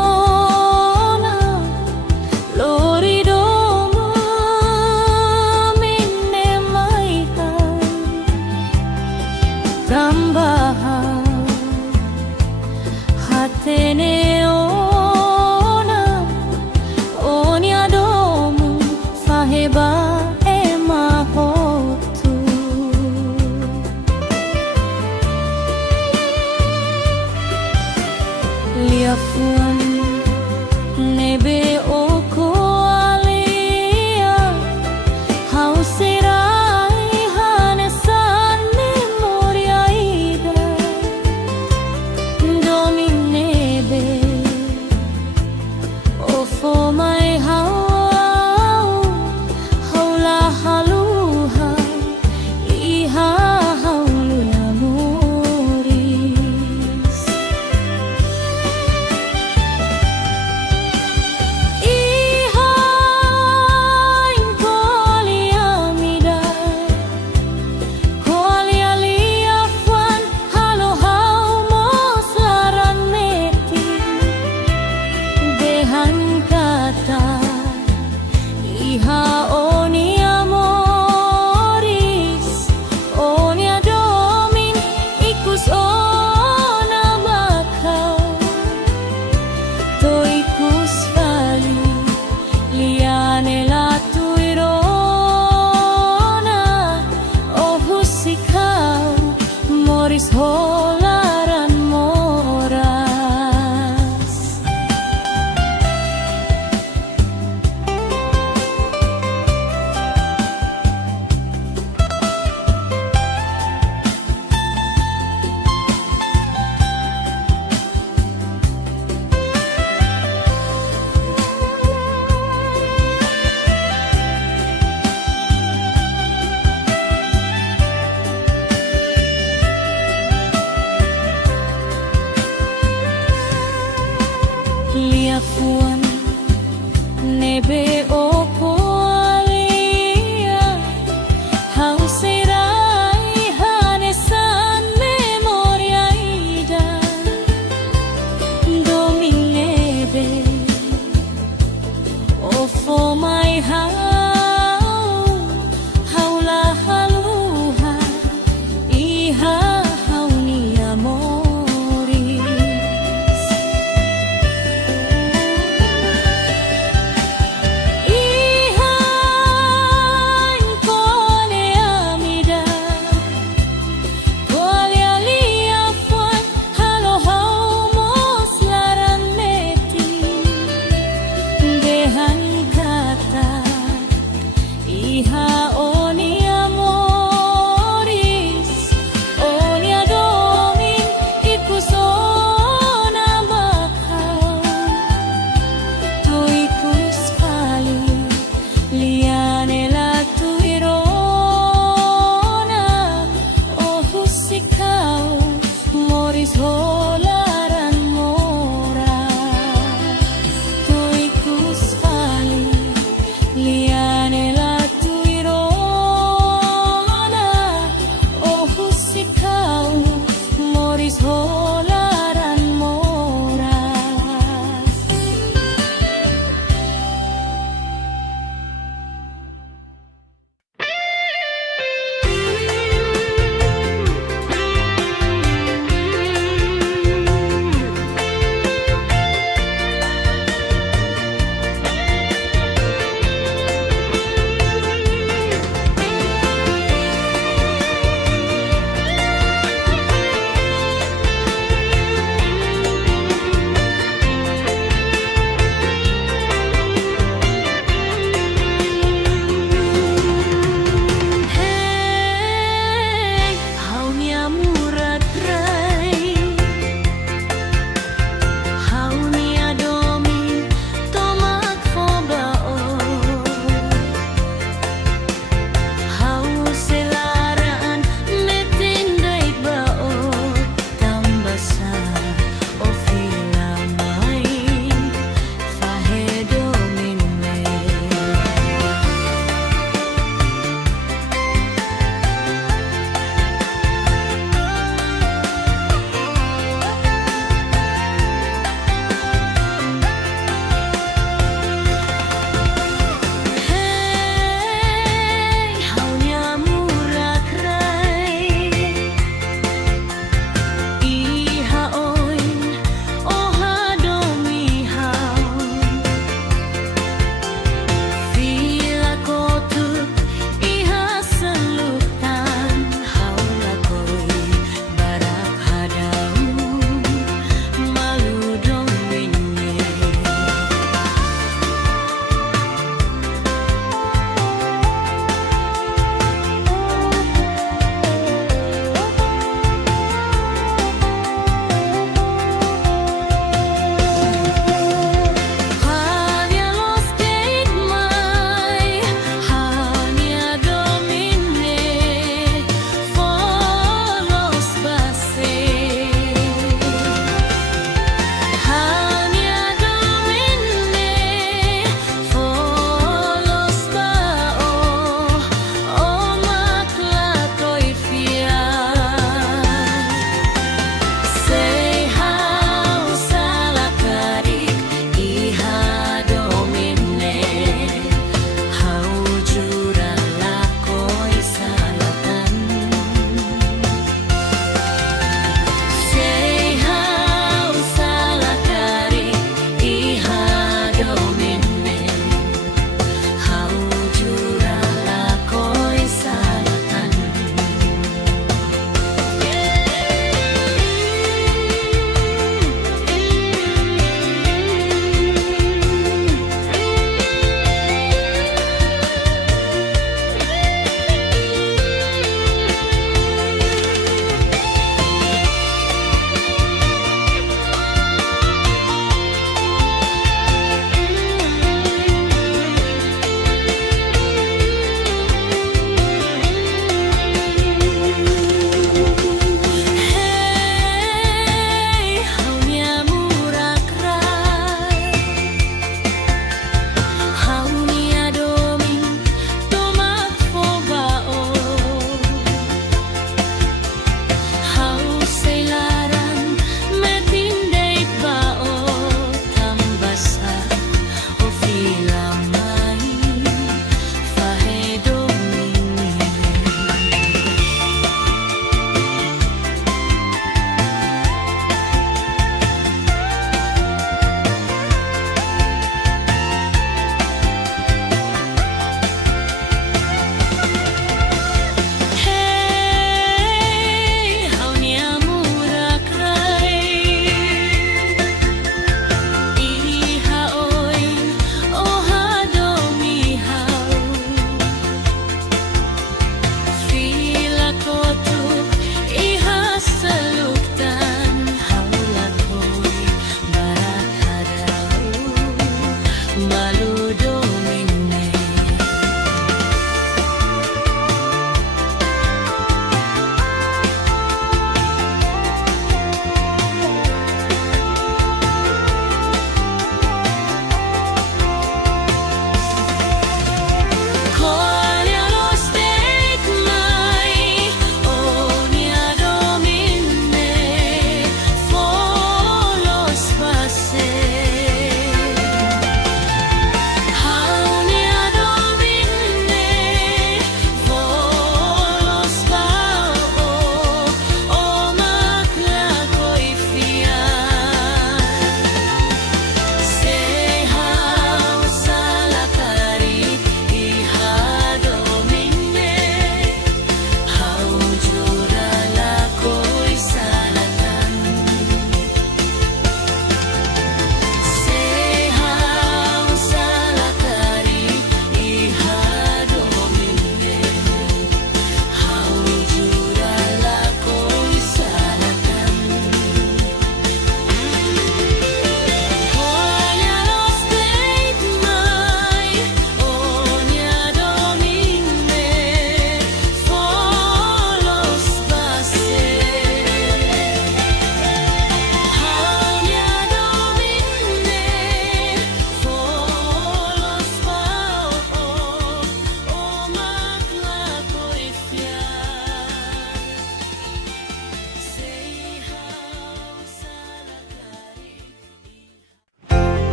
Ikatalona loridomu minne maikan tambahan hatene ona onya domu faheba emahotu liafuan nebe oko alia hauserai hanesan memoria ida domin nebe ofo mai hau haula haluha iha haulu amoris iha inkolia midai kolia liafuan halo hau mosaran meti dehan kata iha oni amoris onia domin ikus ona makau to ikus fali liane la tuirona oh husikau moris holaran moras liafuan nebe oko alia hauserai hanesan memoria ida domin nebe ofo mai hau haula haluha iha hauni amoris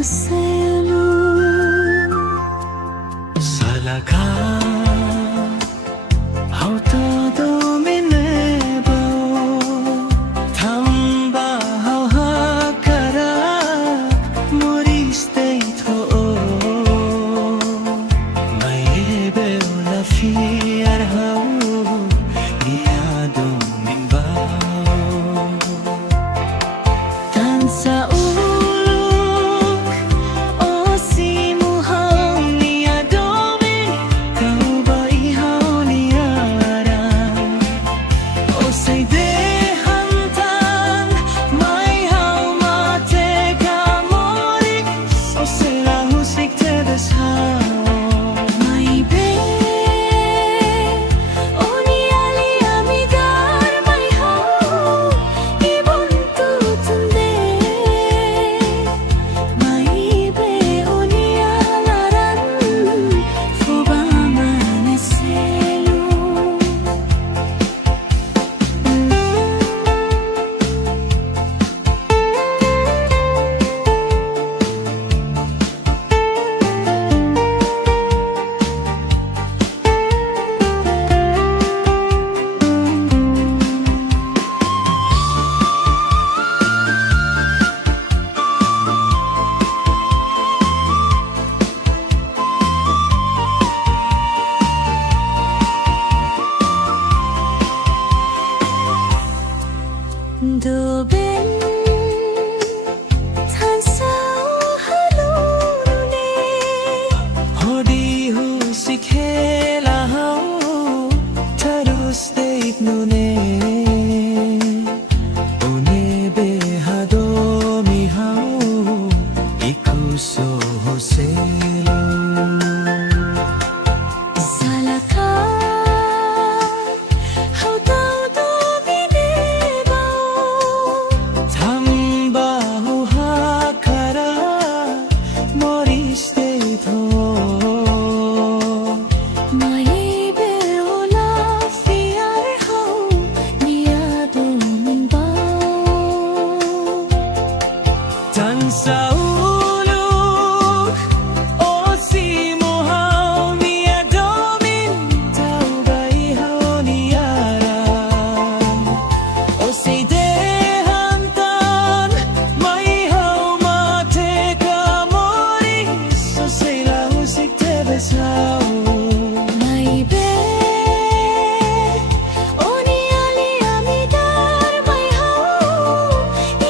Huselu Salaka hau todo minebo Tamba hau hakara moriste tho Mai ebe la fiar hau niado minbao Tansa Doben tansau halune Hodi husikela hau terus deit nune Une behado mi hau ikuso hoselu Salaka hau todo minebo Tamba hau hakara moriste tho Mai beola fiar hau niado minbao Tansa uluk o simo hau niado min tau bai hau niara O si de hantan mai hau mate ka moris O si la husik te besau Mai be oni ali amidar mai hau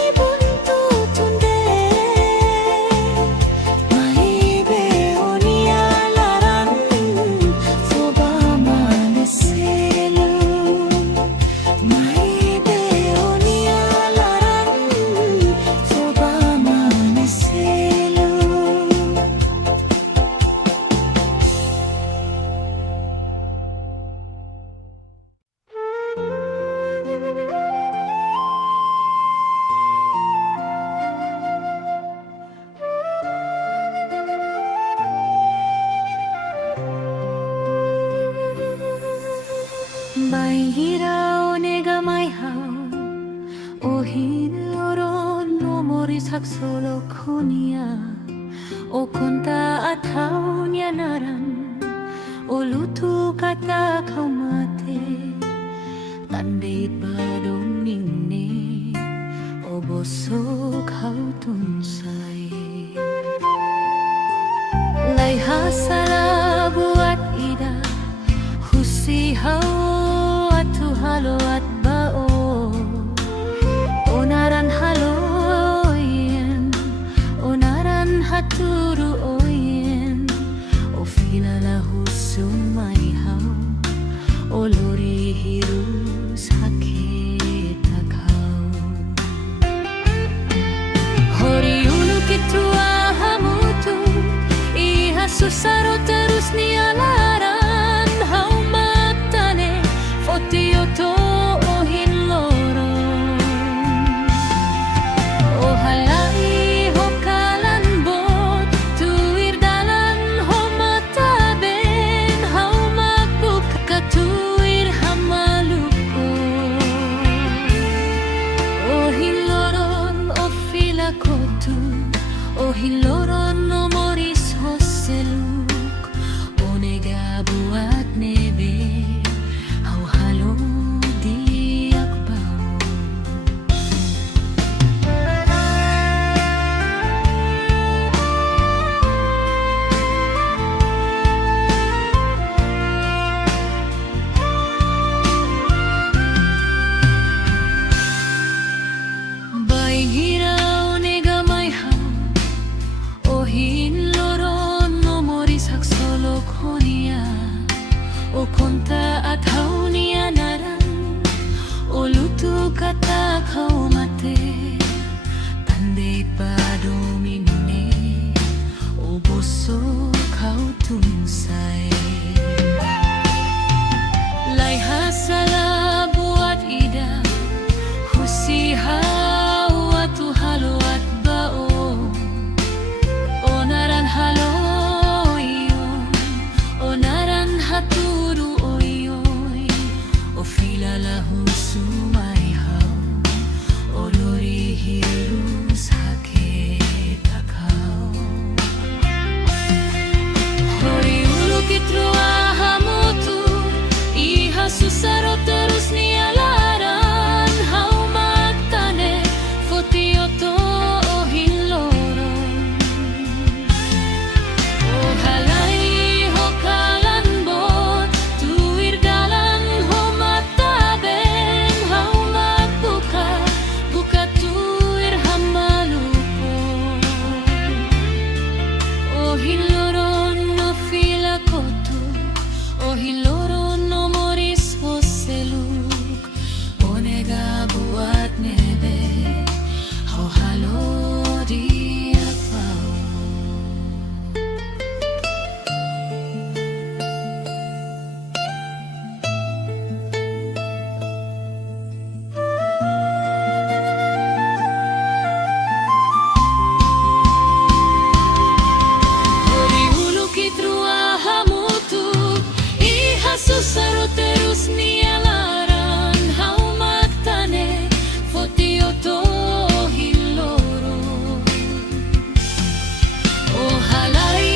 ibuntu tunde Mai be oni alaran foba maneselu Mai be oni alaran foba maneselu Bahira onega mai hau Ohin oron no moris hak solo konia O konta atau nyanaran O lutu kata kau mate Tandait badong ningne O bosok hau tunsay Lai hasala buat ida Husi hau atu halo at bao Onaran halo oyen Onaran haturu oyen O filala husum mai hau O lori hiru sakit akau Hori ulu kitua hamutu Iha susaro terus nialaran Hau matane fotioto ohin lorong O halai hokalan bot Tuir dalan ho mataben Hau mabuk katuir hamaluk buat hau nianaran olutu kata kau mate tandai padomine oboso kau tunsai lai hasala buat ida husi hawa tu haluat bao onaran halo iyo onaran haturu oyoy o filala husumai hau olori hirus haketa kau hori ulu kitrua hamutu iha susaro terus nialaran hau matane fotioto ohiloron oh halai hokalan bot tuir dalan ho mataben hau magbuka buka tuir hamaluko ohiloron no fila kotu ohiloron no moris hoseluk onega buat nebe hau halo dia pau hori ulu kitrua hamutu iha susaro terus nialaran hau matane fotioto hiloro oh halai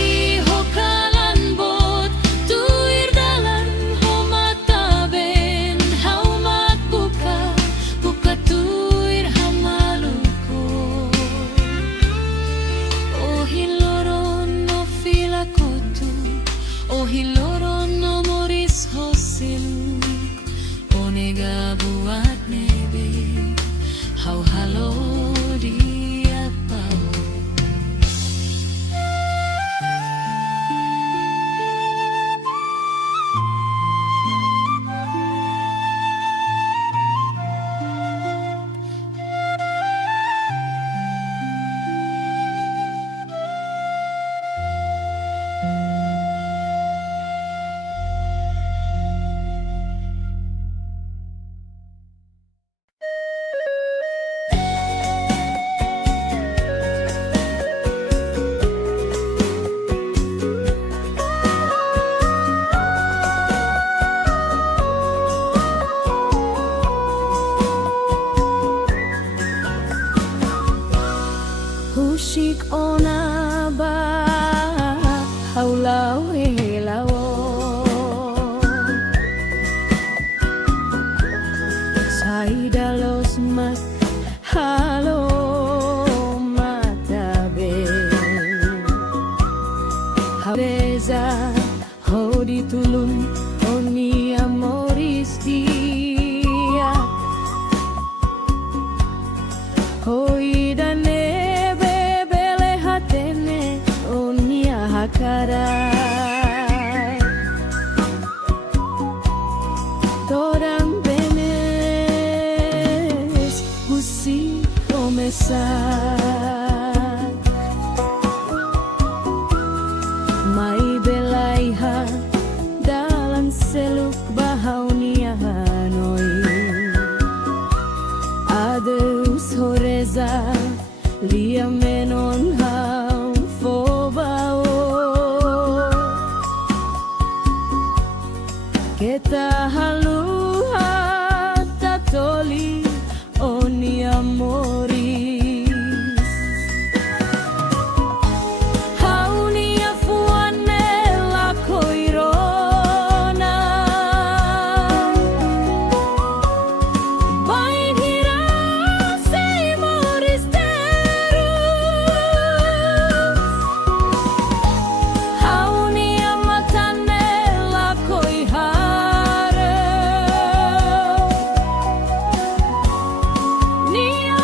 hokalan bot tuir dalan ho mataben hau magbuka buka tuir hamaluko oh hiloron no fila kotu oh hiloron no moris hosiluk onega buat nebe hau halo dia pau Husik ona ba haulau helawo Saidalos mat halo matabe Habeza hodi tulun oni amoris dia hoi dane Toram benes husi começar mai belaiha dalam seluk bahaunia hanoi adeus horeza lia menon hau fobao Kita halu hata toli oni amoris Hauni afuane la koirona Bain hira sei moris terus Hauni amatane la koihare Nia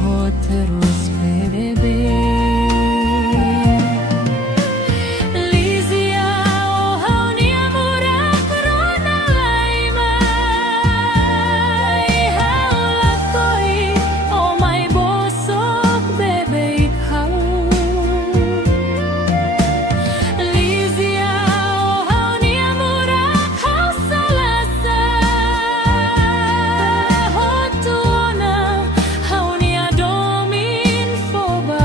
ho terus bebe. Lizia oh hauni amura corona laima. Haula koi oh my bosok bebe hau. Lizia oh hauni amura hau salasa. Hotuona hauni adomin foba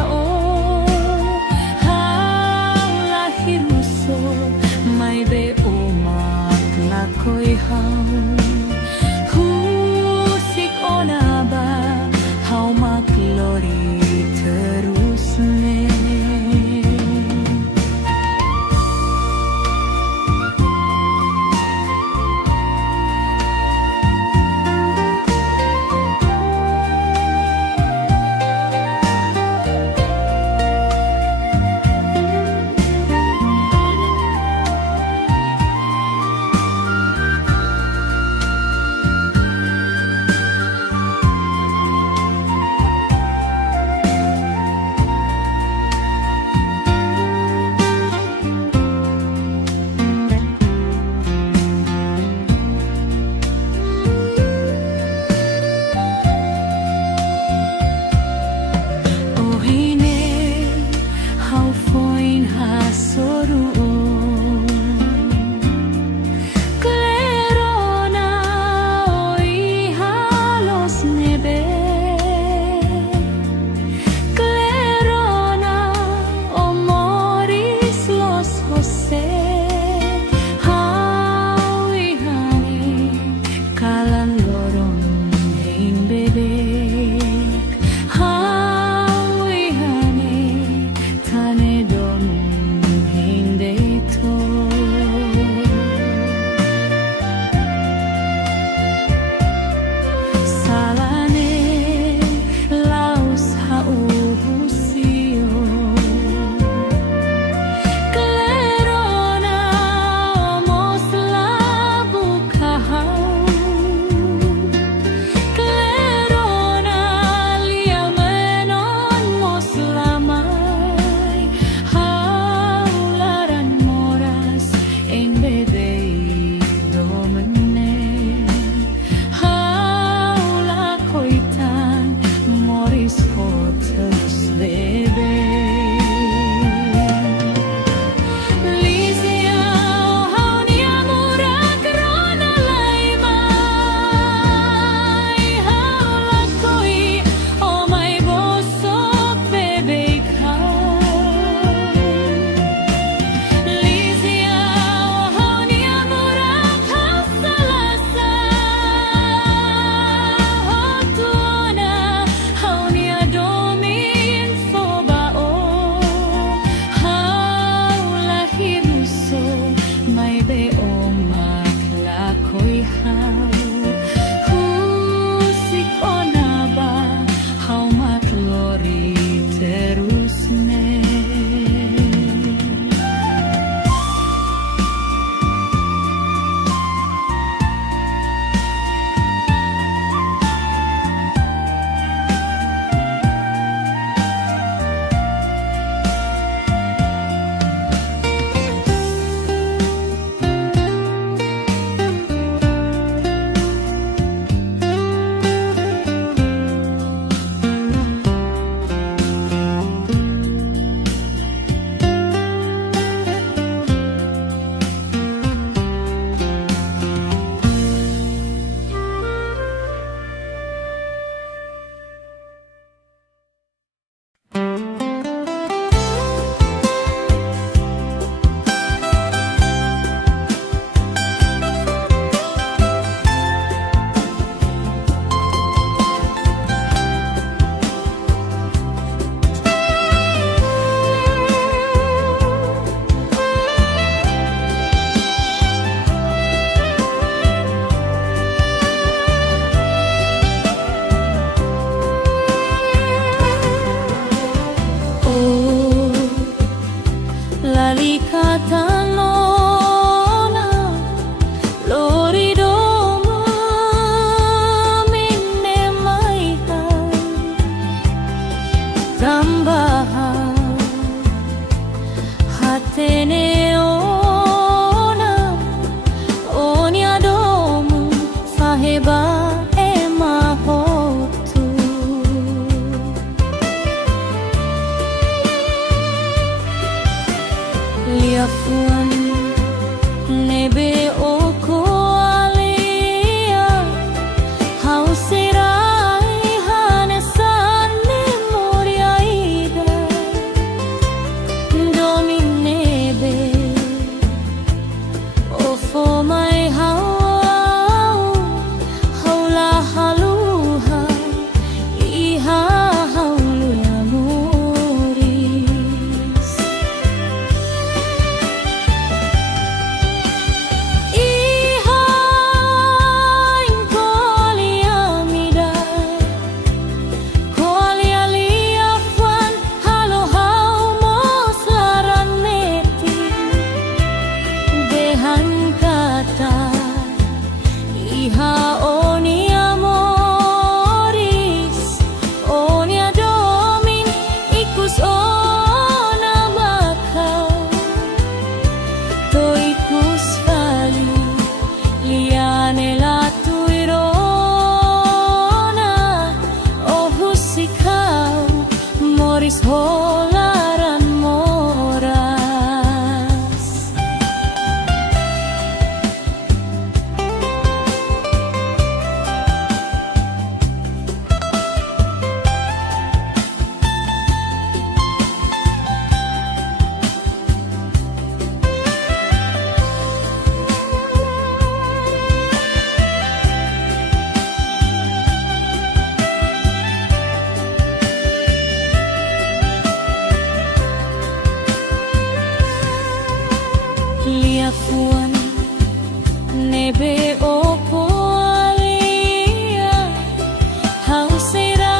Aún será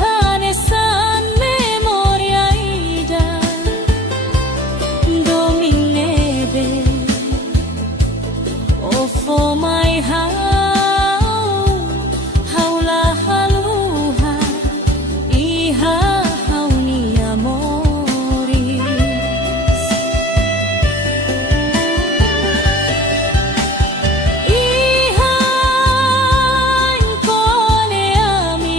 hanesan memoria ida dominebe o for my haula haluha iha hauni amoris iha encole a mi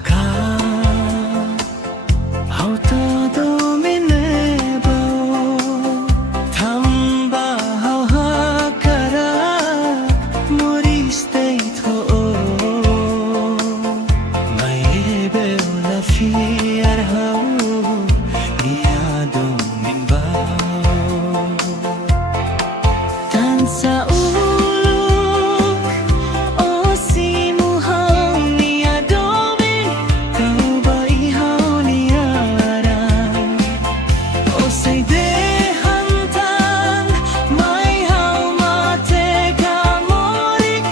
Salaka ao todo minebo Tamba ao hakara moriste ito May ebeo na fiar hao Iadong minbaw Tansa uluk o simuhaw niadomin Kau ba ihaw niaran O say dehantan May haw mate kamorik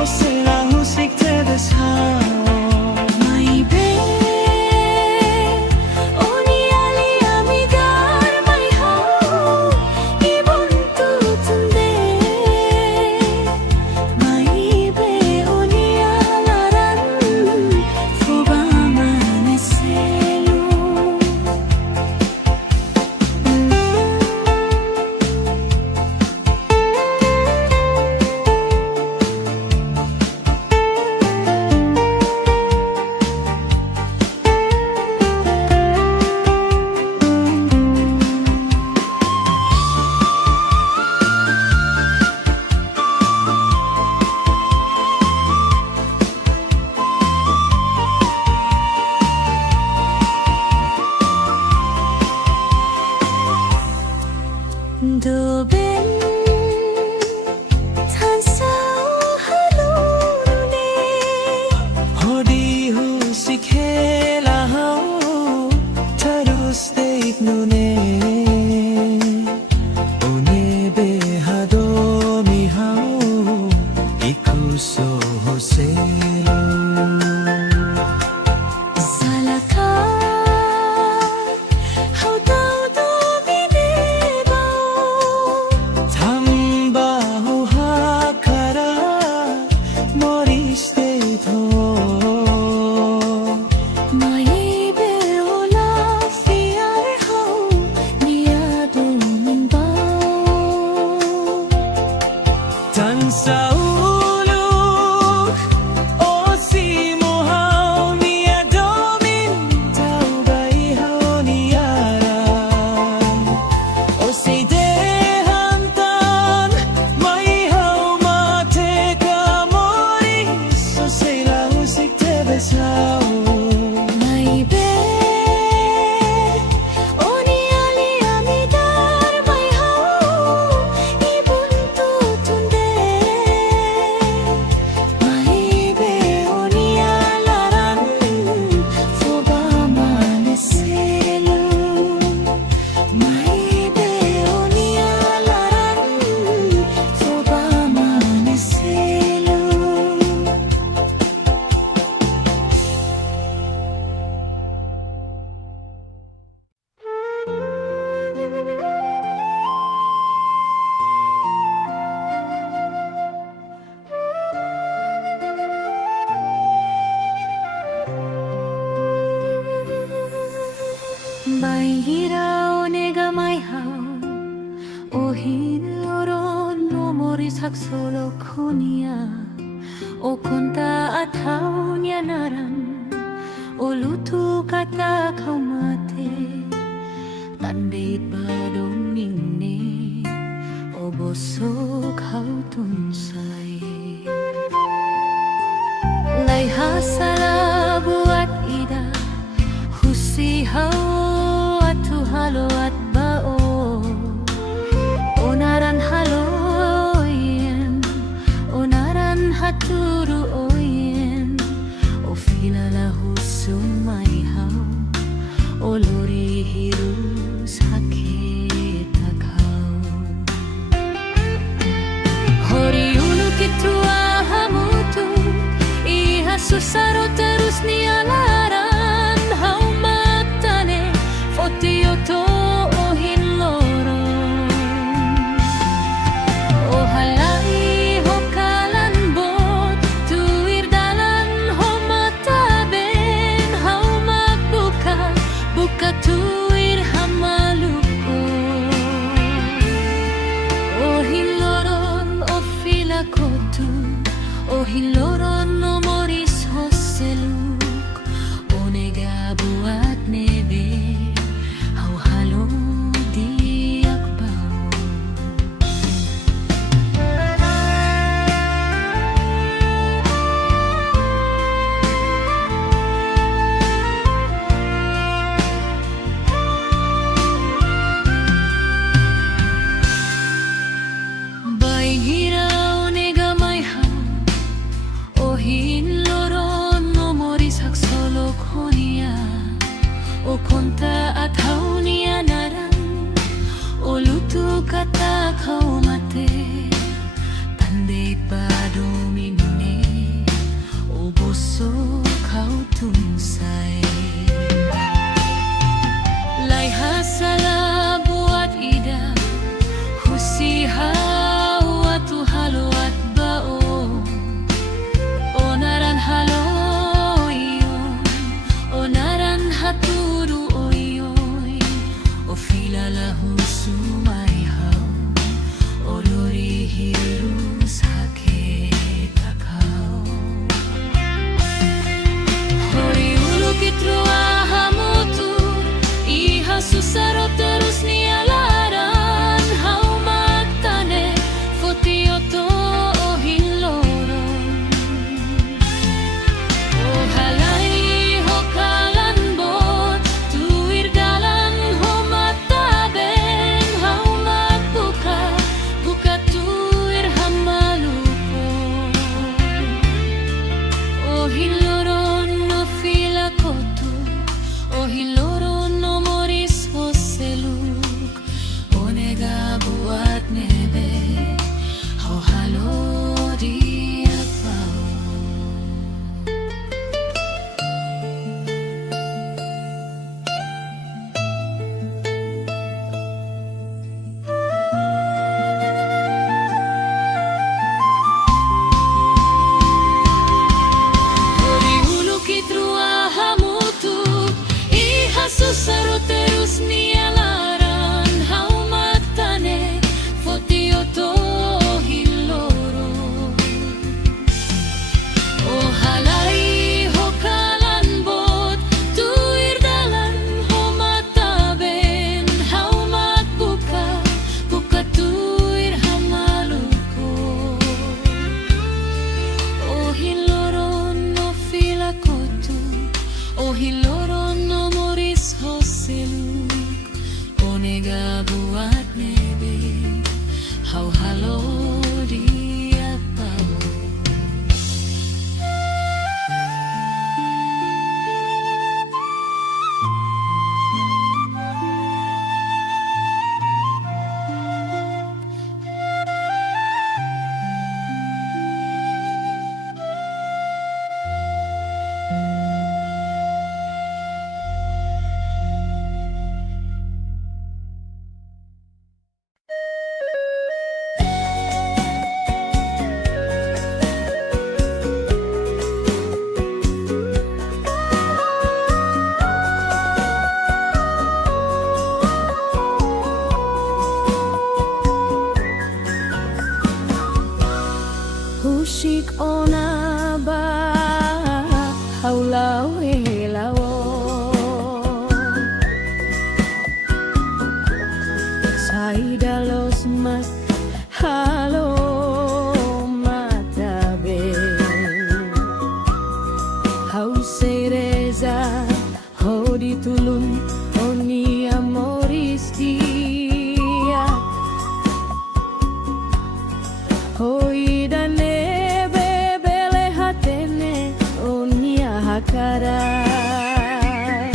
O say lahusik tebes haw May ben o niali amigar May haw ibon tutunde May be o nialaran Fuba maneselo Doben tansau halune Hodi husik hela hau Terus deit nune One behado mi hau Ikuso hoselo Salaka hau tau dominebo Tamba ho hakara moriste ito May be o la fiar hau niado minbaw Tansa uluk o simuhaw niadomin Tau ba ihaw niaran O say dehantan May haw mate kamoris O say lahusik tebes haw May be o niali amidar May haw ibon tutunde May be o nialaran Fuba maneselo May be o nialaran Fuba maneselo May hiraw nega may haw O hinoron no morisak solo konia O konta at haw niya naran O luto kata kau mate Tandait ba domine O bosok haw tunsay Lay hasala buat ida Husihaw at tuhalo at bao Onaran haloyen Onaran haturu oyen O filala husumaihaw O lori hirus haketakaw Hori ulu kitu monta at haunianaran olutu kata kau mate pandai padomine oboso kau tunsai lai hasala buat ida husiha watu halo at bao onaran halo onaran haturu oyoy o filala husumay hao olori hirus hake kakao hori ulukitro ahamutu iha susaro terus nialaran hau matane fotioto ohiloron ohalai susaro terus nialaran hau matane fotioto hiloro ohalai hokalan bot tuir dalan ho mataben hau mat buka tuir hamaluko o hiloro no filakotu o hiloro no hoseluk onega buat nebe hau halo dia pau Husik ona ba haulau helawo saidalos mas halo matabe hau sereza hodi tulun oni amoris dia hoi dane hakarai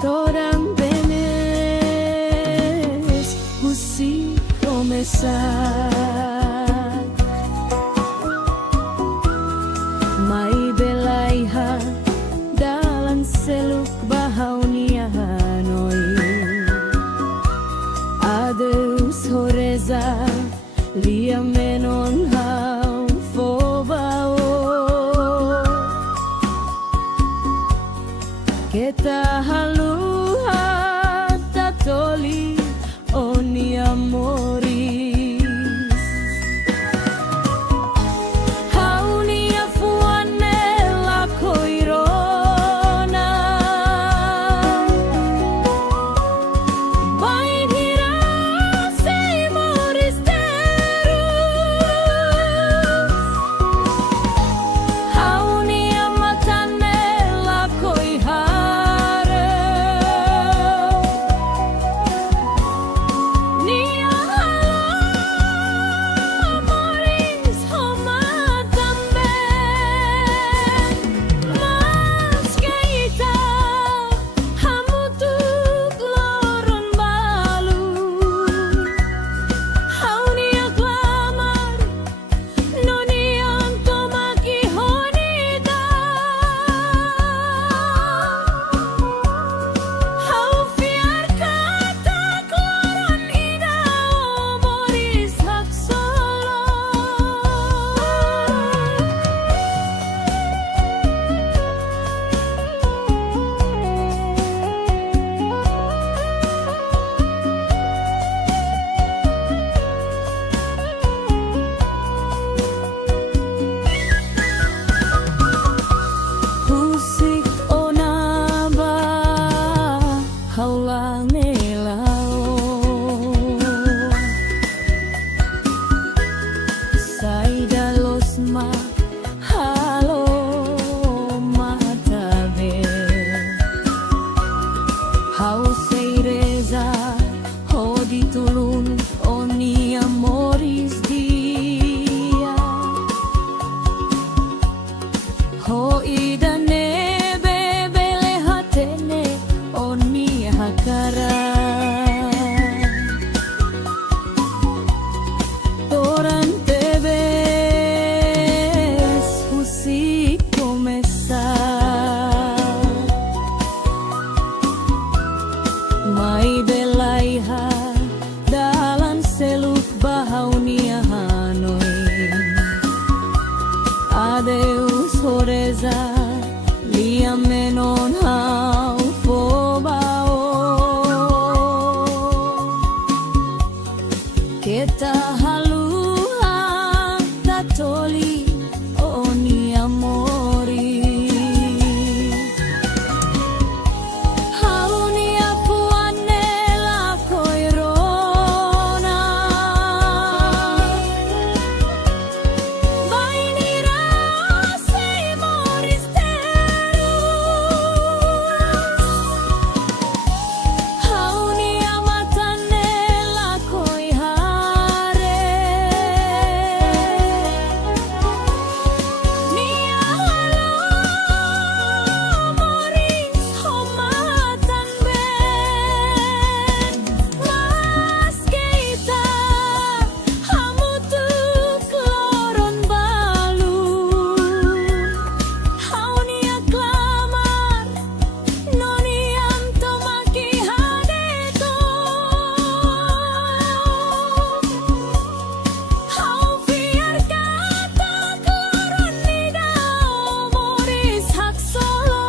torang benes husi começar mai belaiha dalan seluk bahaunia hanoi adeus horeza lia menon hau fobao Deus reza lia menon hau fobao Kita haluha tatoli oni amori Haunia puanela koirona Bainira sei moristeru Haunia matanela koihare Nia halo moris homatan ben Mas keita hamutu kloron balu Haunia klamar noniam tomaki hadeto Hau fiar kata kloron nidao moris hak solo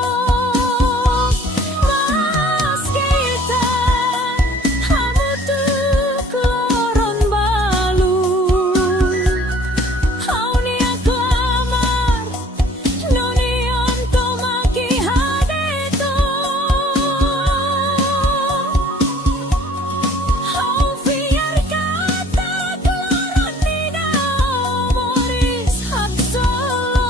Mas kita hamutu kloron balu Haunia klamar noniam tomaki hadeto Hau fiar kata kloron nidao moris hak solo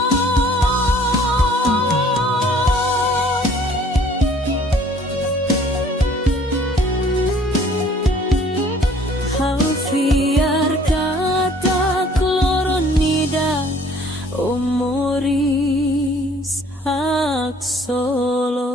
Hau fiar kata kloronida umuris hak solo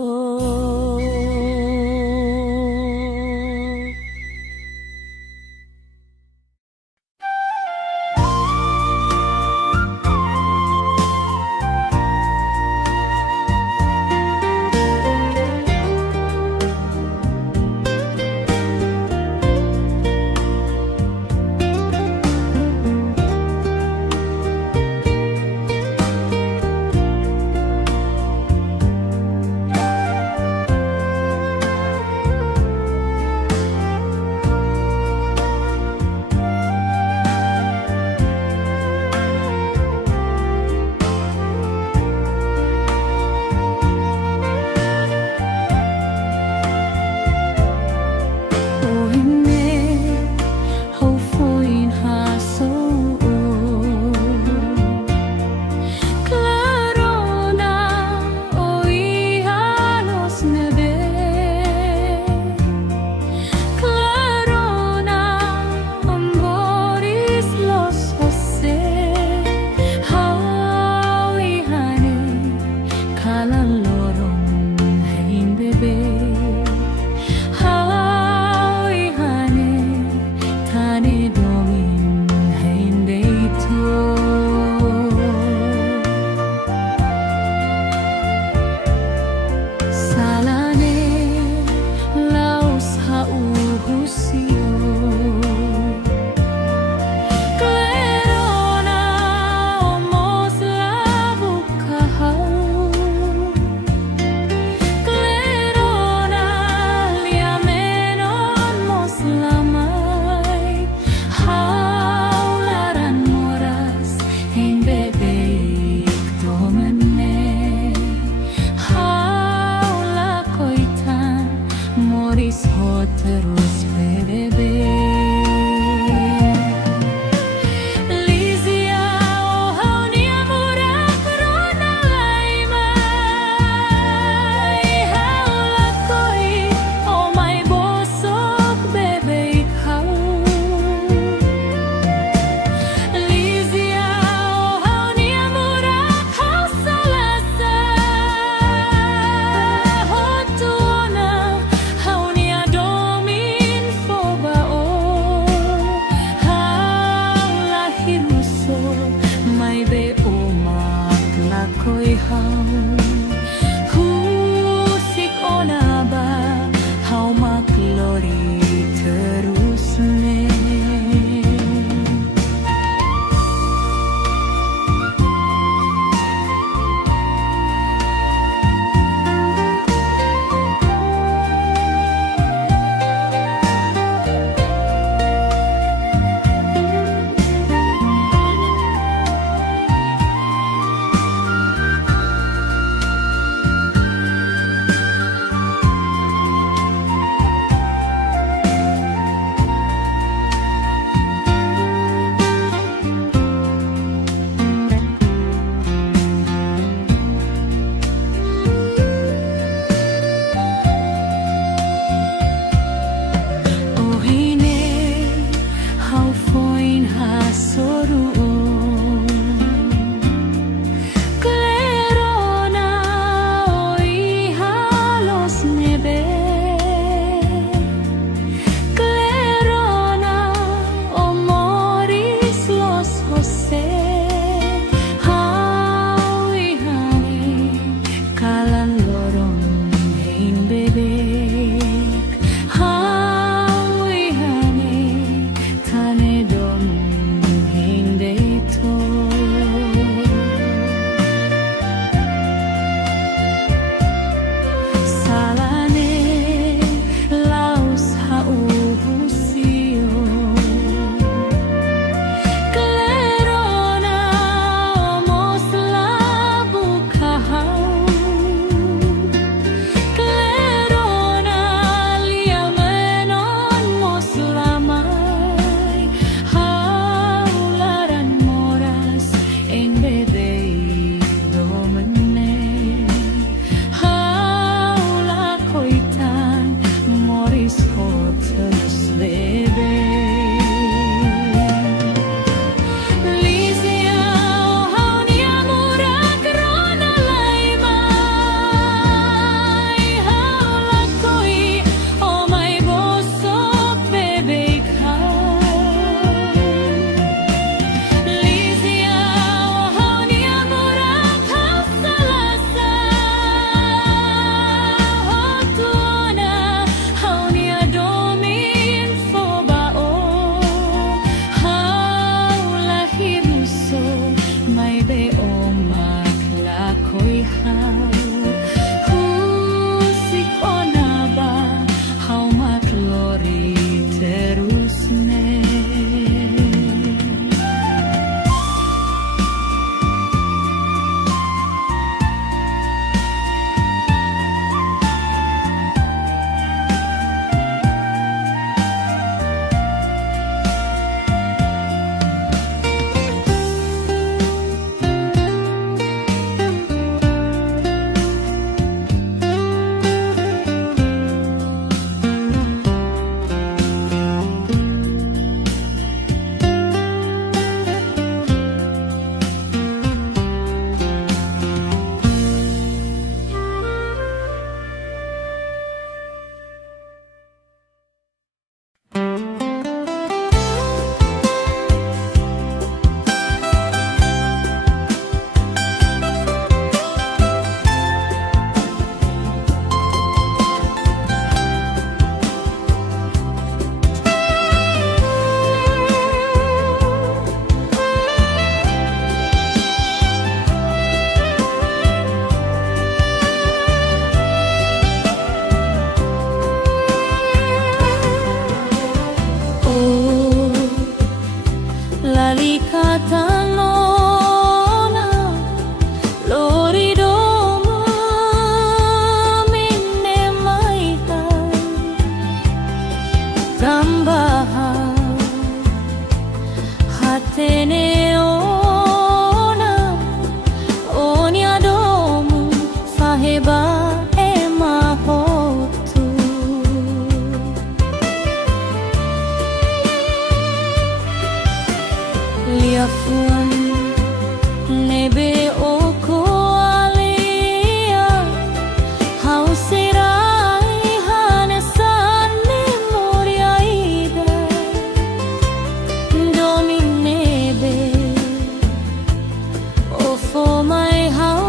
for my hau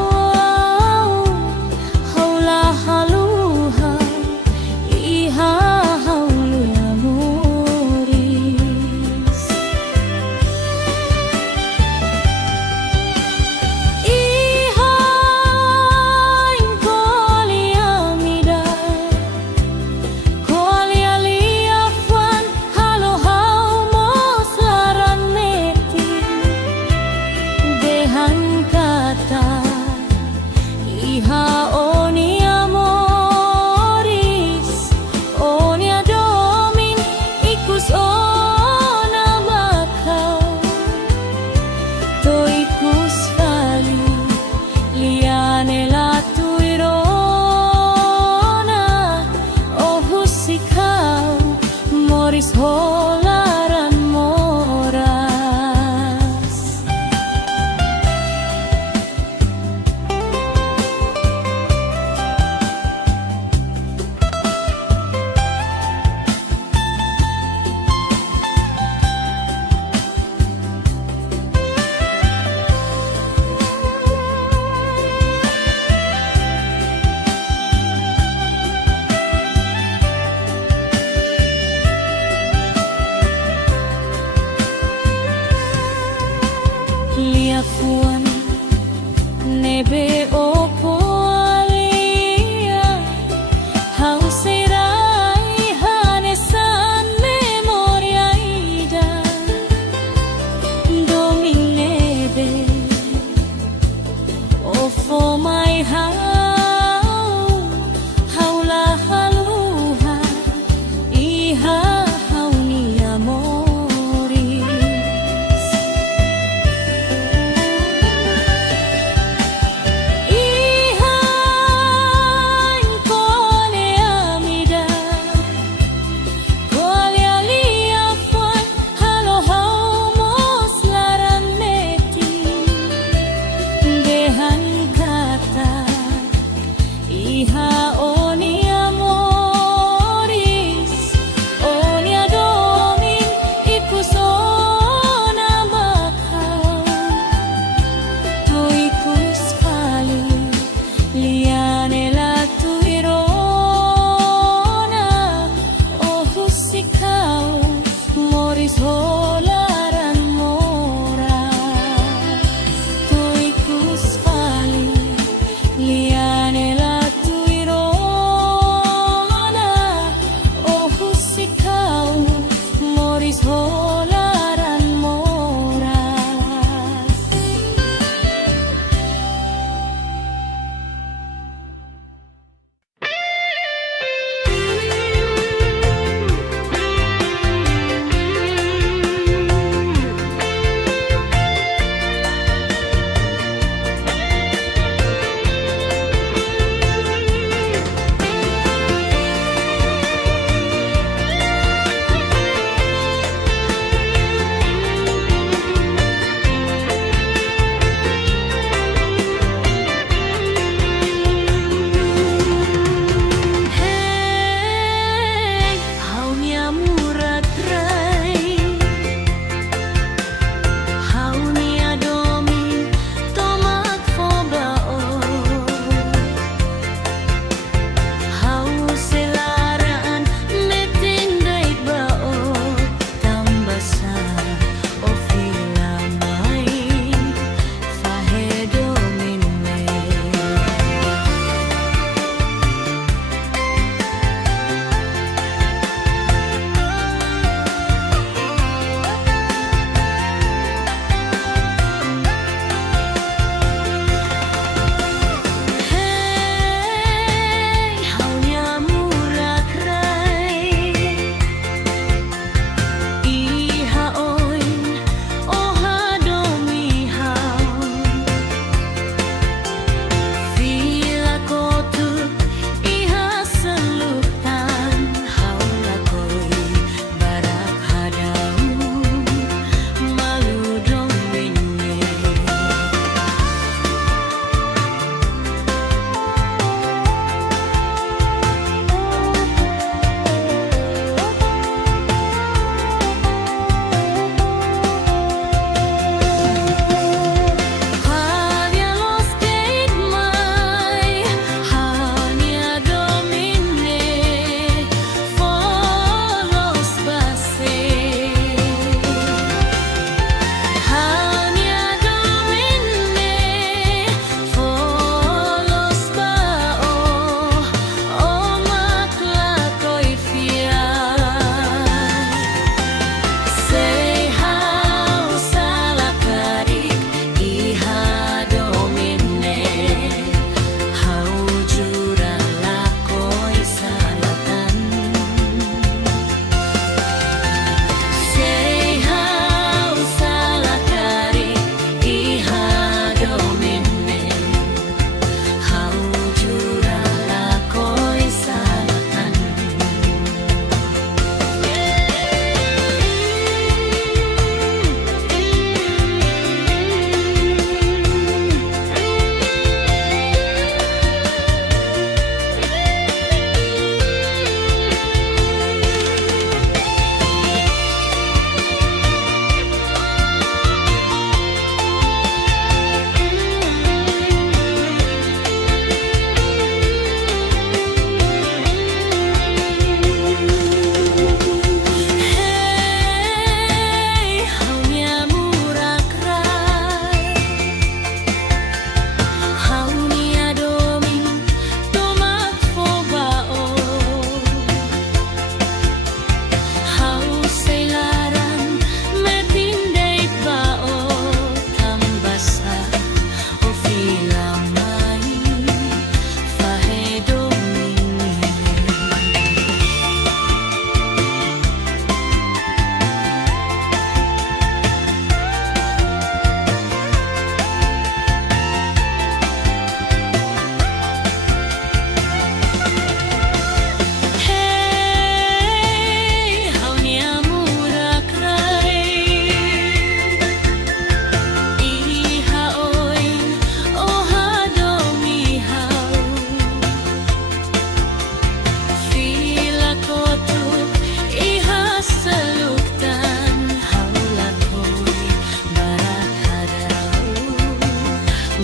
haula haluha iha haulu amoris iha incolia mida colia liafan halo hau mos laraneti dehan kata iha oni amoris onia domin ikus ona makau to ikus fali liane la tuirona oh husikau moris holaran moras liafuan nebe opo alia hauserai hanesan memoria ida domin nebe ofo my hau haula haluha iha hauni amoris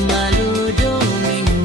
maludomine.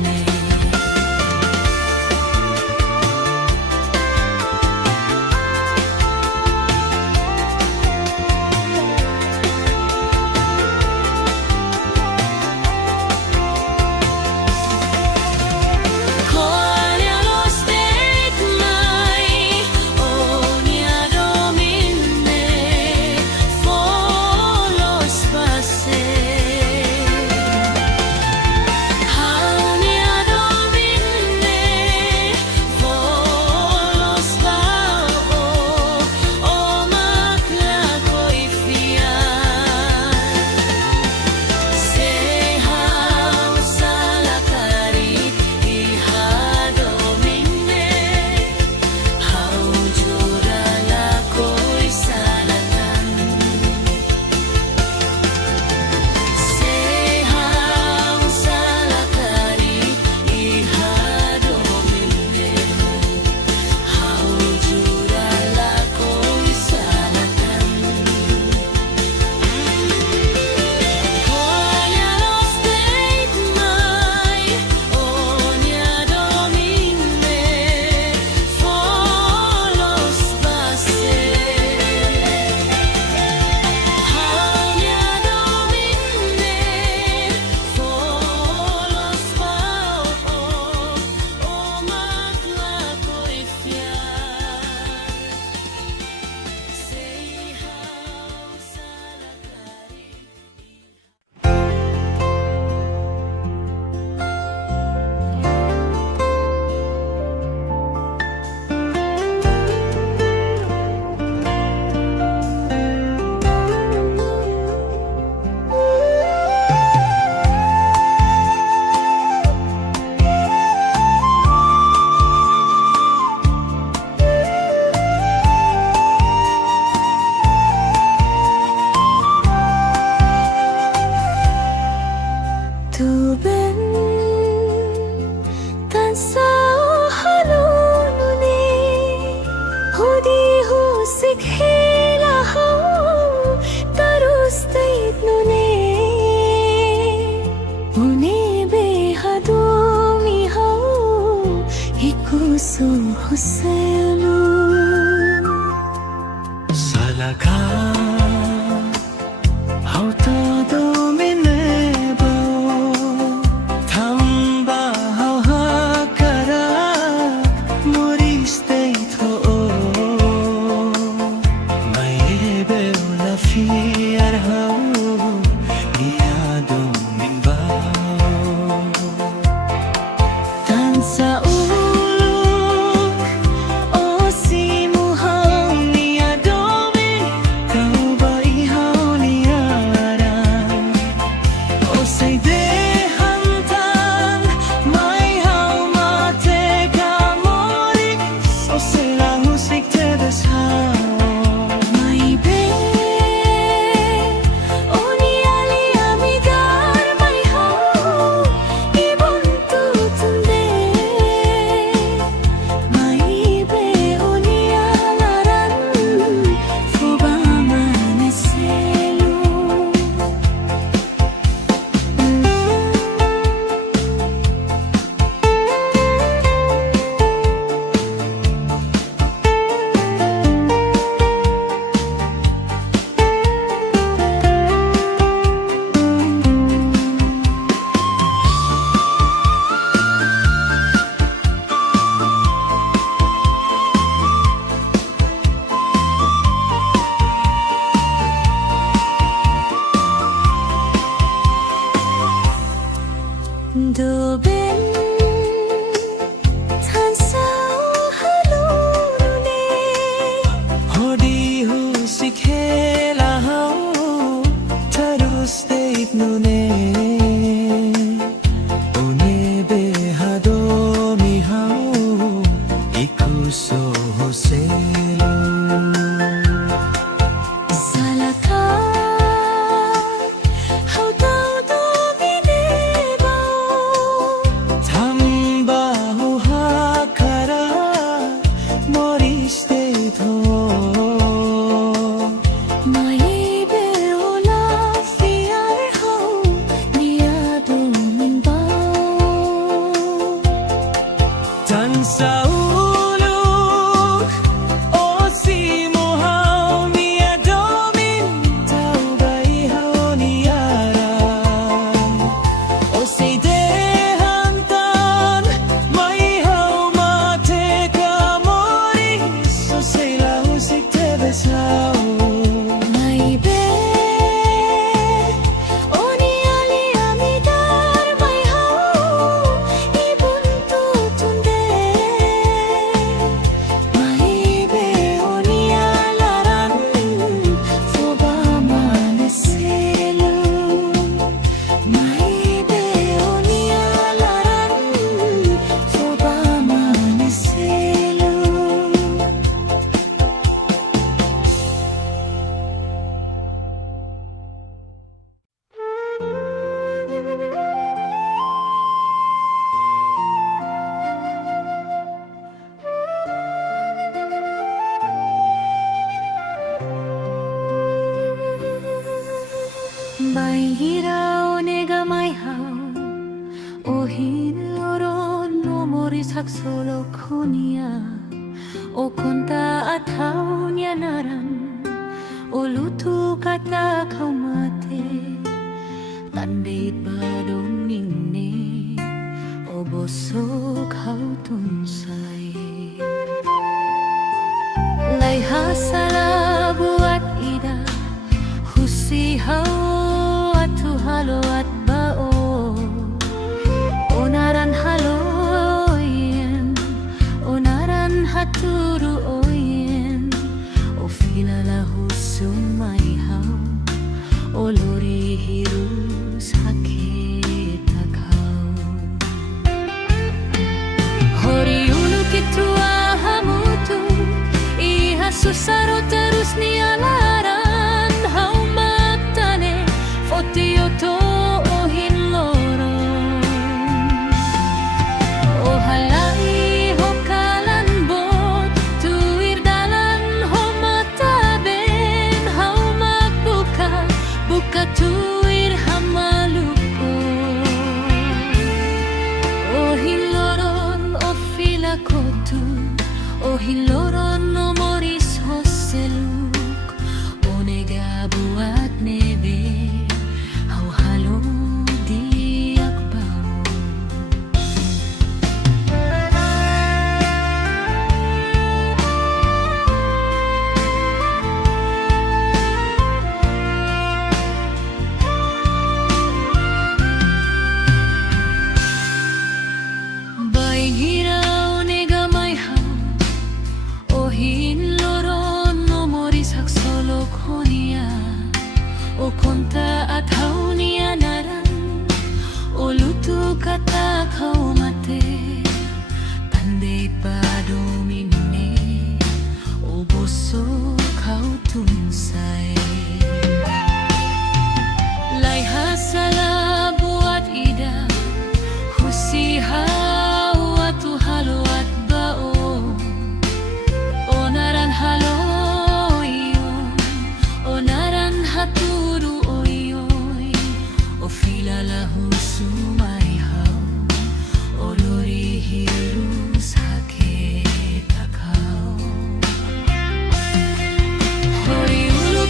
hinloron no morisak solo konia o konta atau nyanaran o lutu kata kau mate tandit badong ningne o bosok kau tunsay lay hasala buat ida husihaw atu halo at bao onaran haloyen onaran haturu oyen o filala husumaihaw o lori hiru sakit akau hori ulu kitua hamutu iha susaro terus nialaran hau matane fotioto o hinloron o halai ho kalan bot tuir dalan ho mataben hau magbuka buka tuir hamalupo o hinloron o filakotu o hinloron no moris hoseluk o nega buat nebe hau halo diak bau baing hirau nega mai hau o hinloron no moris hak solo konia o konta atau nianaran o lutu kata kau mate tandit badomine o boso kau tunsay lay hasala buat ida husihaw atu halo at bao onaran haloyon onaran haturu oyoy o filala husumaihaw o lori hiru sakit akau hori ulu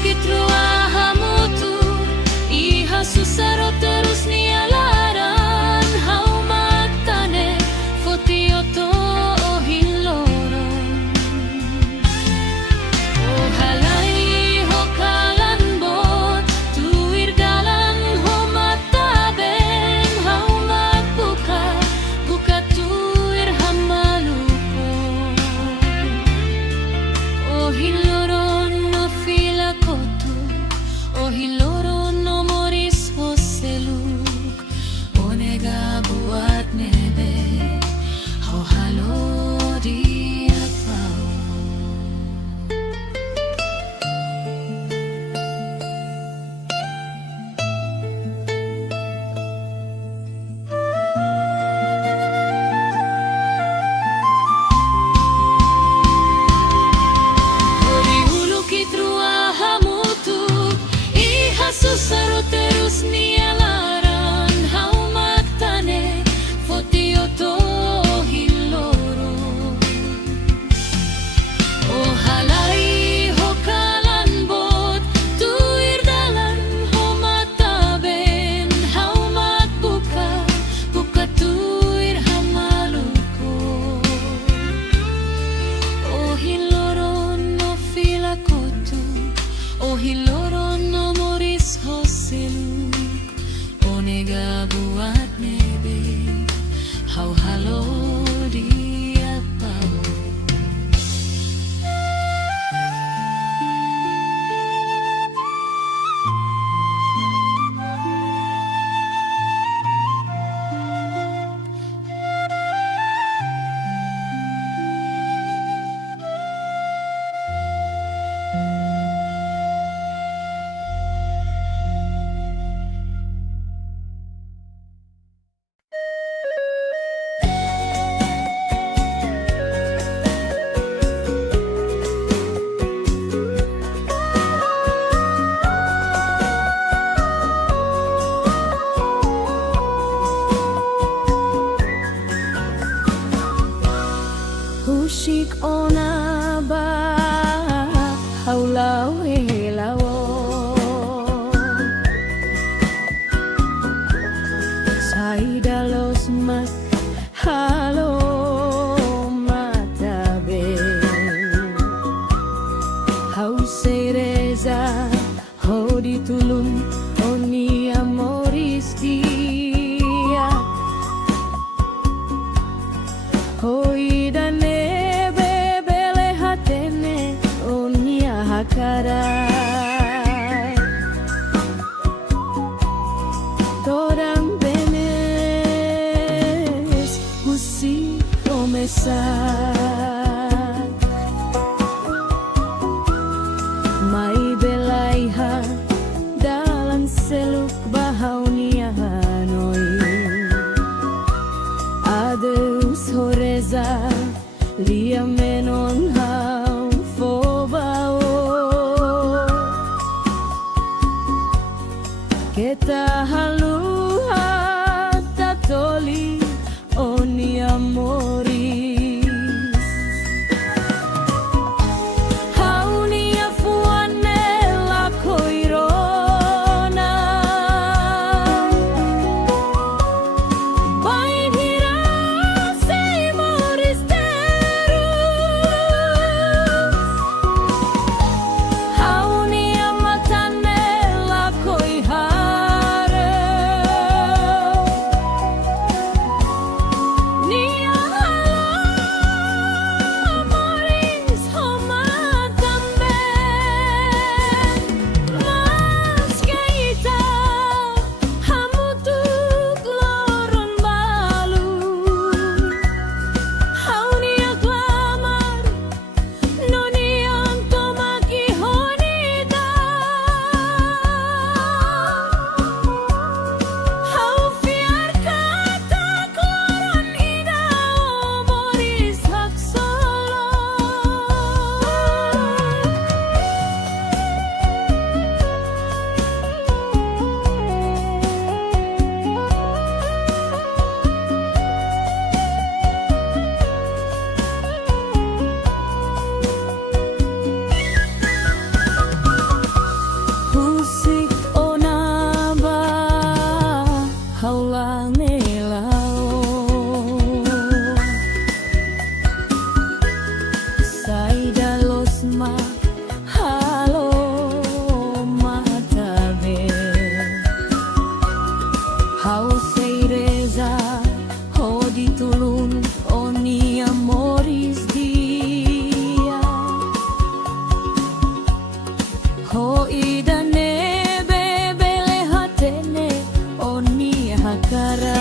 besar. Mai belaiha dalam seluk bahagia Hanoi. Adeus horeza lia menon hau fobao. Kita haluha tatoli oni amoris. Hauni afuane la koirona. Bain hira sei moris terus. Hauni amatane la koihare. Nia amoris homat tamben. Mas keita hamutuk loron balu. Hauni aklamar noni antomaki honida. Hau fiar kata kloron ida moris hak solo. Husik onaba haulang nelao. Saida losma halo mataber. Hau seireza hodi tulun oni amoris dia. Ho idane bebele hatene oni hakara.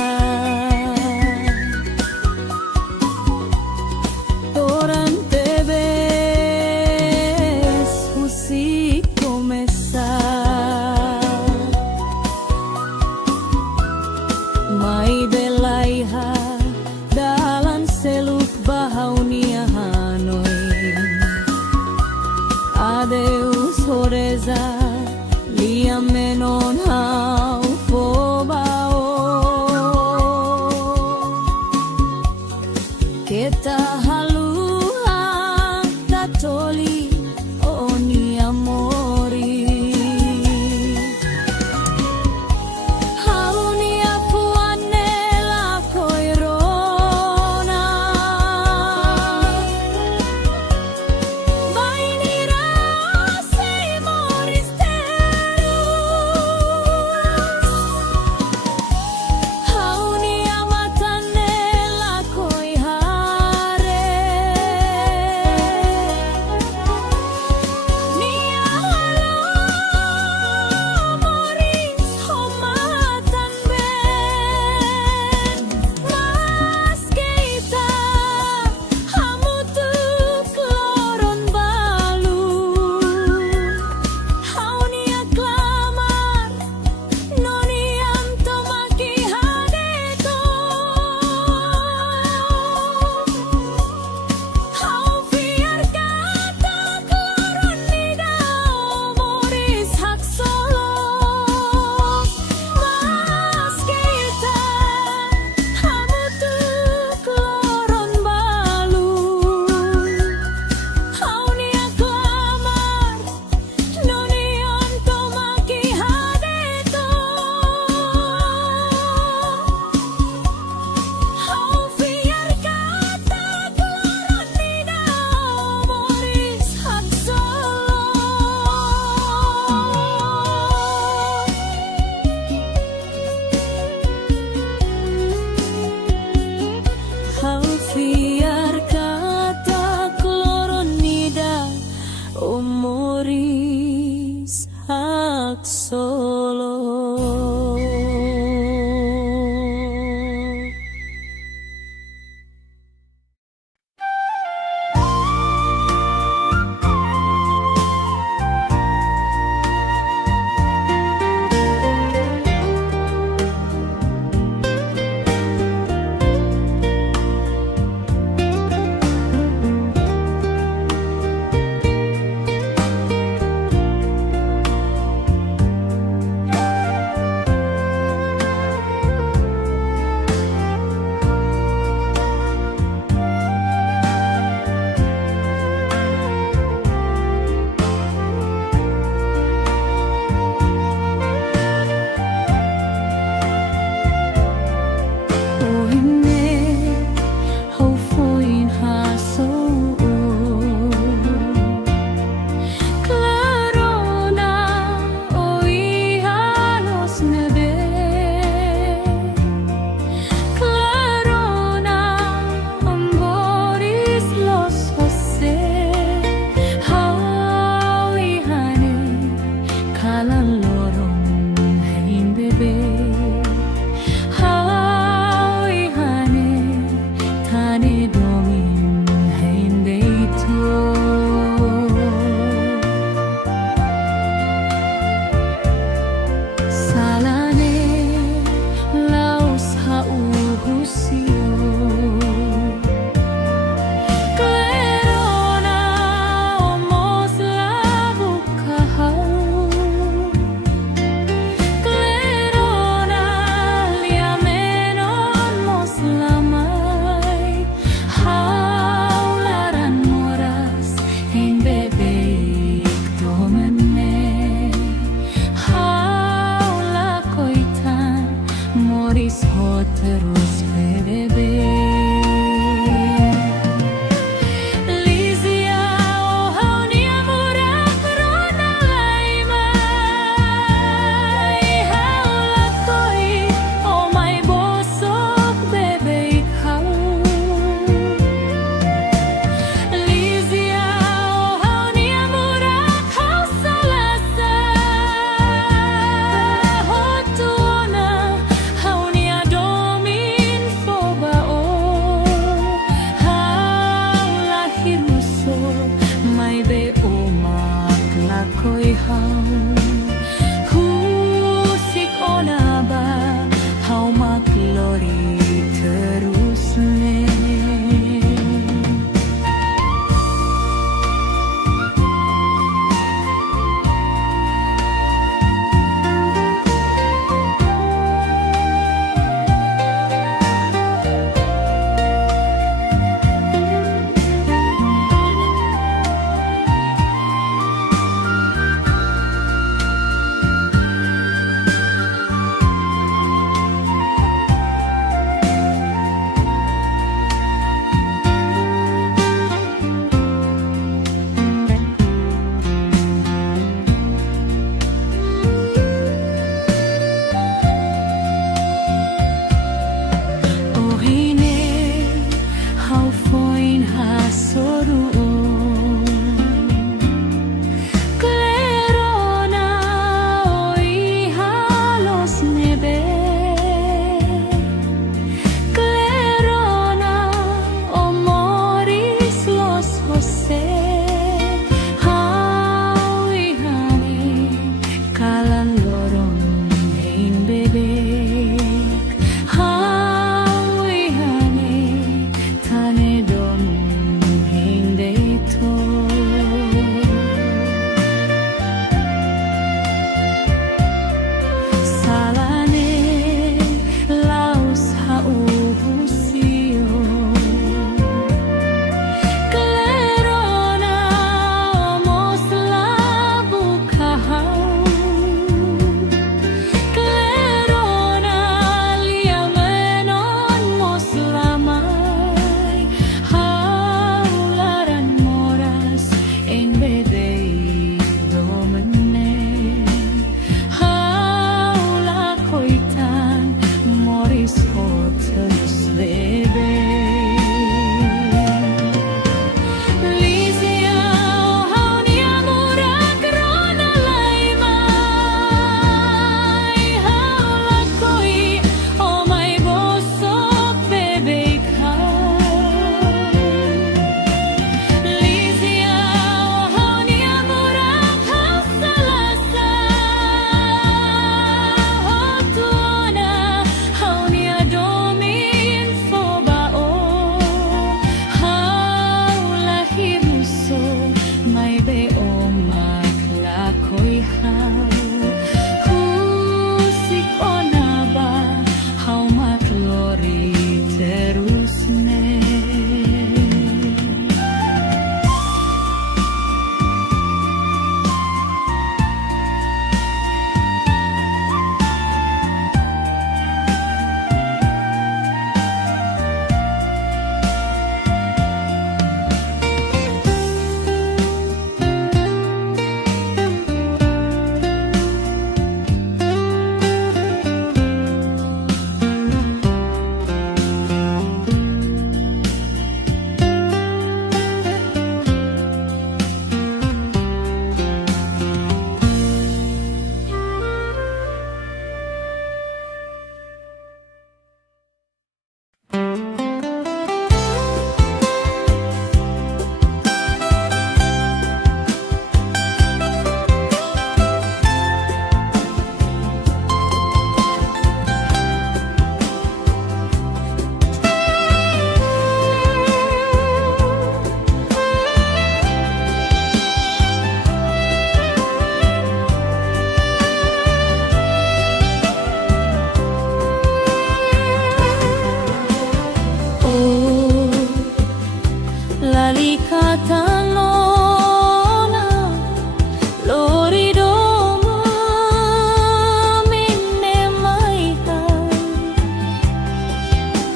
terus PBB. Lizia, oh hau ni amura corona laimai. Hau lakoi, oh my bosok bebe hau. Lizia, oh hau ni amura hau salasa. Hotuona hau ni adomin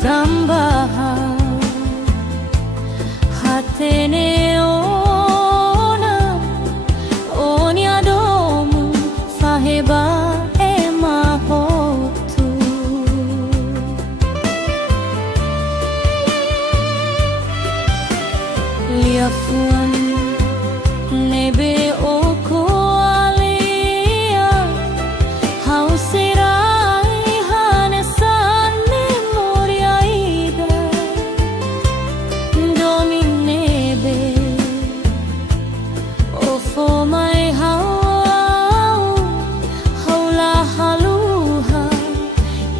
Frambahan Hateneona Oniadomu Faheba Emahotu Liafuan Nebe Oko Alia Hausirai Hanesan Memoria Ida Domin Nebe Ofo Mai Hau Haula Haluha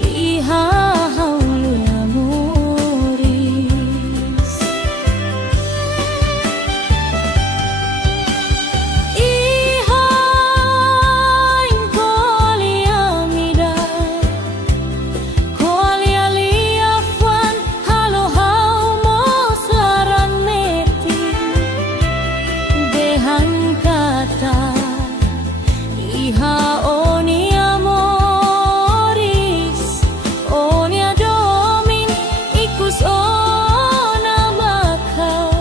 Iha Hauluya Muris Iha Inkolia Mida Kolia Liafuan Halo Hau Moslaran Neti Dehan kata Iha Onia Moris Onia Domin Ikus Ona Makau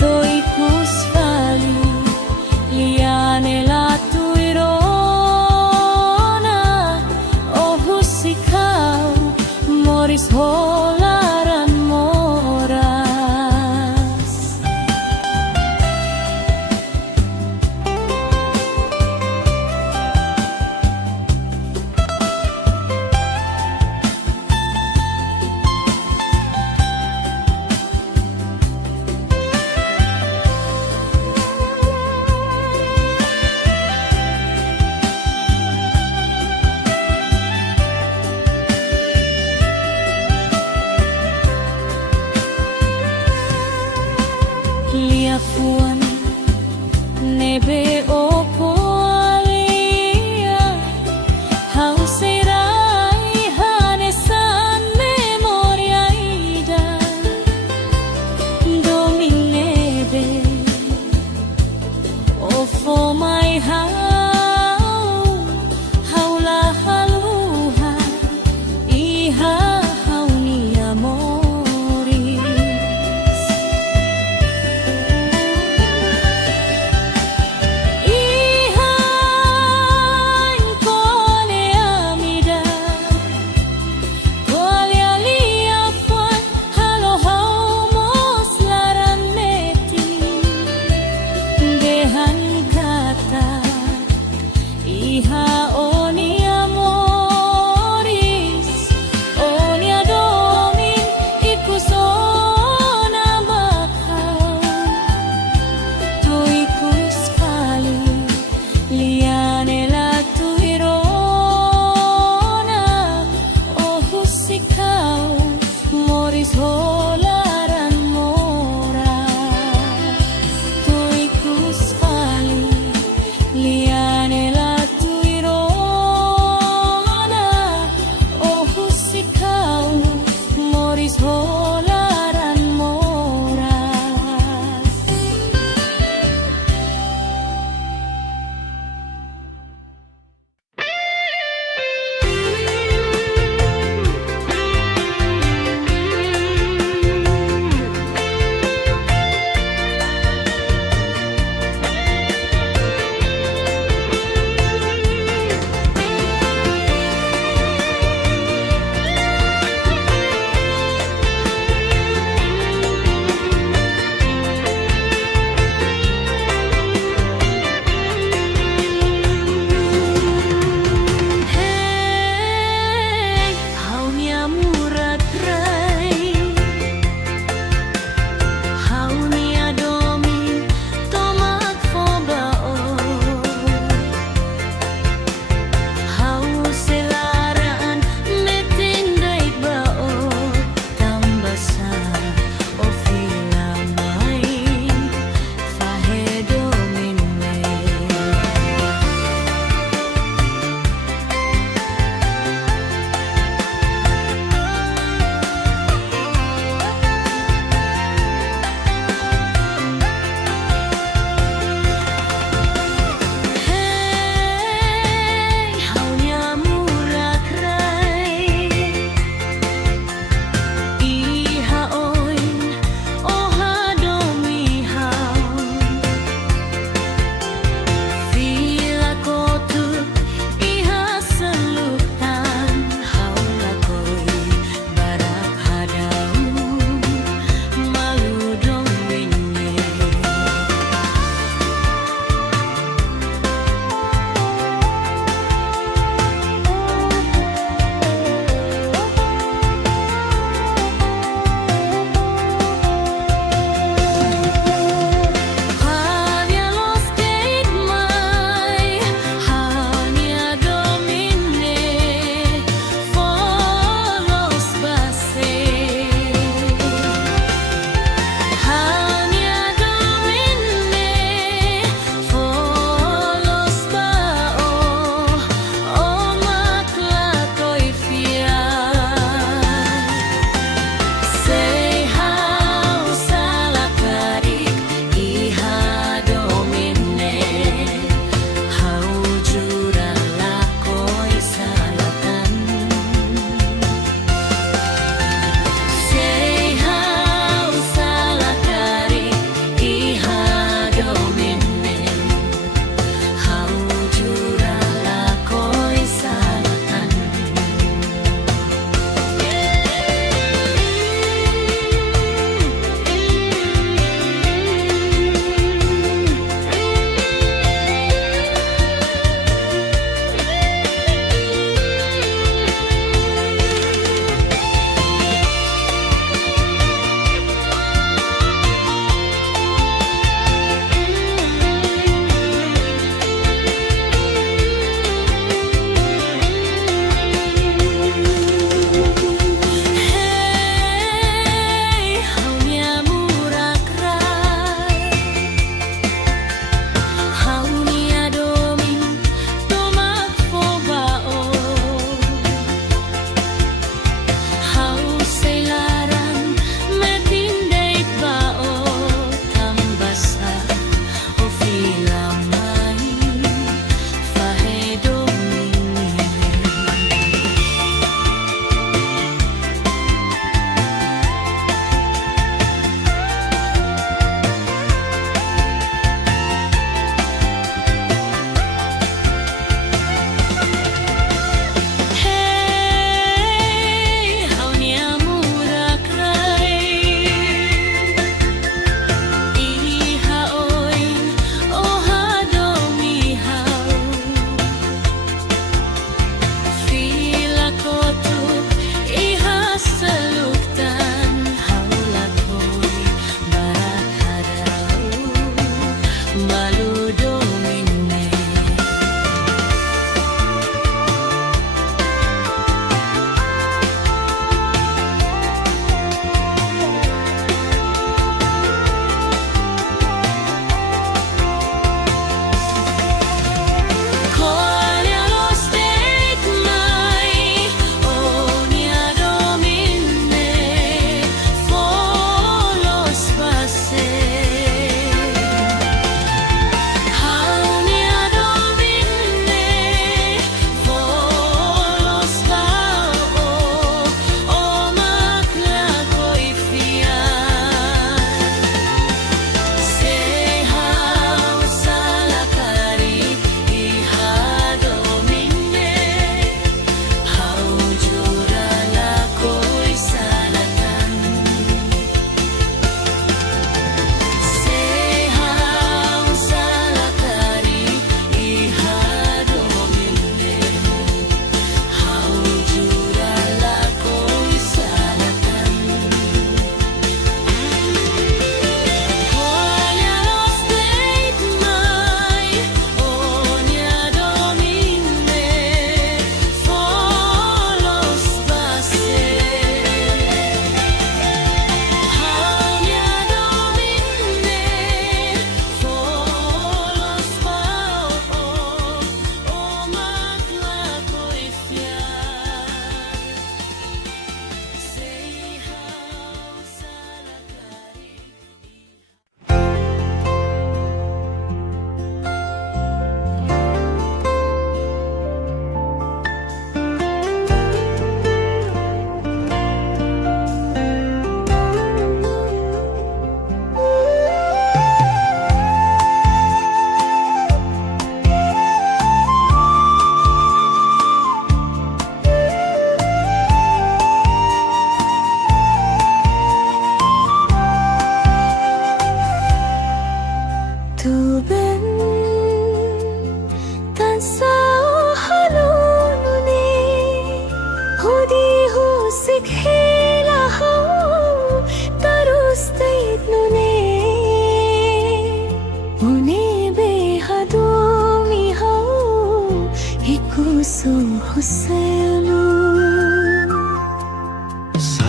To ikus Fali Liane Latuirona Ohusikau Moris Holaran Moras Liafuan Nebe Opo Alia Hausirai Hanesan Memoria Ida Domin Nebe Ofo Mai Hau Haula Haluha Iha Haunia Moris Iha Inkolia Mida Kolia Liafuan Halo Hau Moslaran Neti Dehan kata Iha Onia Moris Onia Domin Ikus Ona Makau To ikus Fali Liane Latuirona Ohusikau Moris Holaran Moras To ikus Fali Liane Latuirona Ohusikau Moris Holaran Moras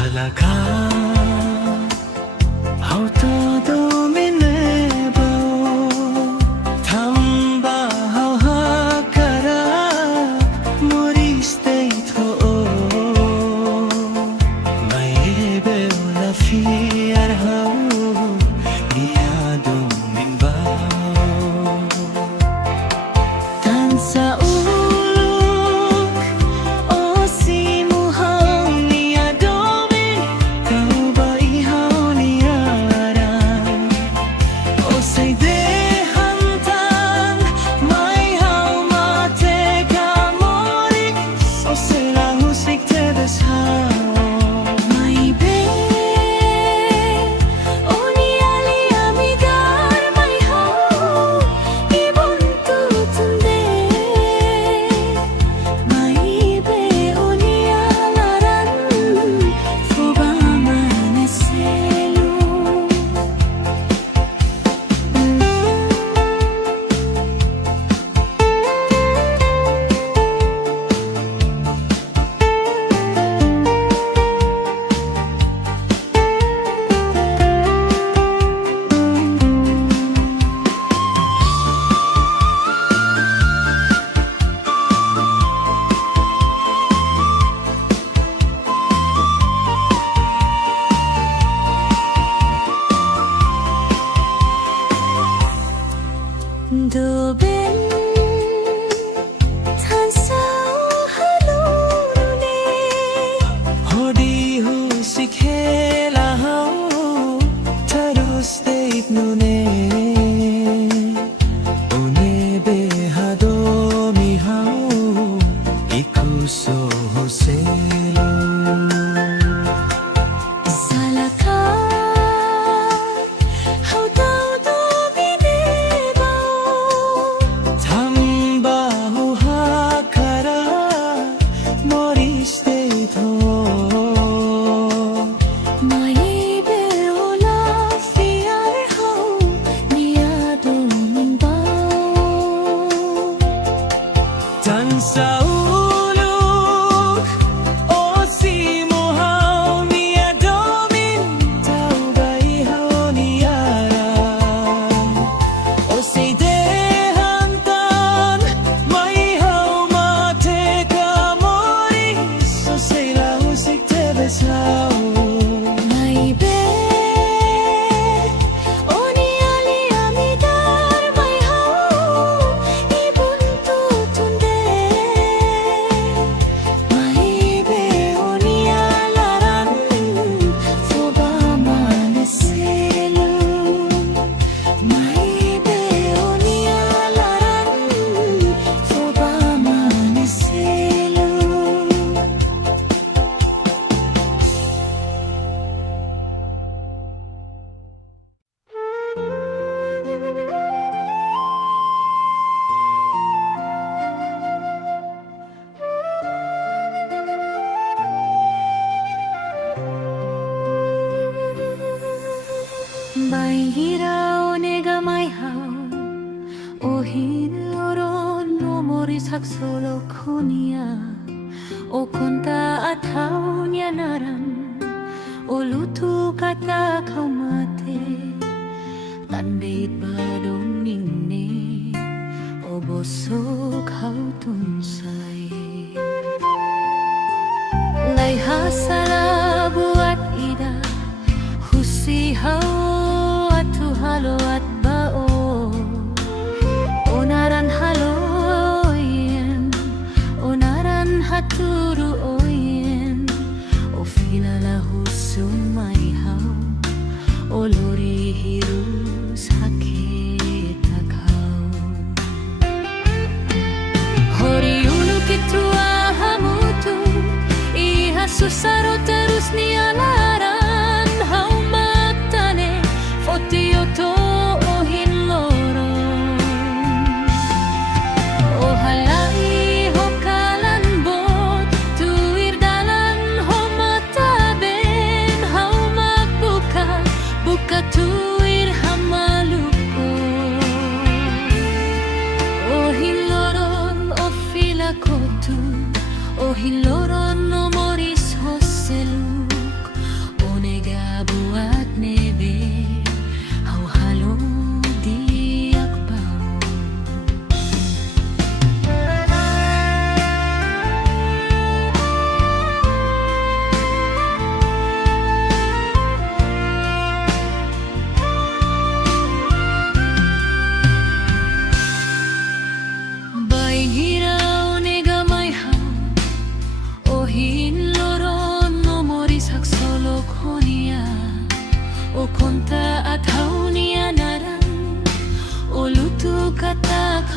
Salaka hau todo minebo Tamba hau hakara moriste tho Maiebe la fiar hau niado minbao Tansa uluk o simu hau niado min Kau ba ihau niaran O say de hantan mai hau mate ka mori O say la husik te des hau Mai be oni ali amigar mai hau ibon tutunde Mai be oni alaran foba maneselu Do ben tan sao halune Hodi husik hela hau Terus deip nune Une behado mi hau Iku soho selo Salaka hau tau do bineba Tamba hu hakara moris deito Mai be ola fiar hau niado minbao Tansa uluk o simo hau niado min Tau ba ihau niara O say de hantan mai hau mate ka moris O say la husik te besau Mai be oni ali amigar mai hau ibon tutunde Mai be oni alaran foba maneselu Mai be oni alaran foba maneselu Baihira onega mai hau Ohin oron no moris hak solo konia O konta atau nyanaran O lutu kata kau mate Tandit badong ningne O bosok hau tunsay Lai hasara buat ida Husi hau atu halo at bao Onaran halo oyen Onaran haturu oyen O filala husum mai hau O lori hiru sakit akau Hori ulu kitua hamutu Iha susaro terus nialaran Hau matane fotioto ohin loron O halai hokalan bot Tuir dalan ho mataben Hau magbuka buka tuir hamalupo Ohin loron o filakotu Ohin loron no moris hoseluk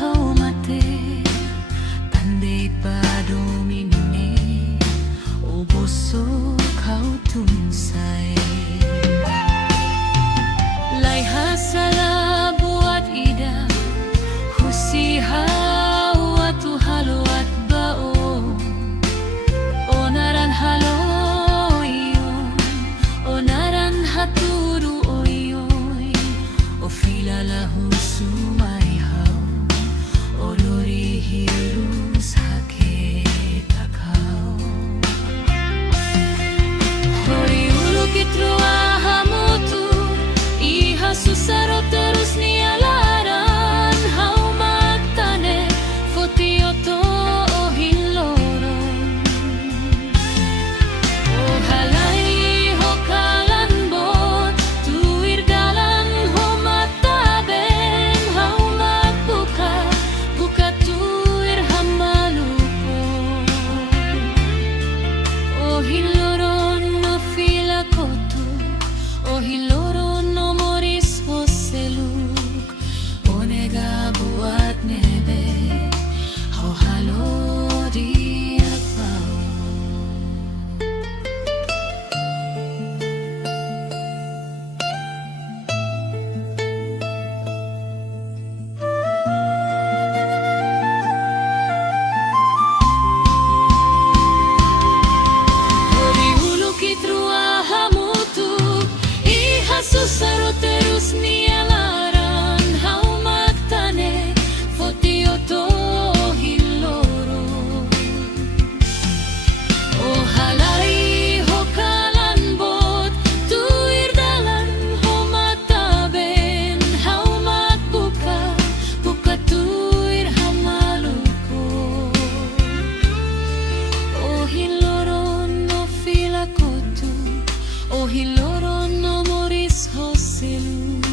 hau mate Pandai padomine O bosok hau tunsay Lai hasala buat ida Husihau atu halo at bao Onaran halo iyon Onaran haturu oyoy O filala husumay hau Olori hirus hakit akaw Hori ulukit ruahamutu Iha susaro terus nialaran Hau magtane Fotioto o hiloron O halay ho kalanbot Tuwir dalan ho mataben Hau magbuka Buka tuwir hamalupon O hiloron no filakotu O hiloron no moris ho seluk O nega buat nebe Hau halo di apau Hori ulukit ruahamutu Iha susaro terus nialaran Hau magtane Fotioto hiloron O halay ho kalanbot Tuwir dalan ho mataben Hau magbuka Buka tuwir hamalukon O hiloron no filakotu O hiloron no moris ho siluk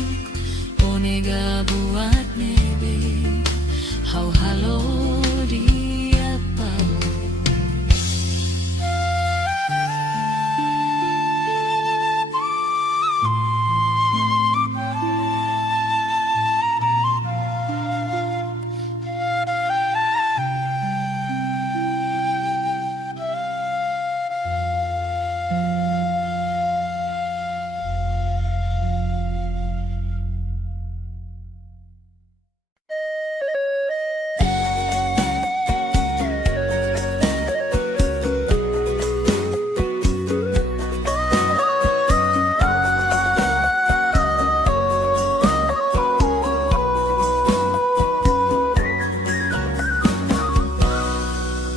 O nega buat nebe Hau halo di apau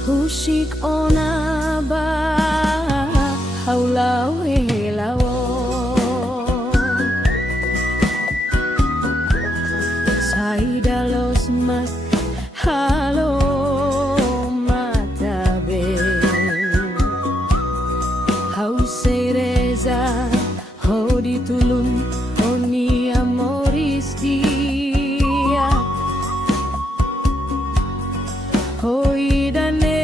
Husik ona ba haulau helawo Saidalos mat halo matabe Hau sereza ho ditulun oni amoris dia Hoi dane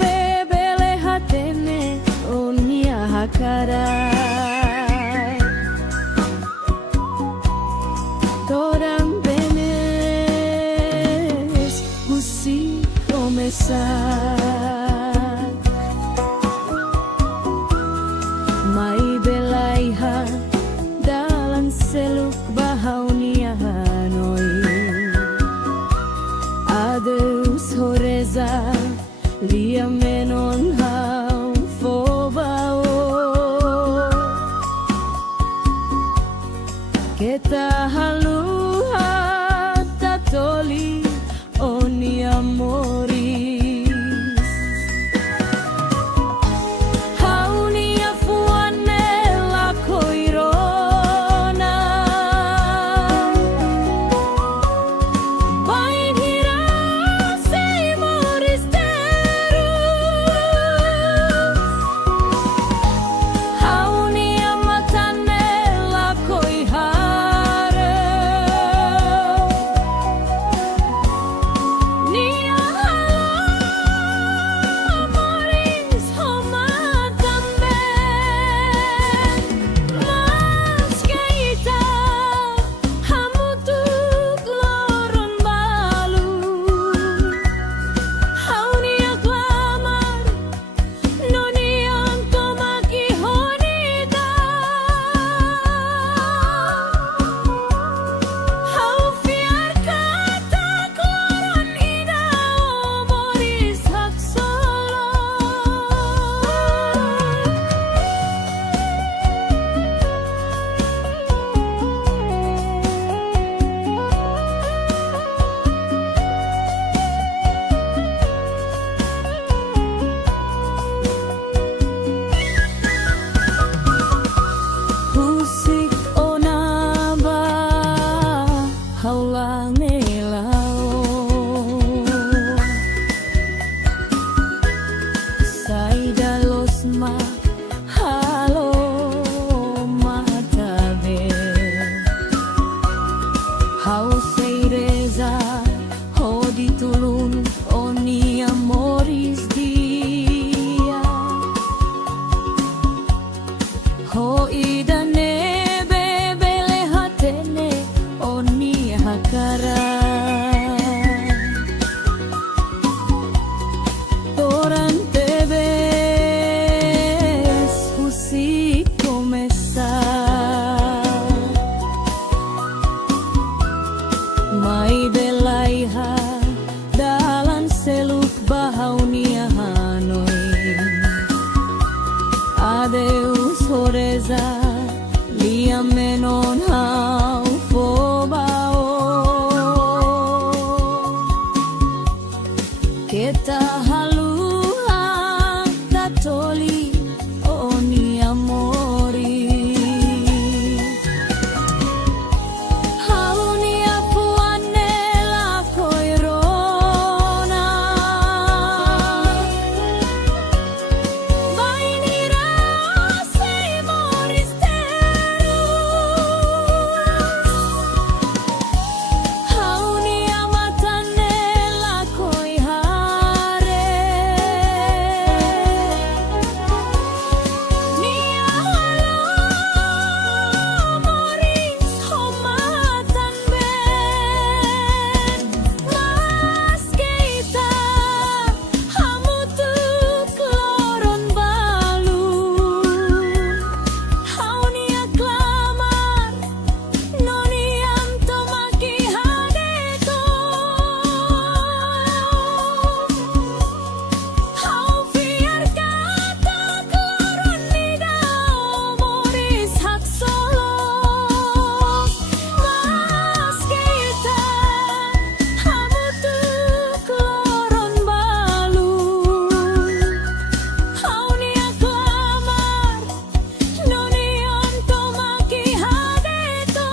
bebele hatene onia hakarai Toram benes usi começar Mai belaiha dalan seluk bahau nia hanoi Adeus horeza lia menon hau fobao Kita haluha tatoli oni amoris Hau nia fuane la koirona Bain hirase moris terus Hau nia matane la koihare começar. Mai belaiha dalam seluk bahagia Hanoi. Adeus horeza lia menon hau fobao. Kita halua tatoli oni amori. Haunia fuanela koirona. Vainira sei moristerus. Haunia matanela koihare. Nia halo moris homatan ben. Mas kita hamutu kloron balu. Haunia klamar noniam tomaki hadeto. Hau fiar kata kloron nida moris hak solo. Mas kita hamutu kloron balu. Haunia klamar noniam tomaki hadeto.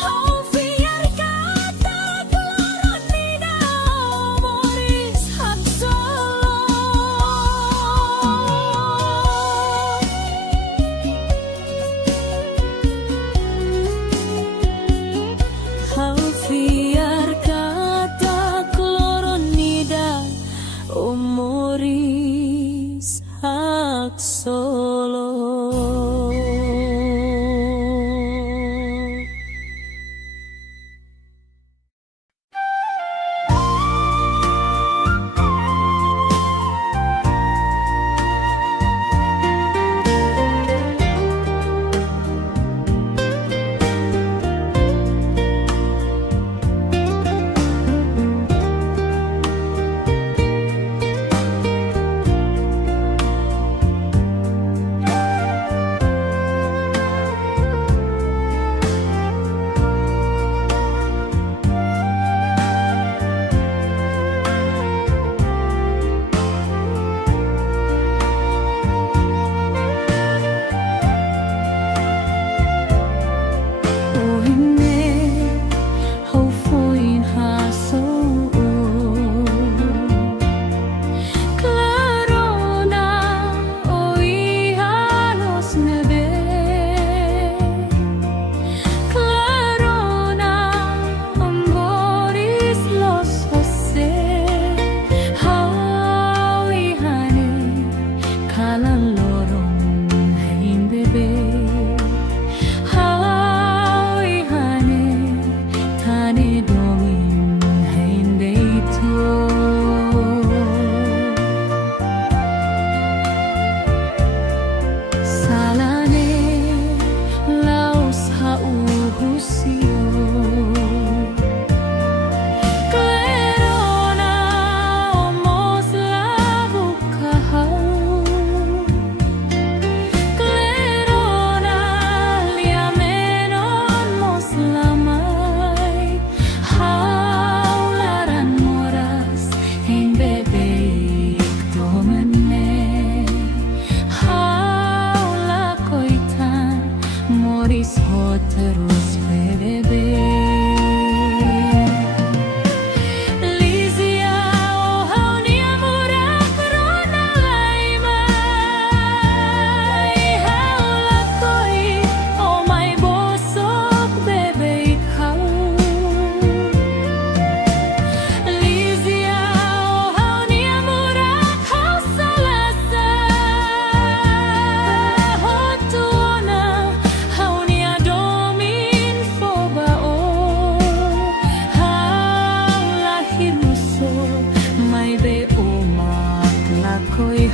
Hau fiar kata kloron nida moris hak solo. Hau fiar kata kloronida umoris hak solo.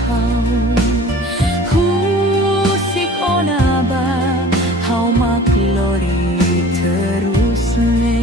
Husik onaba hau maklori terus ne.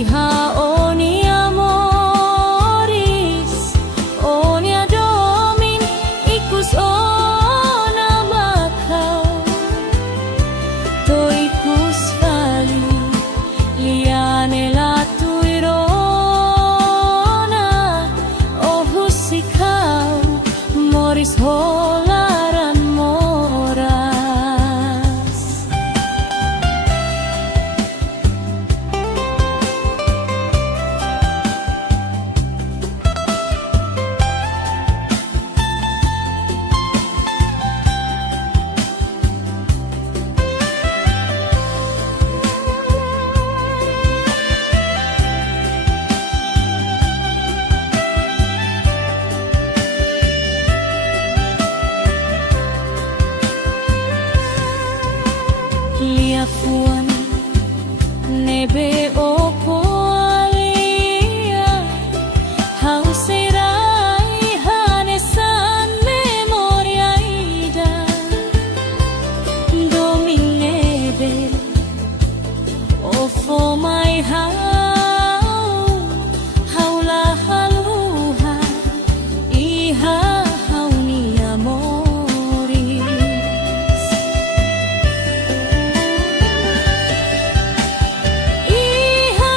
Iha oni amoris, oni adomin, ikus ona makau. To ikus vali, liane la tuirona, ohus ikau, moris holaran moras. Liafuan nebe opo alia, hauserai hanesan memoria ida, domin nebe ofo mai haula haluha, iha hauni amoris. Iha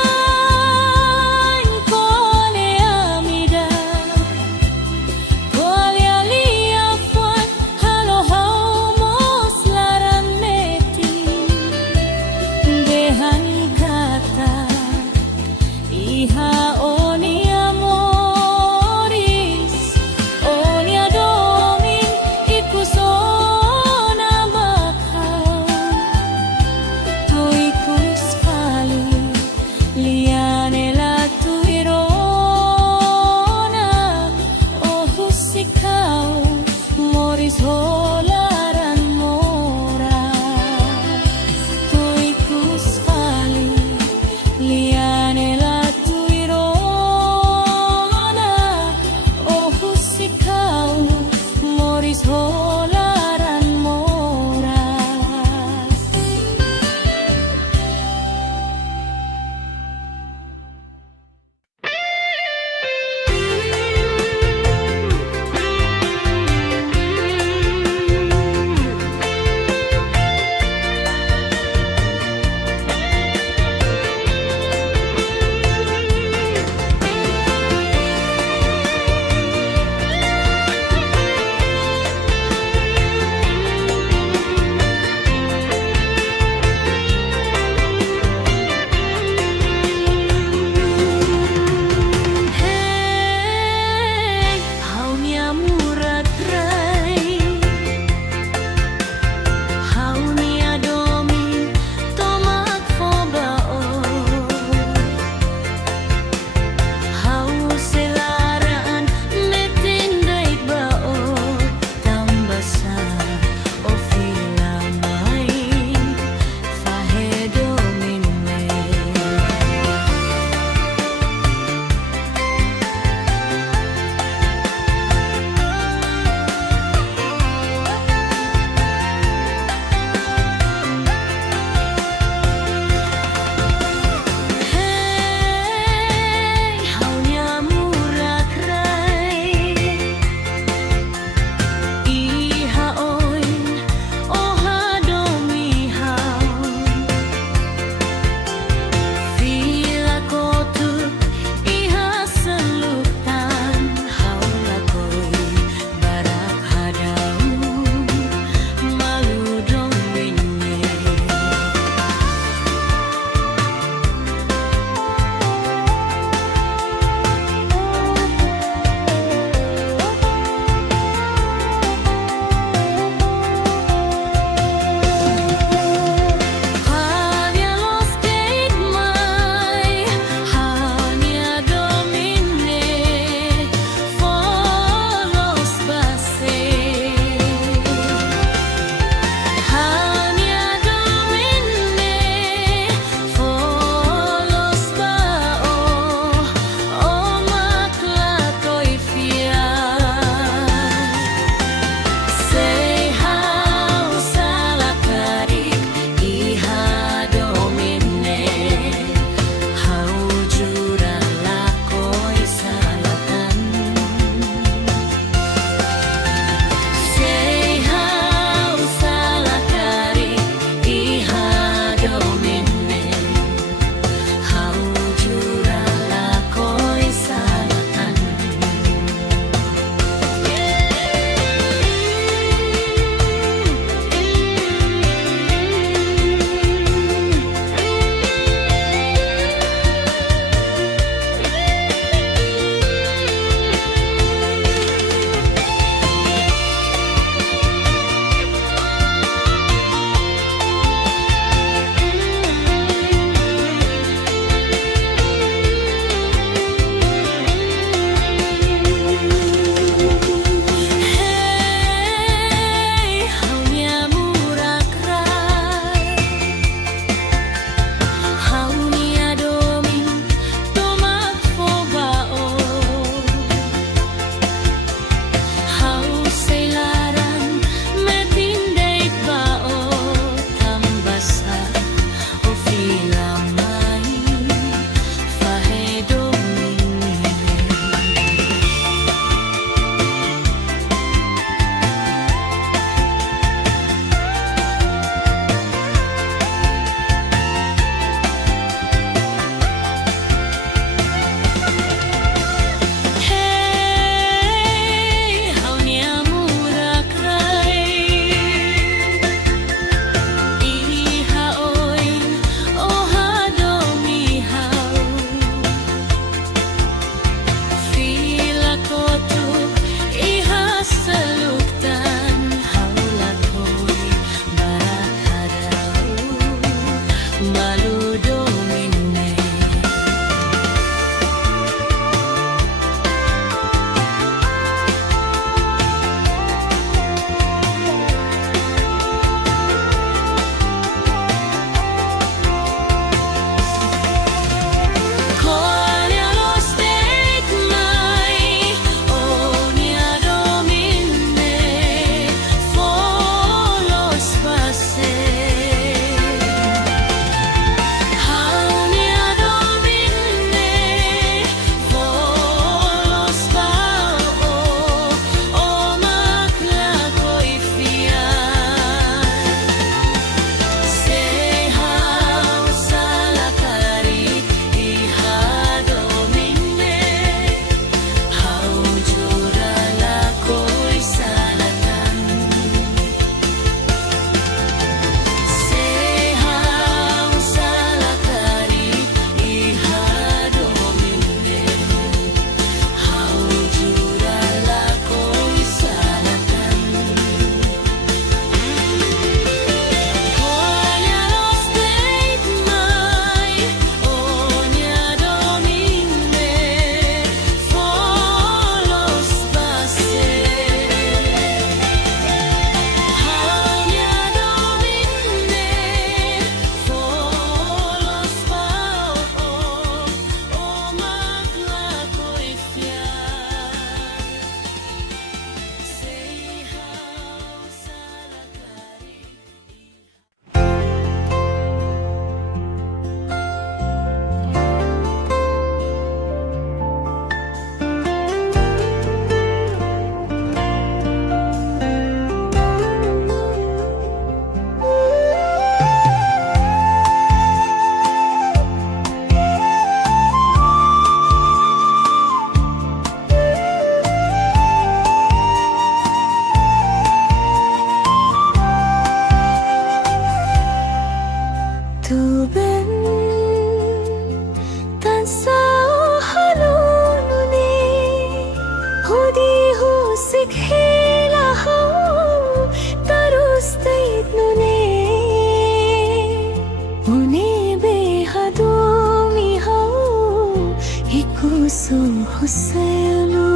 puso ko sa'yo.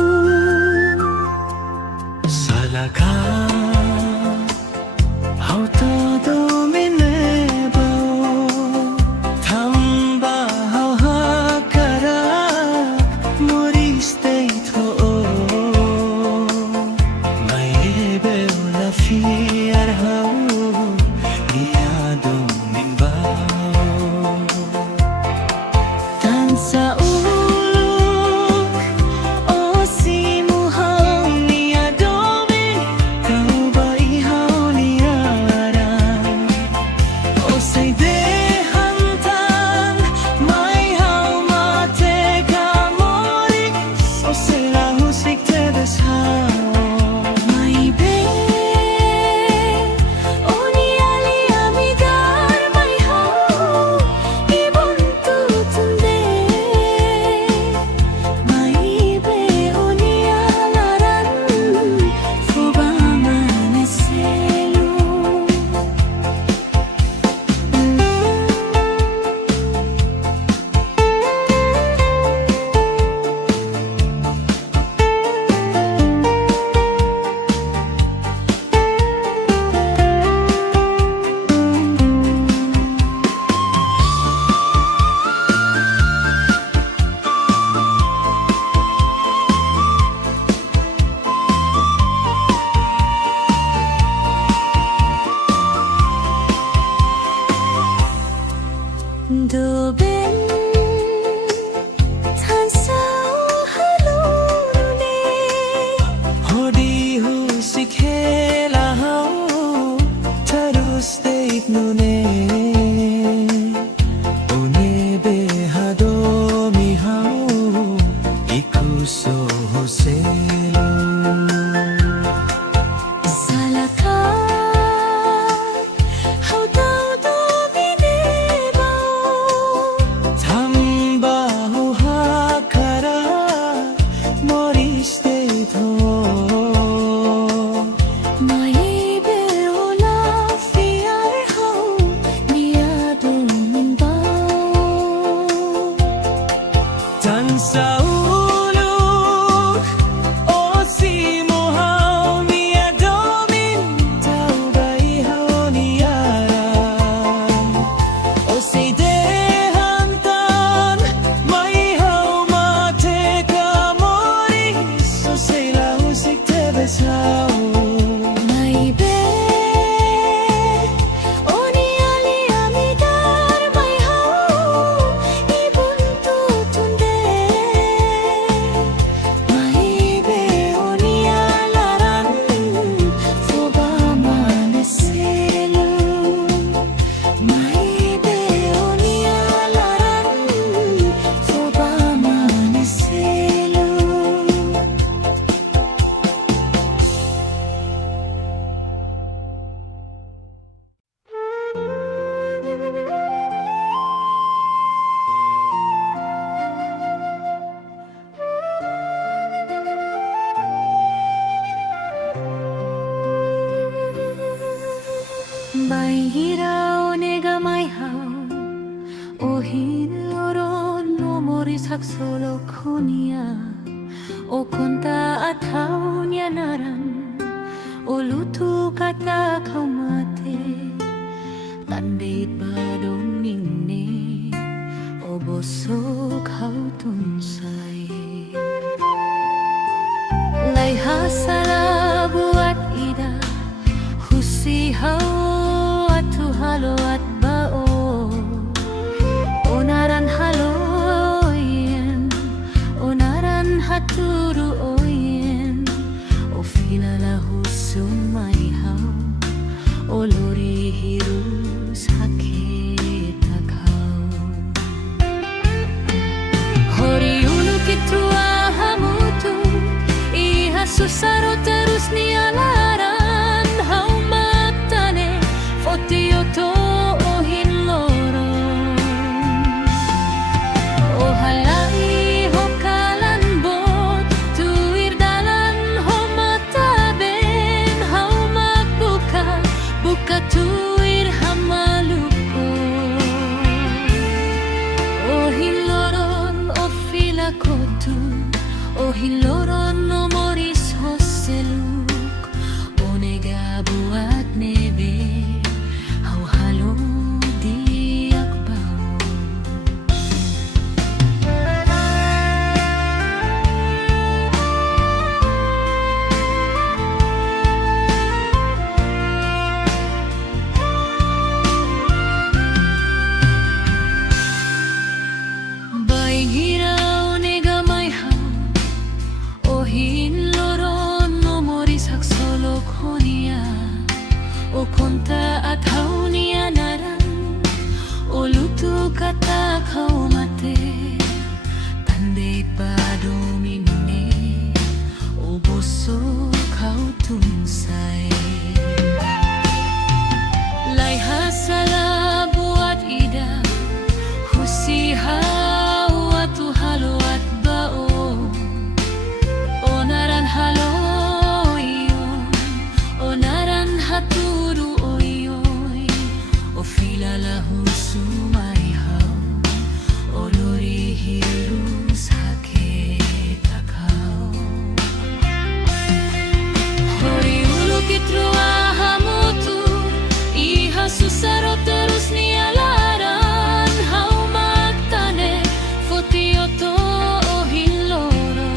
Salaka hau todo minebo Thamba hau hakara moriste tho Mai beula fiar hau niado nimbao Tansa uluk o simu hau niado kau bai hau niaran o say de hantan mai hau mate kamori o say la husik te des hau Mai be oni ali amigar mai hau ibon tutunde Mai be oni alaran foba maneselo Do ben tan sao halune hodi husik hela hau terus deit nune Une behado mi hau ikuso hoselo Salaka hau tau do bineba Thamba hu hakara moriste tho Mai be ola fiar hau niado nimbao Tansa uluk o simo hau niado tau bai hau niaran o say de hantan mai hau mate kamori o say la husik te besau Mai be oni ali amigar mai hau ibon tutunde Mai be oni alaran foba maneselo Mai be oni alaran foba maneselo Bai hira onega mai hau o hin oro no mori sak solo konia o konta atau nyanaran o lutu kata kau mate tandit badong ningne o bosok hau tunsai Lai hasala buat ida husi hau atu halo at bao onaran halo yen onaran haturu oyen o filala husum mai hau o lori hirus haketa kau hori ulu kitua hamutu iha susaro terus nialaran hau matane fotio to ohin lorong o halai hokalan bot tuir dalan ho mata ben hau magbuka buka tuir hamaluko ohin loron o fila kotu Hiloron no moris hoseluk onega buat nebe hau halo diak bau. Bai gira onega mai hau ohin loron no moris hak solo konia o konta at haunia naran o lutu kata kau mate tande padomine o boso kau tunsai lai hasala buat ida husiha watu halo at bao onaran halo iyon onaran haturu oyoy o filala husumay hao olori hirus hake takao hori ulukit ruaha mutu iha susaro terus nialaran hau magtane fotioto ohiloron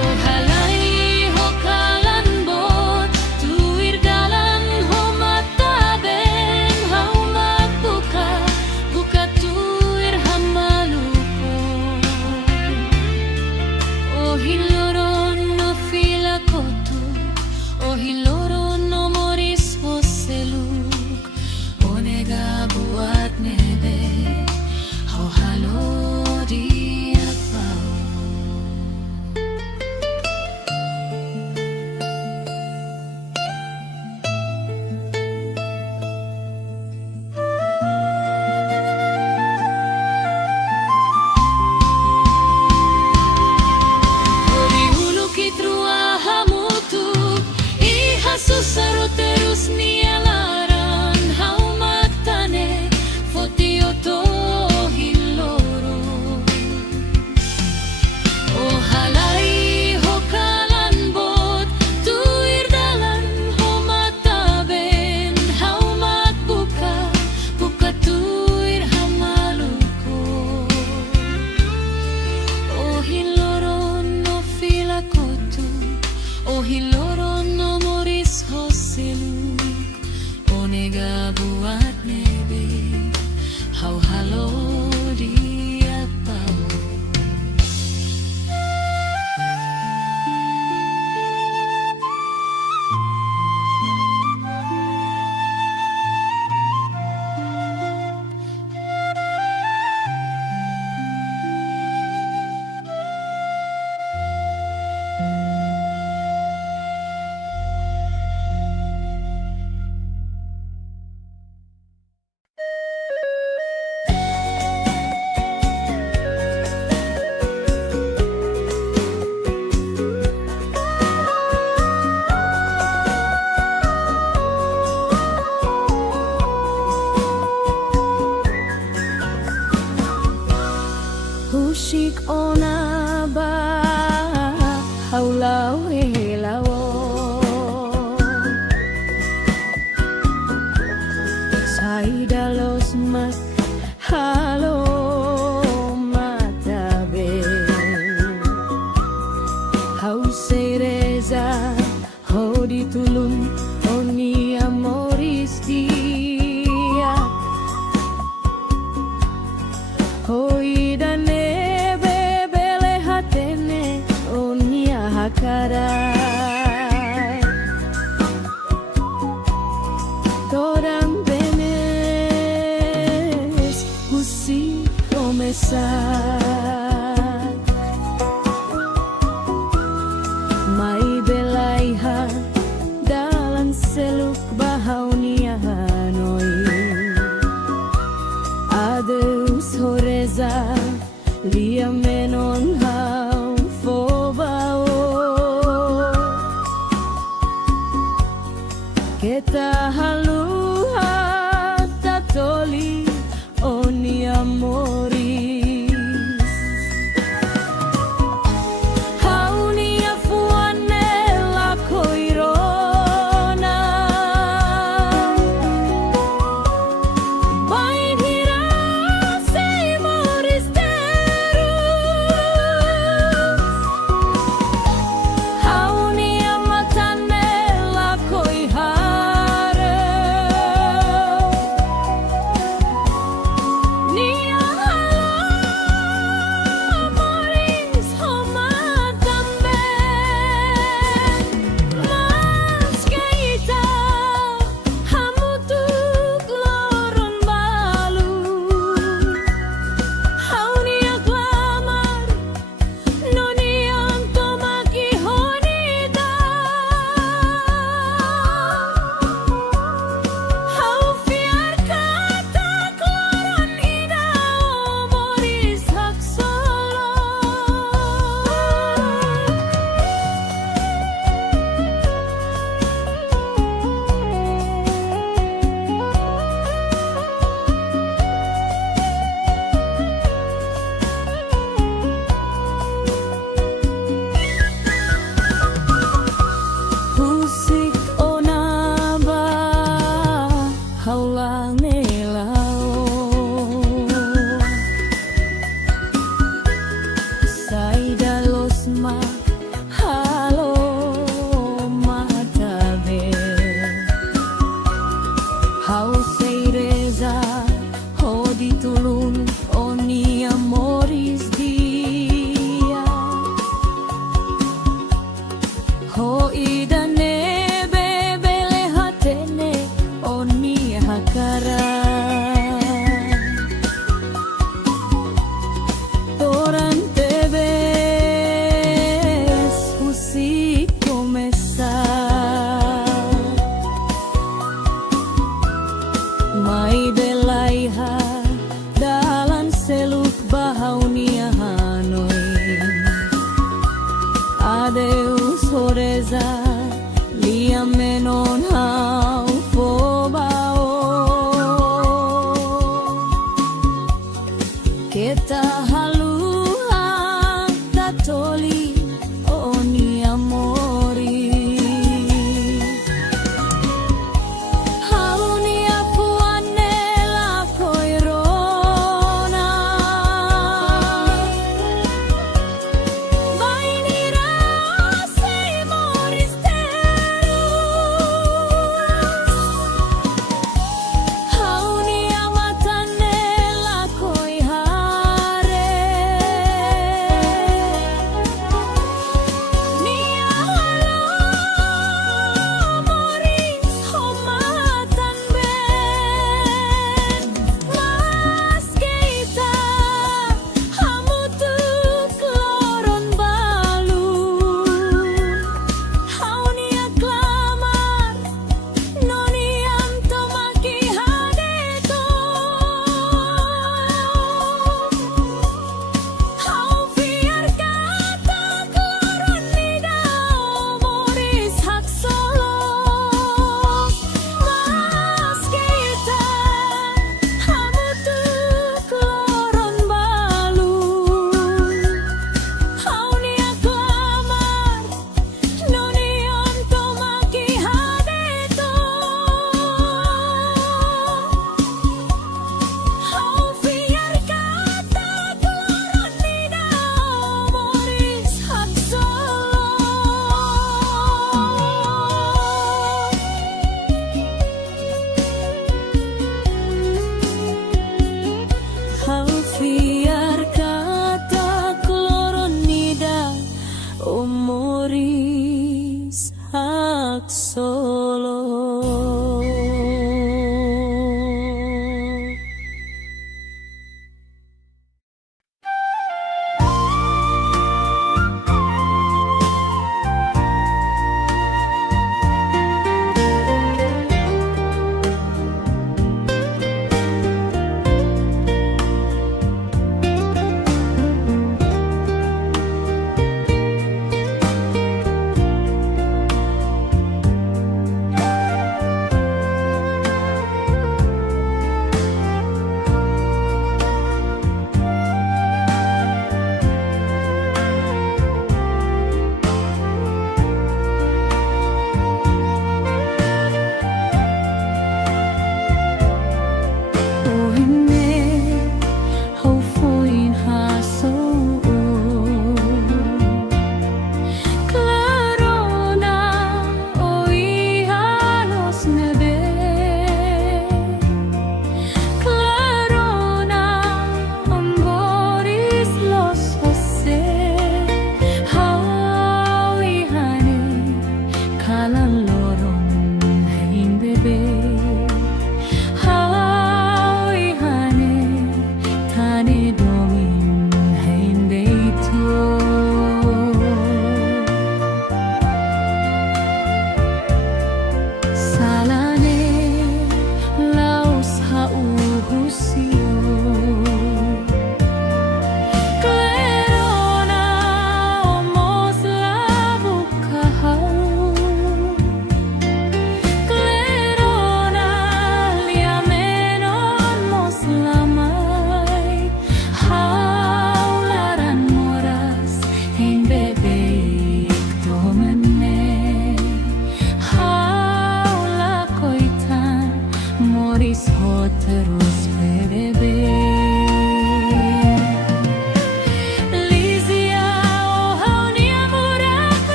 ohalai hokalan bot tuir dalan homataben hau magbuka buka tuir hamaluko ohiloron no filakotu ohiloron no moris hoseluk onega buat nebe hau halo diak bau. Hori ulukit ruaha mutu iha susaro terus nialaran hau magtane fotioto hiloron ohalai hokalan bot tuir dalan homataben hau magbuka buka tuir hamaluko ohiloron no filakotu ohiloron no moris hoseluk onega buat nebe hau halo diak bau. Husik ona ba haulau helawo saidalos mat halo matabe hau sereza hodi tulun oni amoris dia hoi dane bebele hatene onia hakarai torang benes husi komesar mai belaiha dalan seluk bahaunia hanoi adeus horeza lia menon hau fobao kita haluha tatoli oni amoris Kita haluan tatoli oni amori. Hauni apuane la koirona. Vainira sei moristerus. Hauni amatane la koihare. Nia halo moris homatan ben. Mas kita hamutu kloron balu. Hauni aklamar noni anto maki hadeto. Hau fiar kata kloron nida moris hak solo. Mas kita hamutu kloron balu. Hauni aklamar noni anto maki hadeto. Hau fiar kata kloron nida moris hak solo. Hau fiar kata kloron nida umuris hak solo.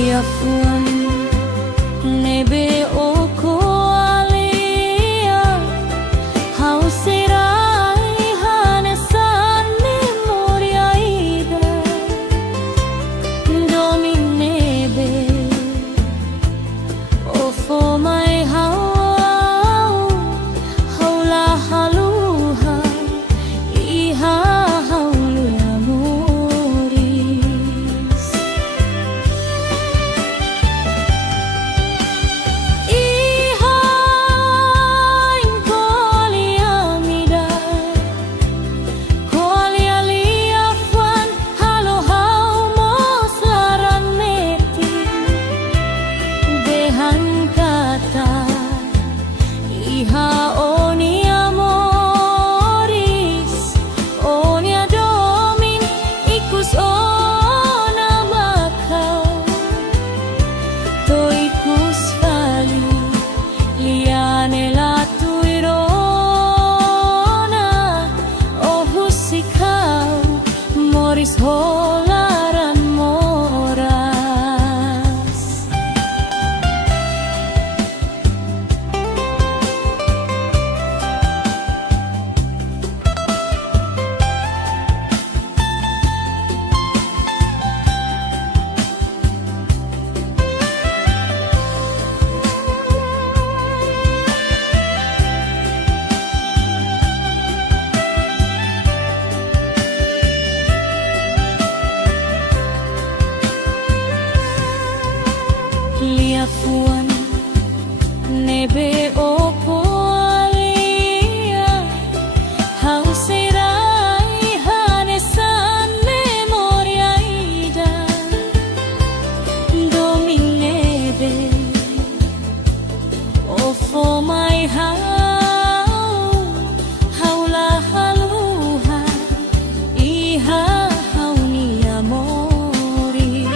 Liafuan nebe oko alia hausirai hanesan memoria ida domin nebe ofo mai haula haluha iha haulu amoris iha inkolia mida kolia liafuan halo haumos laran meti dehan kata iha oni amoris onia domin ikus ona makau to ikus fali liane la tuirona oh husikau moris holaran moras. Liafuan nebe oko alia hausirai hanesan memoria ida domin nebe ofo mai haula haluha iha hauni amoris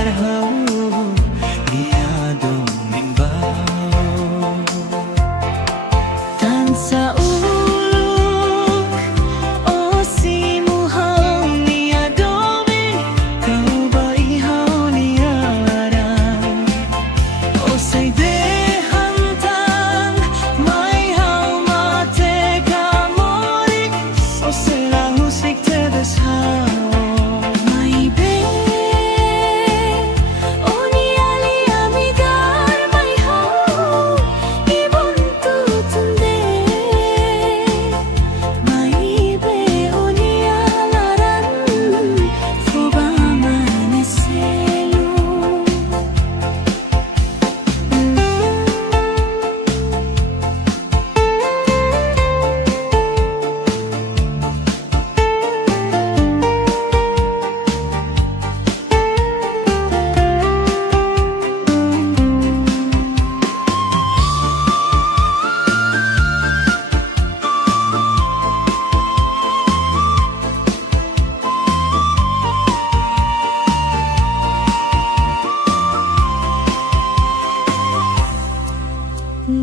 arhaw Iyadong mingbaw Tan sa ulok o simuhaw niya domi Kau ba ihaw niya aram o say Dehantan may haw mate kamori O sila husik tebes haw may be o niali amigar may haw ibon tutunde may be o nialaran fuba maneselo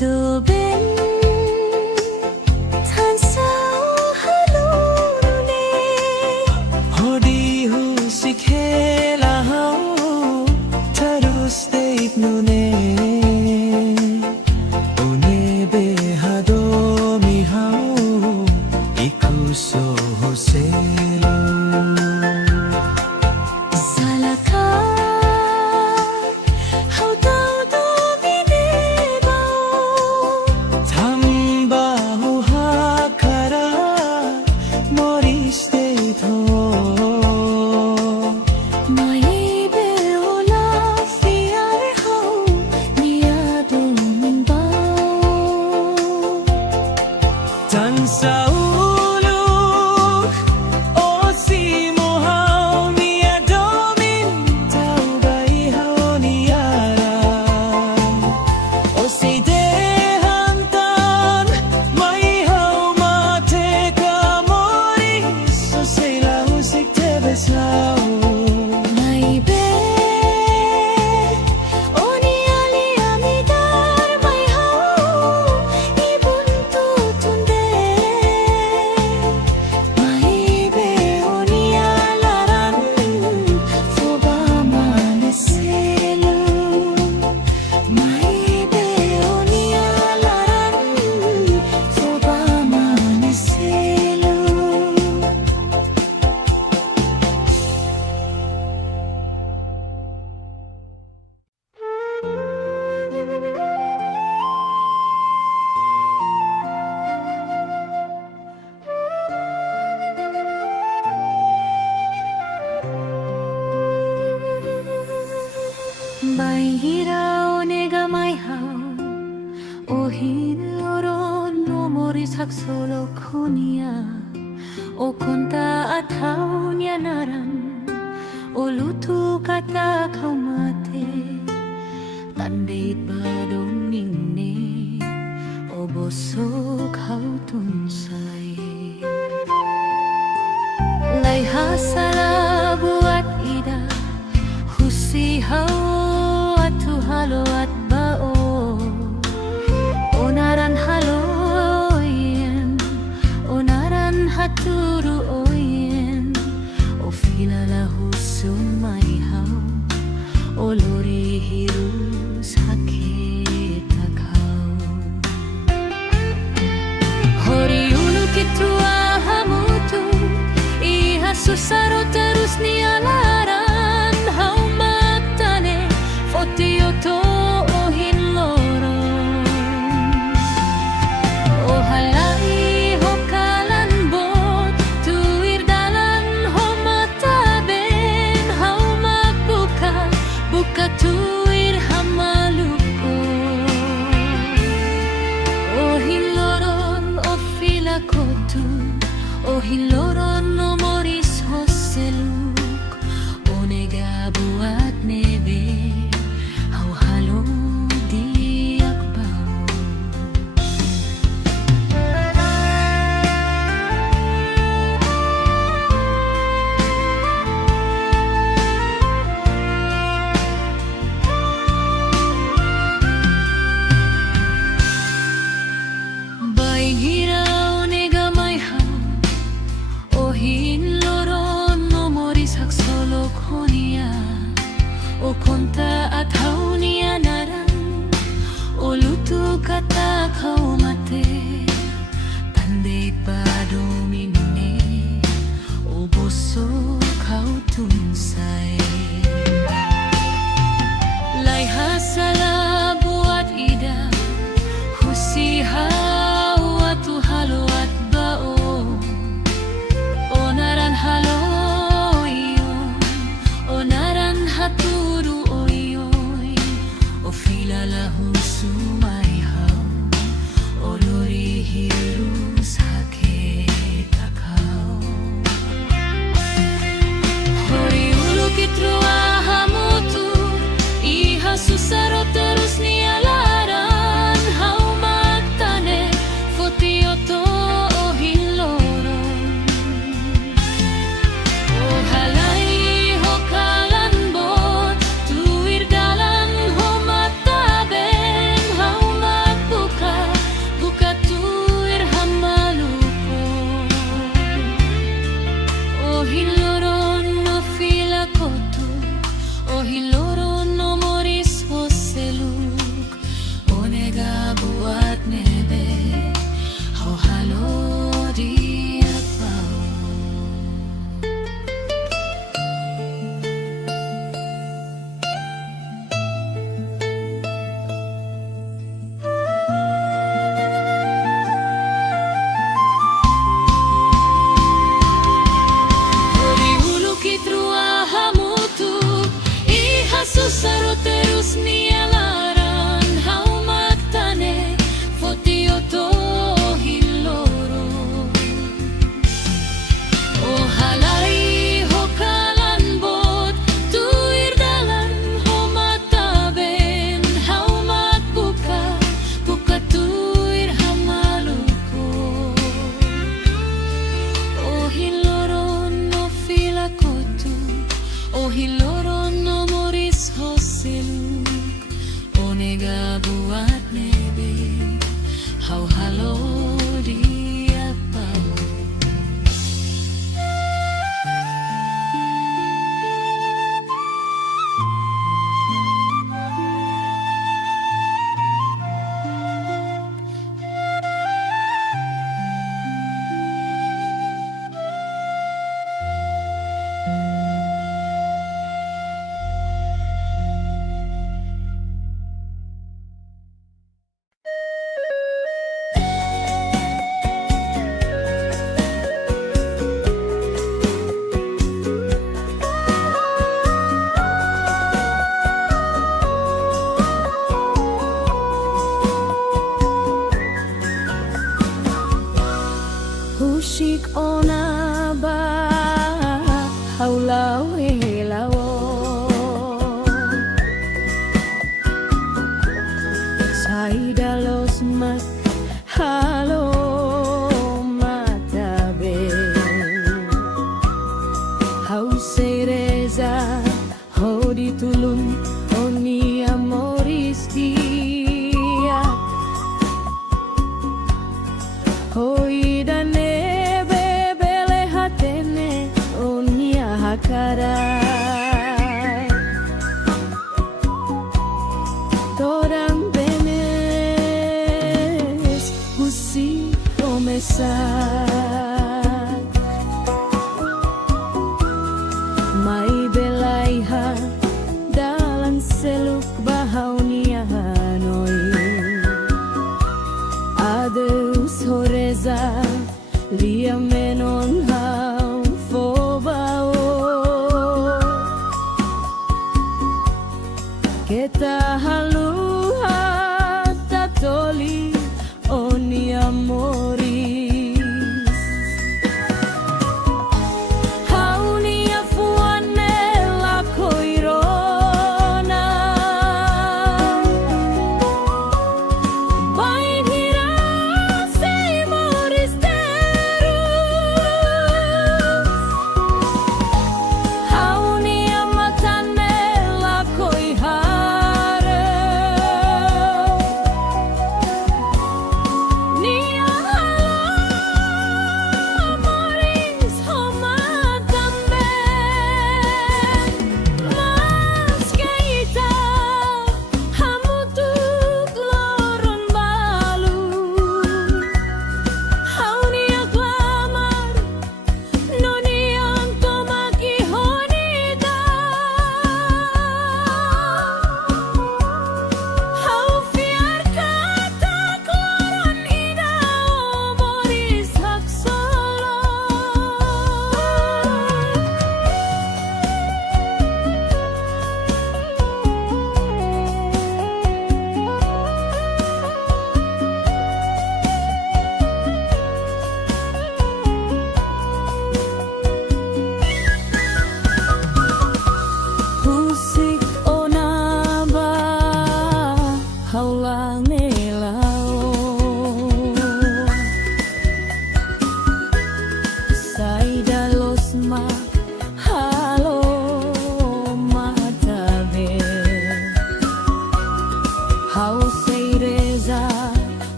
Doben tan sao halune Hodi husik hela haw Terus date nune One behado mi haw Ikuso hoselo salaka how tao domineba Tambaho hakara Moris date ho may be o la fiar how niya dominbaw Tan sa ulok o simuhaw niya domin Tao ba ihaw niya aram O say dehantan may haw mate kamoris O say lahusik tebes haw may be o niali amigar may haw ibon tutunde may be o nialaran fuba maneselo may be o nialaran fuba maneselo Baihira onega mai hao Ohin oron no mori saksolo konia O konta atau nianaran O lutu kata kau mate Tandait badong ningne O boso kau tunsay Lay hasala buat ida Husihaw atu halo at bao Onaran halo oyen Onaran haturu oyen O filala husum may haw O lori hiru sakit akaw Hori ulu kitua hamutu Iha susaro terus nialaran Hau matane fotioto ohin lorong O halai ho kalan bot O konta at haunianaran O luto kata kau mate Pandai padomine O boso kau tunsay Lai hasala buat ida Husihau atu halo at bao Onaran halo iyon Onaran haturu oyoy O filalahu sumayhaw O lori hirus haketakau Hori ulukit ruahamutu Iha susaro terus nialaran Hau matane fotioto o hiloron O halai ho kalanbot Tuir dalan ho mataben Hau matbuka buka tuir hamaluko O hiloron no filakotu O hiloron no moris ho seluk O nega buat nebe Hau halo di apau Hori ulukit ruahamutu Iha susaro terus nialaran Hau matane fotioto hiloro O halai ho kalanbot Tuir dalan ho mataben Hau matbuka buka tuir hamaluko O hiloron no filakotu O hiloron no moris ho seluk O nega buat nebe Hau halo di apau Husik ona ba haulau helawo Saida los mat halo matabe Hau sereza ho ditulun oni amoris dia Hoi dane bebele hatene onia hakara Toram benes husi promesar Mai belaiha dalan seluk bahaunia hanoi Adeus horeza lia menon hau fobao Kita halu hata toli oni amoris Haunia fuane la koirona Bain hira sei moris terus Haunia matane la koihare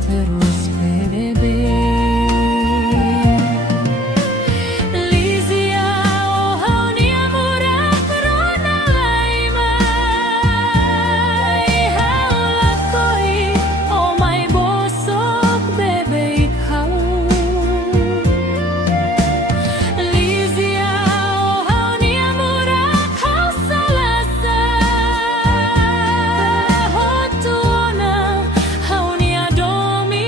terus bebe. Lizia oh hau ni amor corona laima hau lakoi oh my bosok bebe hau. Lizia oh hau ni amor hau salasa hotuona hau ni adomi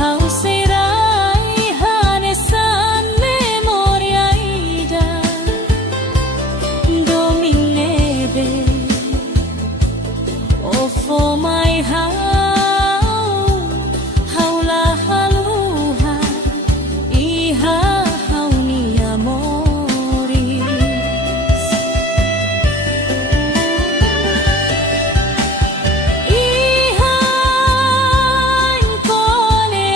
Hausirai hanesan memoria ida dominebe o for my haula haluha iha hauni amoris iha kone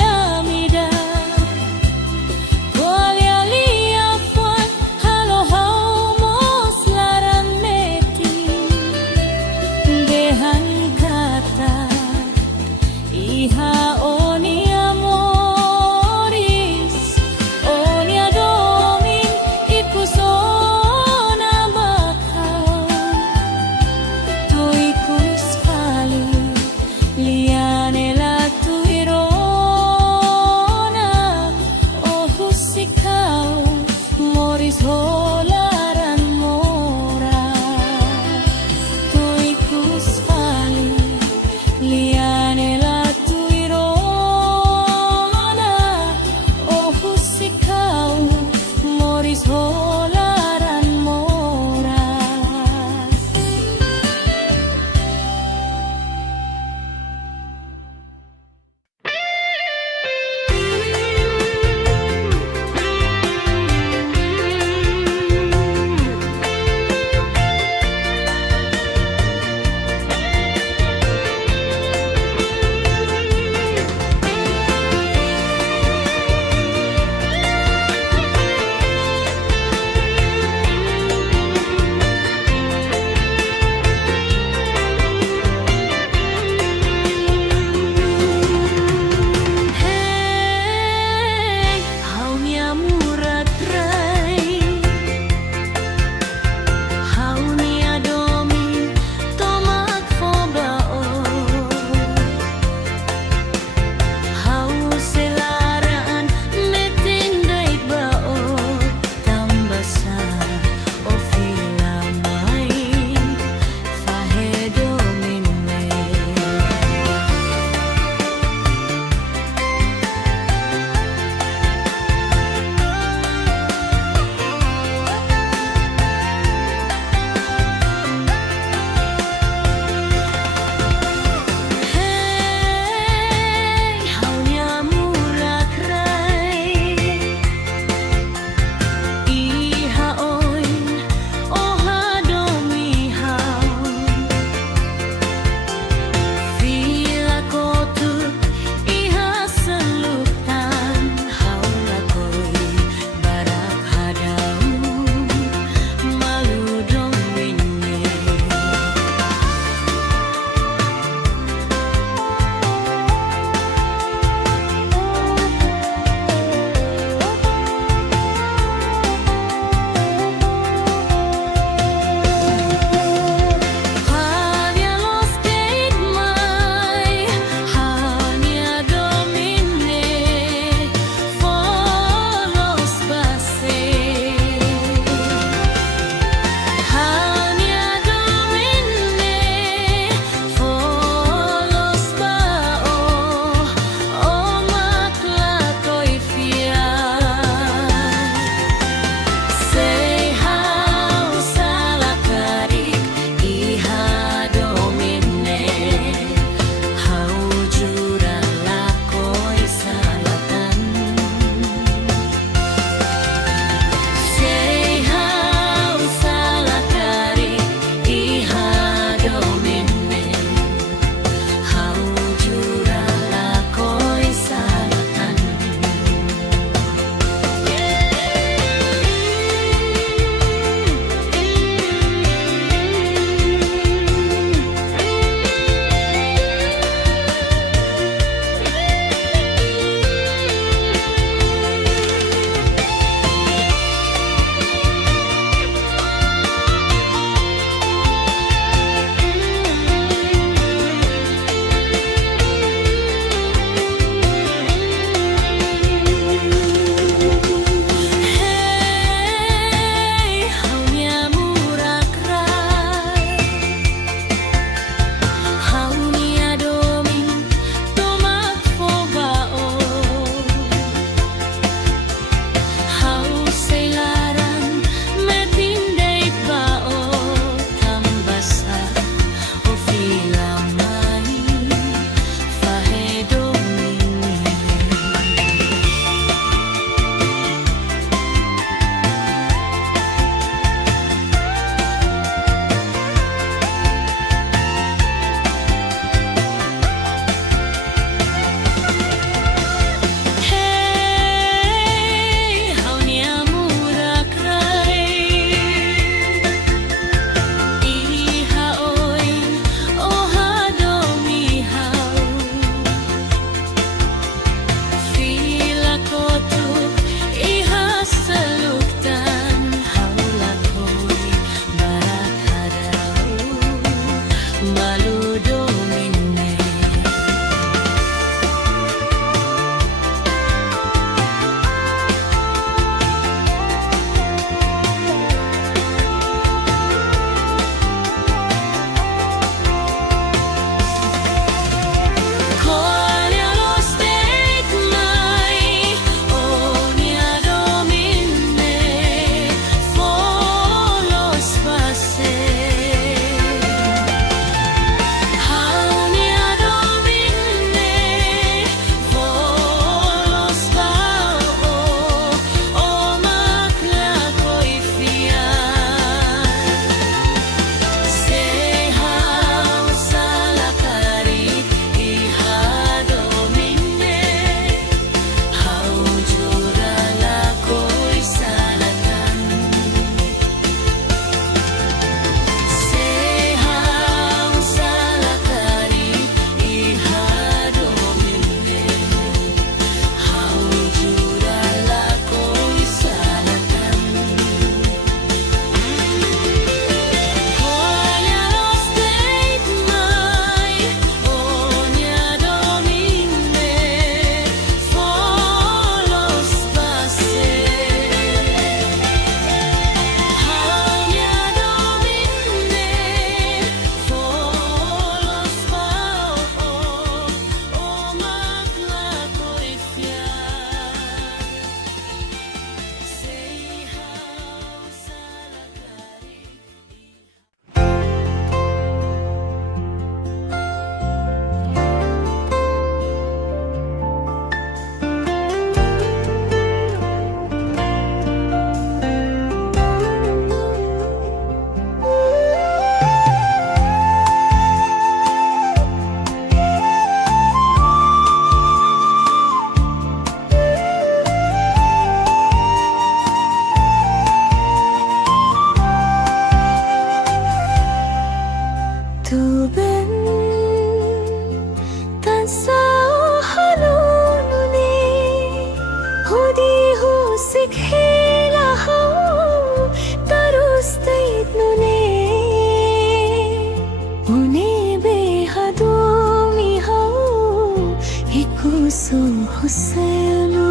Huselu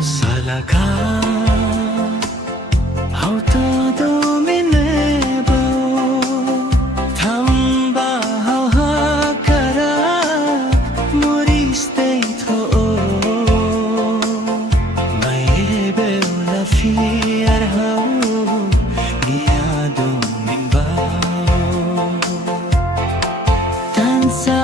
Salaka Hau todo minebo Tamba hau hakara Moriste tho Mayebe una fiar hau Niado minbao Tansa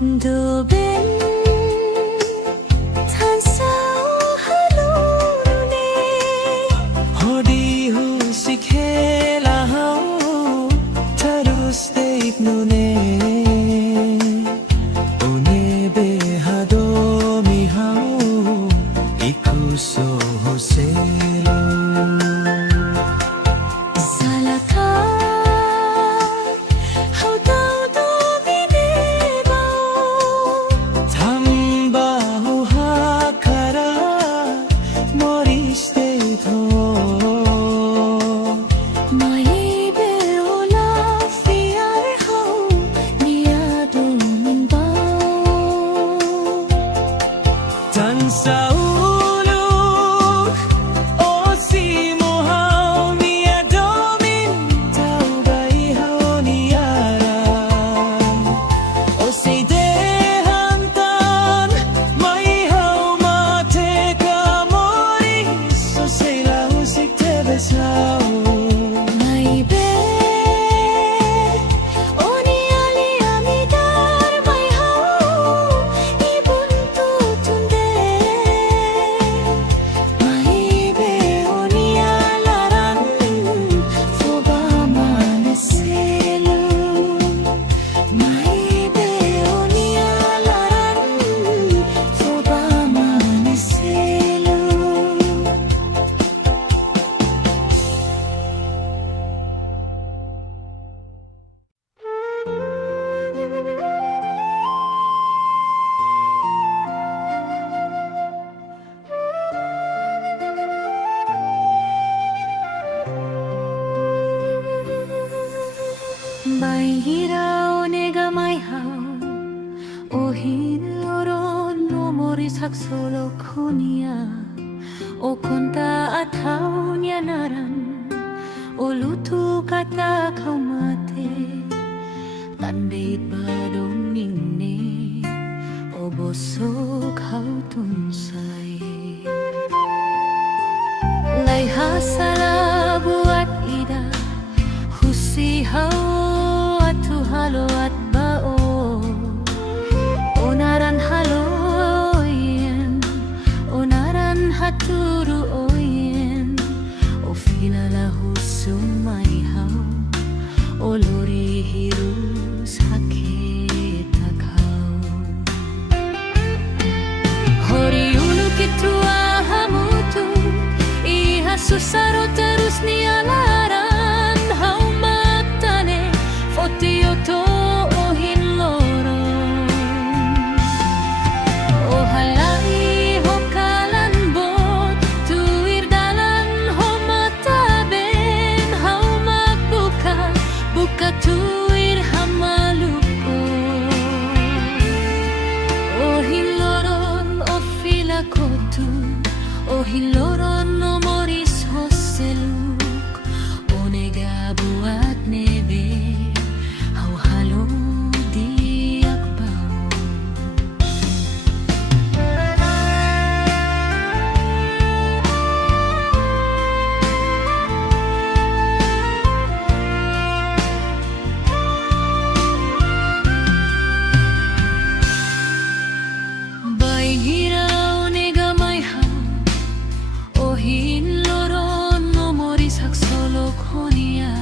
Doben Tansau halune Hodi hu sikhela hau Terus deep nune Une behado mi hau Ikuso hoselo Salaka Hau todo minebo Tamba hu hakara Moriste tho Maibe ola fiar hau Niado minbao Tansa uluk O simo hau niado min Tau bai hau niara O say de hantan Mai hau mate ka moris O say la husik te besao Maibe Oni ali amidar mai hau Ibuntu tunde Maibe oni alaran Foba maneselu Maibe oni alaran Foba maneselu Baihira onega mai hau Ohin oro no mori saksolo konia O konta atau nyanaran O lutu kata kau mate Tandait badong ningne O bosok kau tunsay Lai hasala buat ida Husi hau atu halo at bao Onaran halo oyen Onaran haturu oyen O filala husumai hau O lori hiru sakit akau Hori ulu kitua hamutu Iha susaro terus nialaran Hau matane fotio to ohin lorong O halai hokalan bot Tu hiloron no moris hoseluk onega buat nebe hau halo diak bau. Bai hirau nega mai hau o hinloron no moris hak solo konia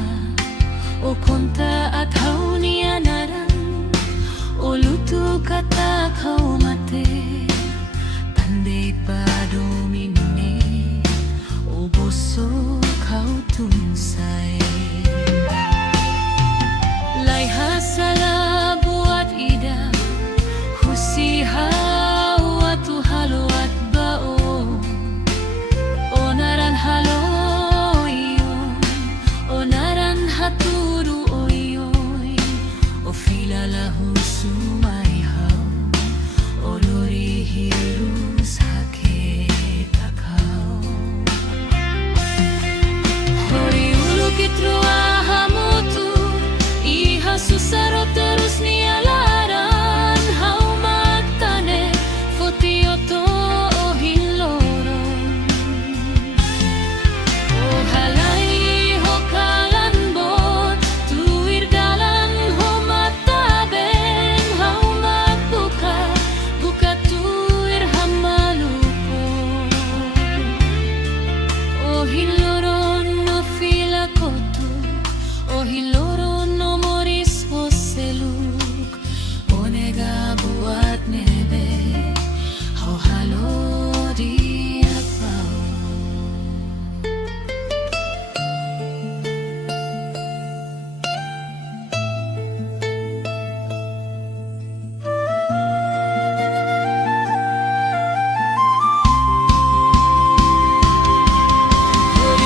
o konta at hau nia naran o lutu kata kau mate tande padomine o boso kau tunsai lai hasala buat ida husi hau atu halo at bao onaran halo iyo onaran haturu oyoy o fila la husumai hau olori hirus haketa kau hori ulu kitrua hamutu iha susaro terus nialaran hau matane fotioto o hiloron o halai ho kalan bot tuir dalan ho mataben hau magbuka buka tuir hamaluko o hiloron no fila kotu o hiloron no moris hoseluk onega buat nebe hau halo diak bau. Hori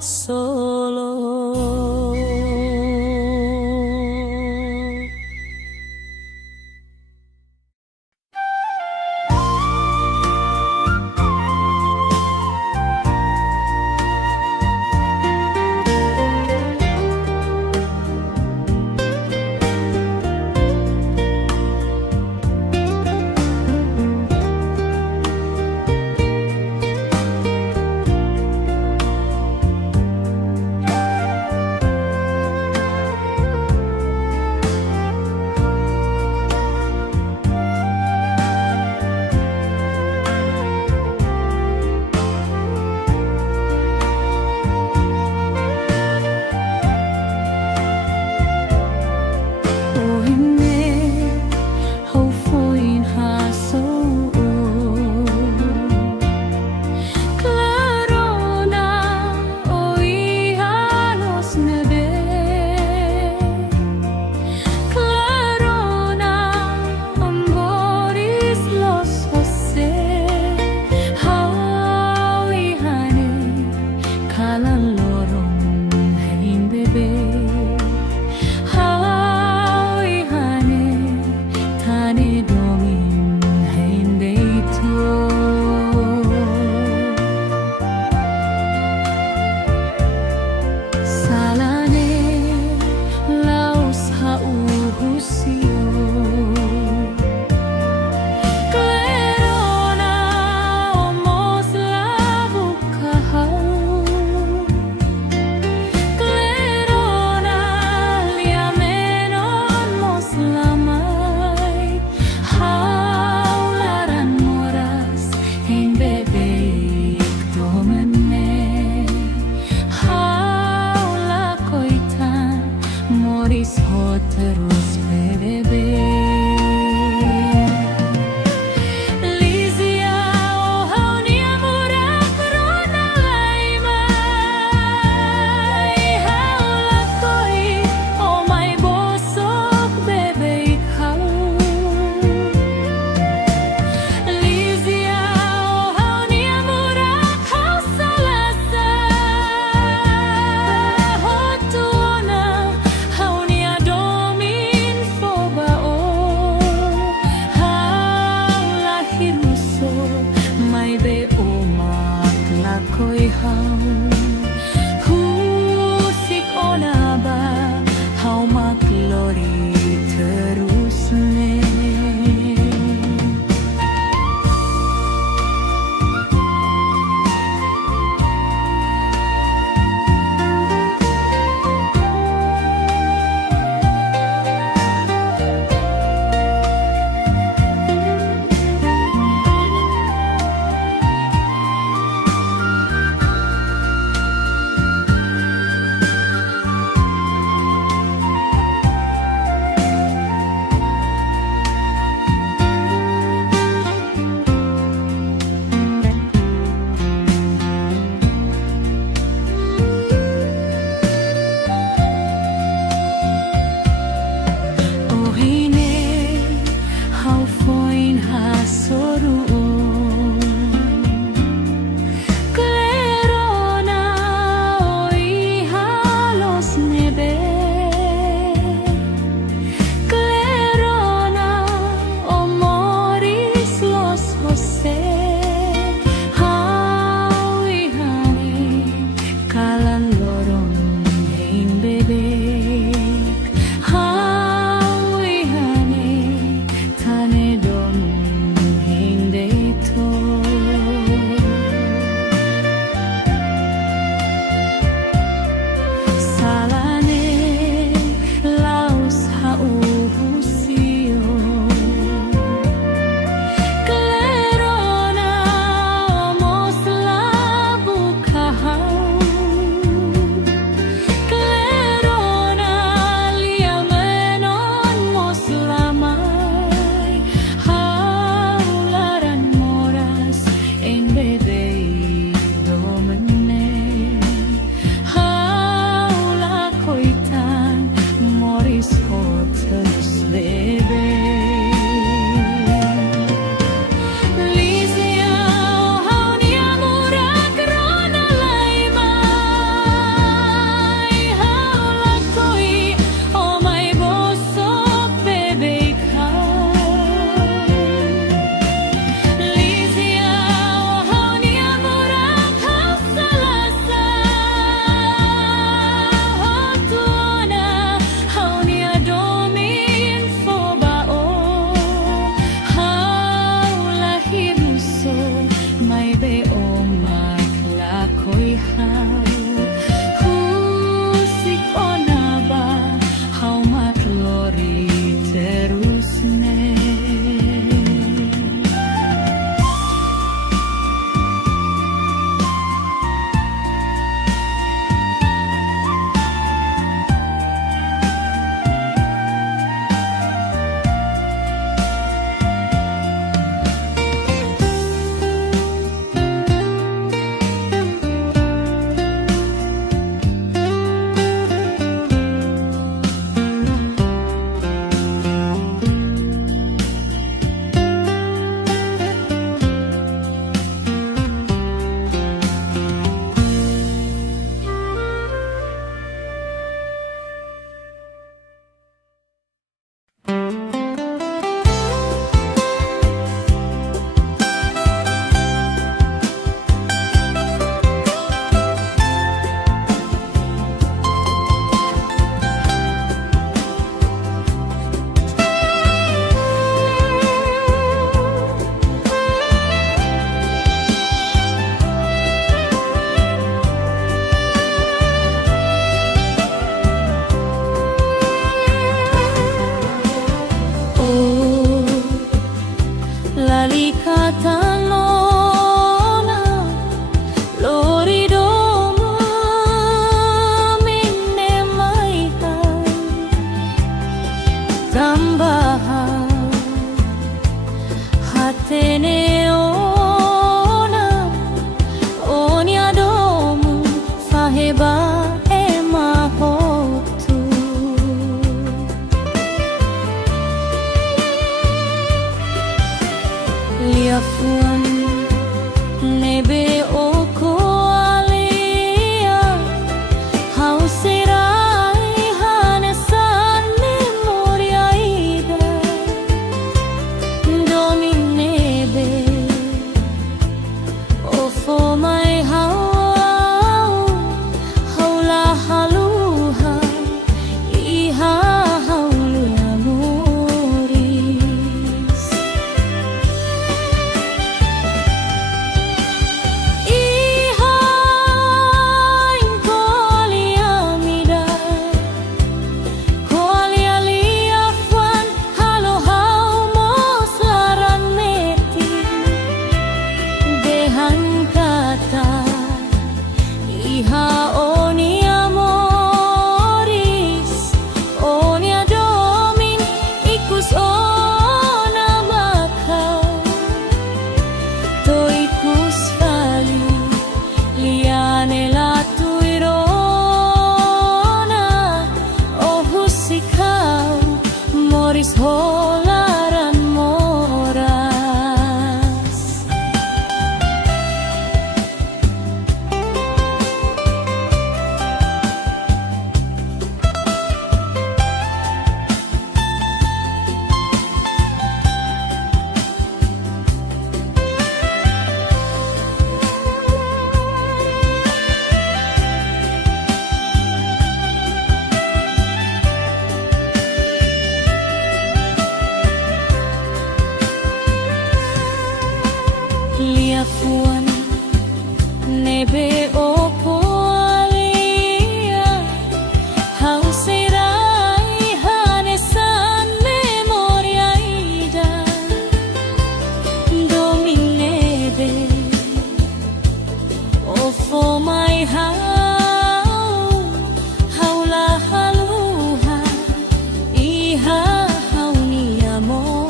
Solo. be omak lakoy hau husik onaba hau matlori terus ne. Liafuan nebe oko alia hau serai hanesan memoria ida domin nebe ofo mai hau haula haluha iha haulu amoris. Moris holaran moras. Liafuan nebe opo alia hau serai hanesan memoria ida domin nebe ofo mai hau haula haluha iha hauni amoris.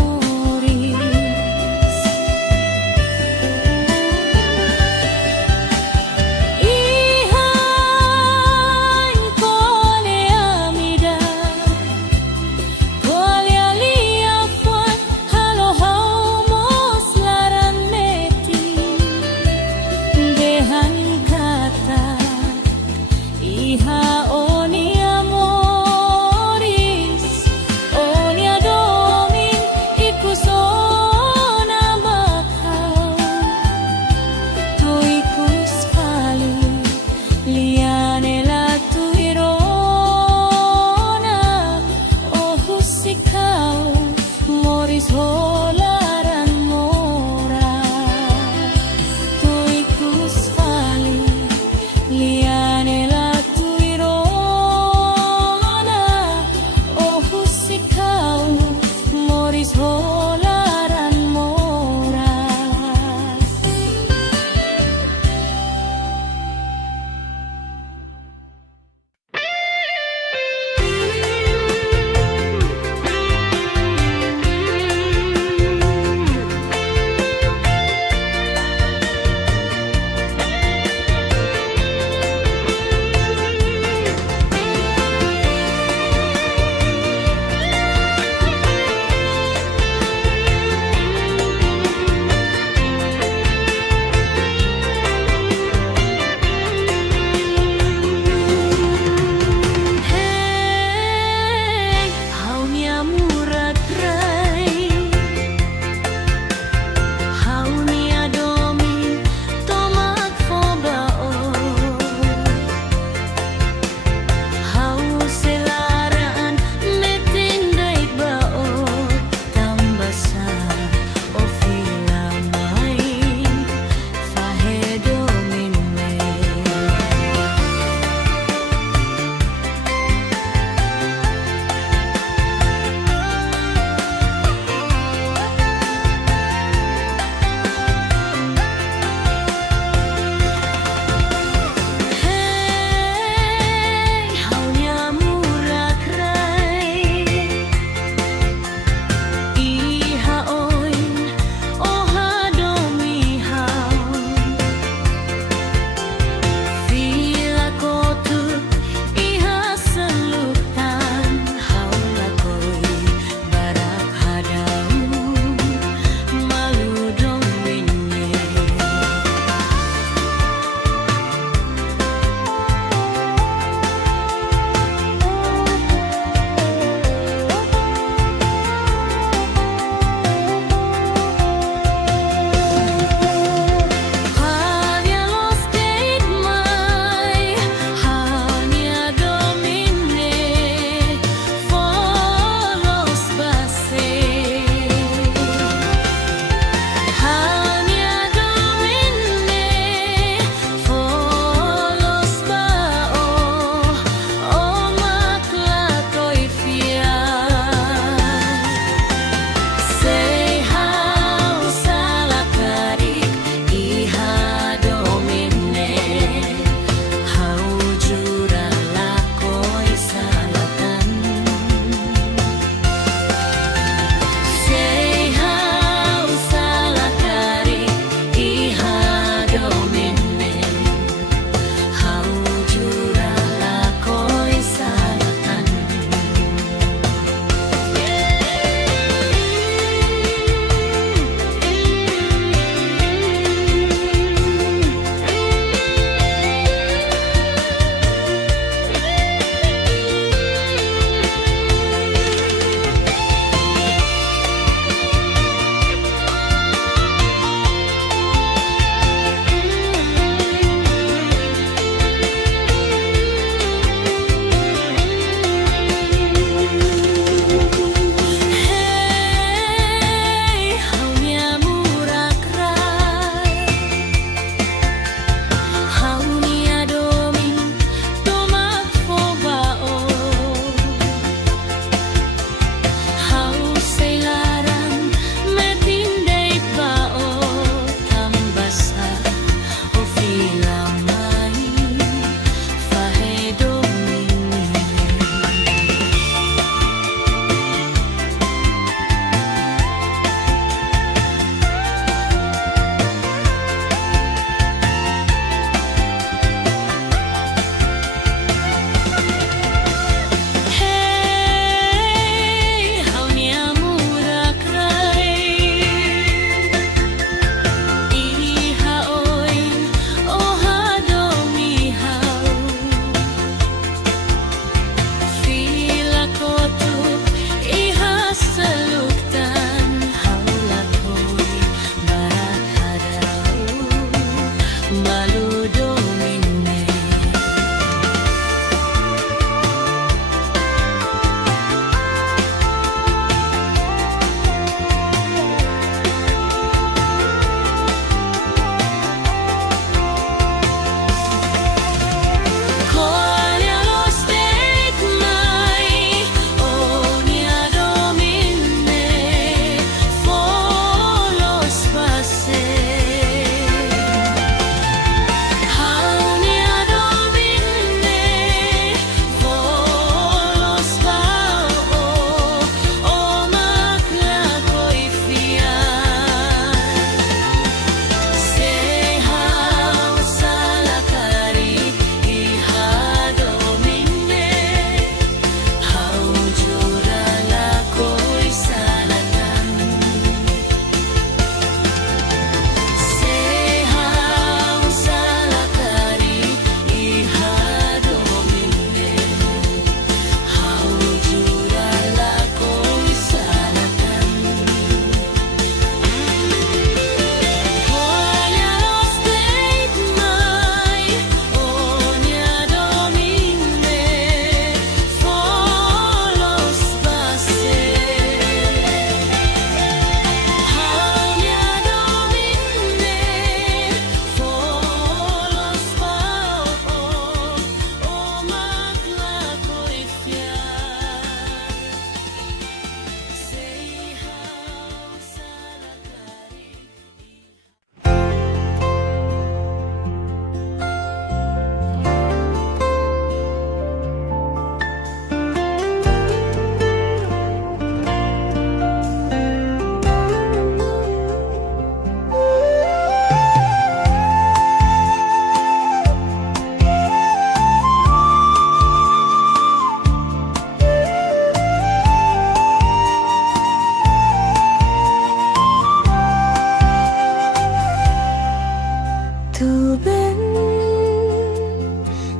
Tuben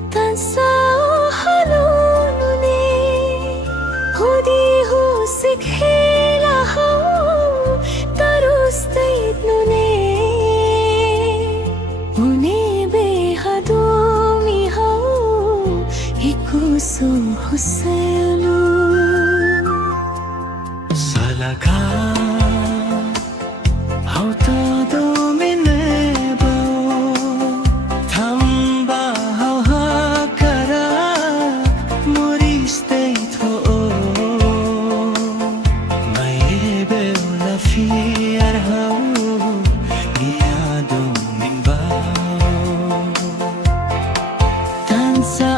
tansah halununi hudi husik hilahaw tarus tayit nune une behadumi haw ikuso huselu Salaka hau todo minebo thamba hau hakara moriste tho mai be la fiar hau iado minba tansa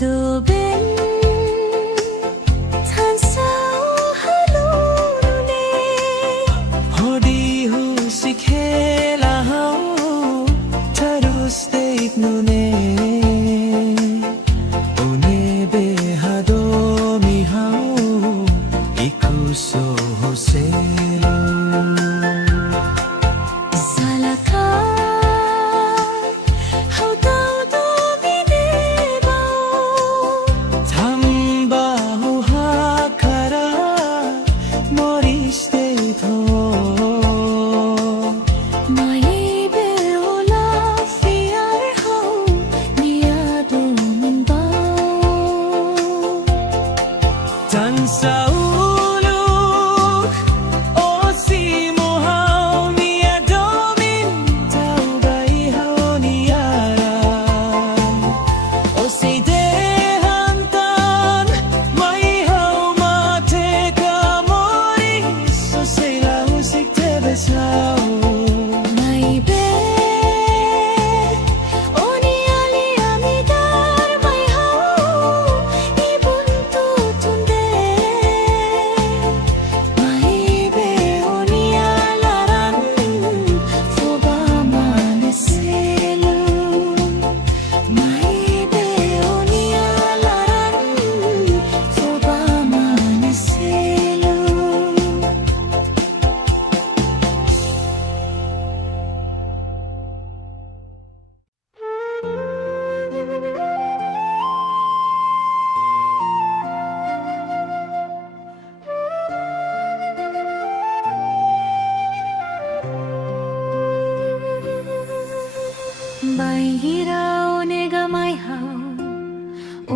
Tuben tansah halununi hodi husik hilahaw tarus tayit nune une behadumi haw ikuso hoselu Salaka hau todo minebo thamba hau hakara moriste tho mai be ola fiar hau niado minbaw tansa uluk o simo hau niadomin tau bai hau niara o say dehantan mai hau mate ka moris o say la husik te besao mai be oni ali amidar mai hau ibuntu tunde mai be oni alaran foba maneselu mai be oni alaran foba maneselu Baihira onega mai hau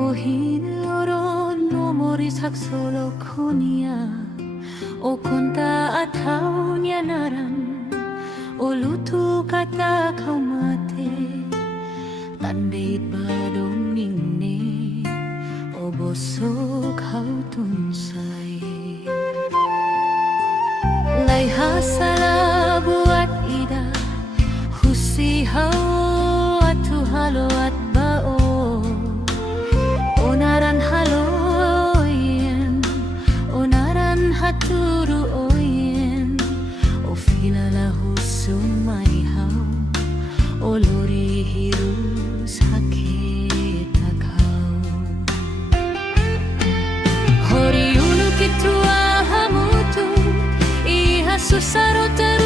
ohin oron no mori saksolo konia o konta atau nyanaran o lutu kata kau mate tandit badong ningne o bosok hau tunsai lai hasala buat ida husi hau atu halo at bao onaran halo oyen onaran haturu oyen o filala husumai hau o lori hiru sakit kau hori ulu kitua hamutu iha susaro teru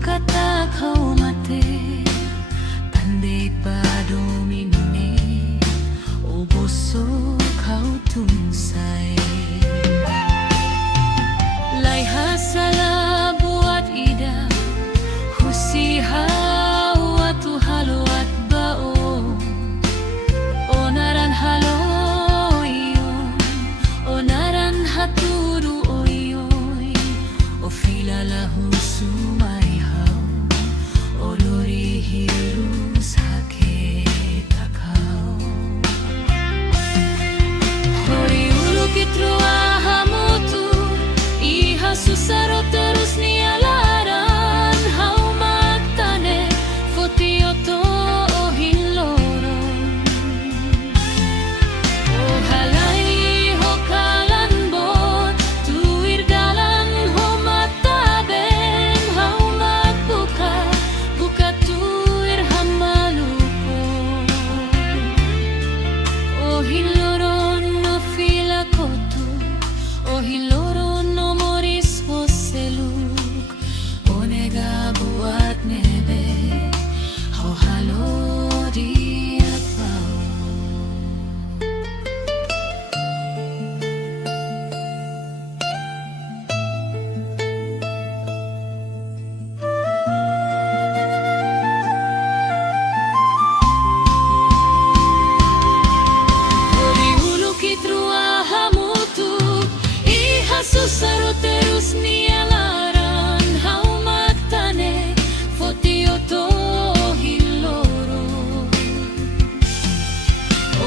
kata kau mate pandai padomine o boso kau tunsai lai hasala buat ida husiha watu halo at bao onaran halo iyon onaran haturu oyoy o filalahu sumaihaw olori hirus hake takao hori ulukit ruahamutu iha susaro terus nialaran hau magtane fotioto ohiloron o halai ho kalanbon tuir dalan ho mataben hau magbuka buka tuir hamaluko ohiloron no filakotu ohiloron no moris ho seluk onega buat nebe hau halori at pao hori ulukit ruahamutu iha susaro terus nialaran hau magtane fotioto hiloro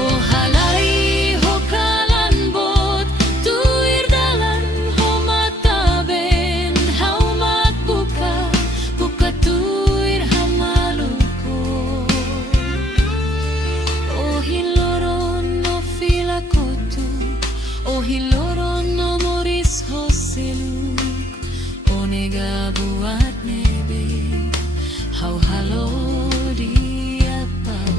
o halai ho kalanbot tuir dalan ho mataben hau magbuka buka tuir hamaluko o hiloron no filakotu o hiloron no moris ho seluk onega buat nebe hau halori at pao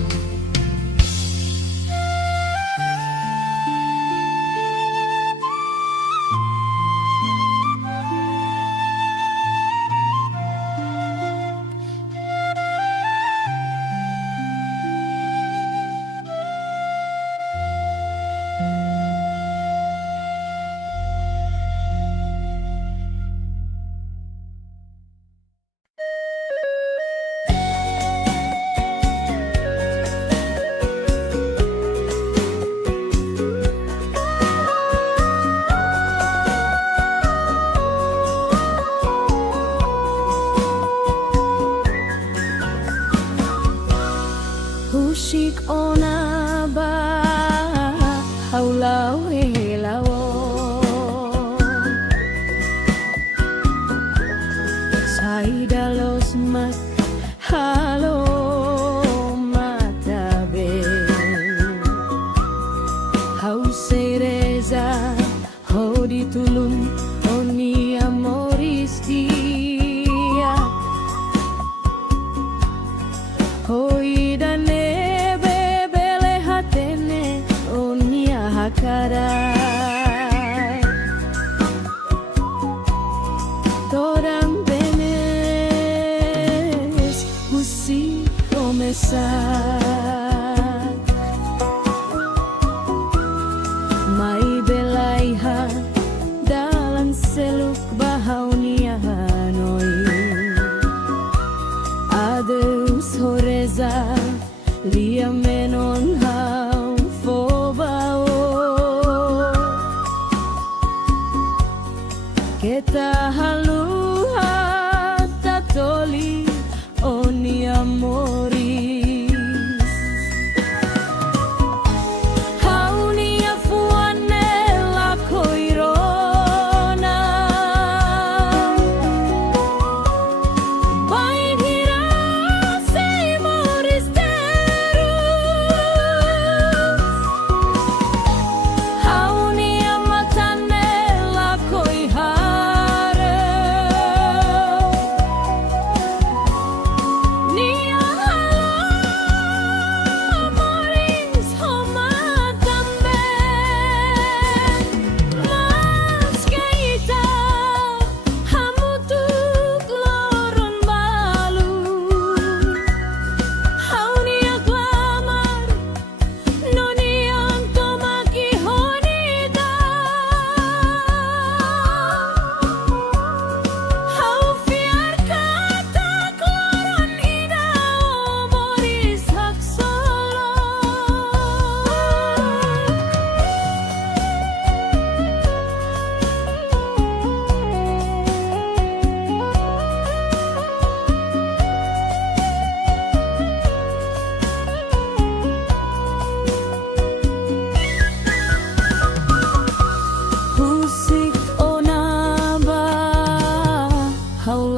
husik ona ba haulau helawo saidalos mat halo matabe hau sereza hodi tulun oni amoris dia hoi dane bebele hatene onia hakara toram benes musi promesar mai belaiha dalam seluk bahaunia hanoi adeus horeza lia menon hau fobao kita halu hata toli oni amoris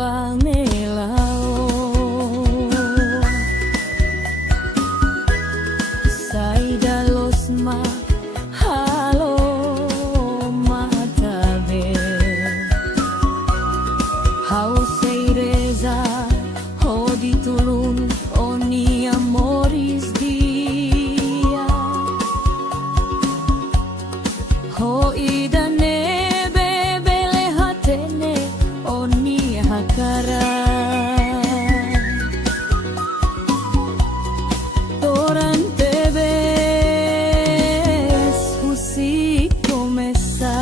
pangelao Saida los mahalo mataber Hauseireza hodi tulun oni amoris dia Ho idane bebele hatene oni hakara Torante ves husi começar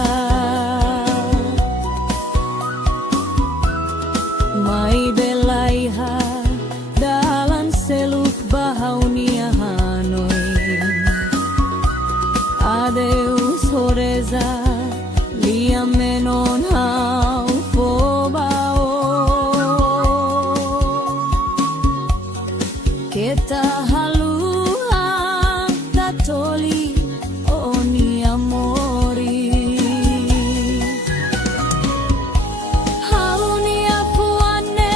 Mai belaiha dalan seluk bahaunia Hanoi Adeus horeza lia menon hau fobao Kita haluang tatoli oni amori Halunia fuane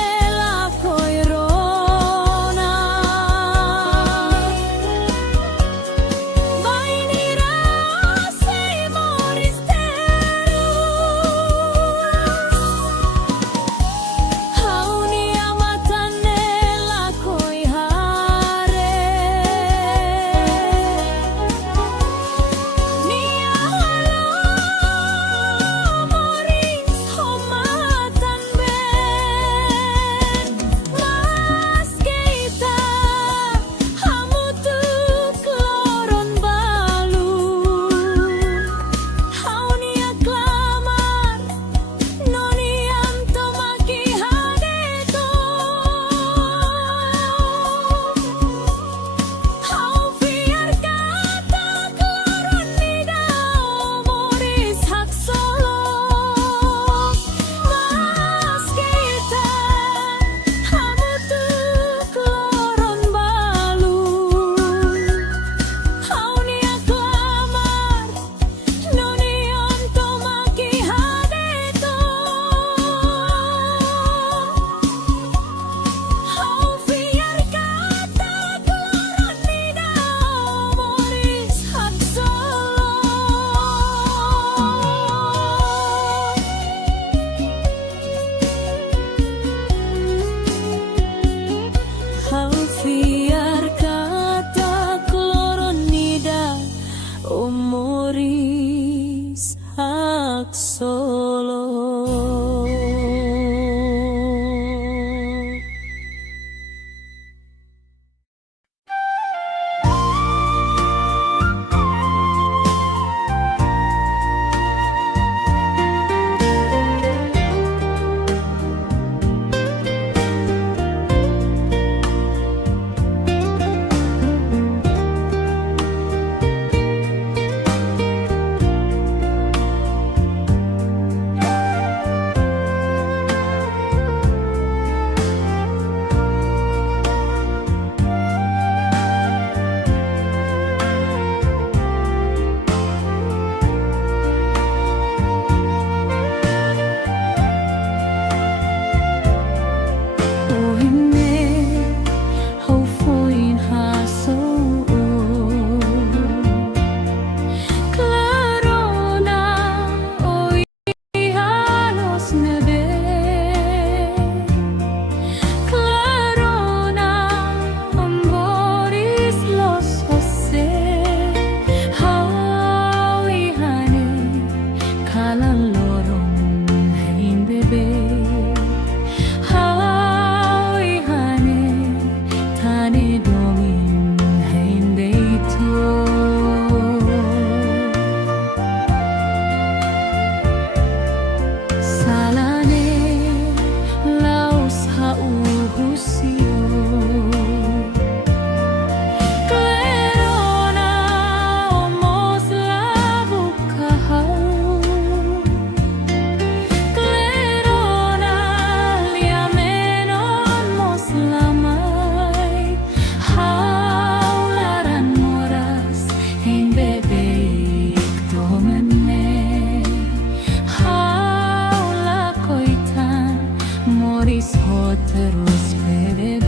ho terus PBB.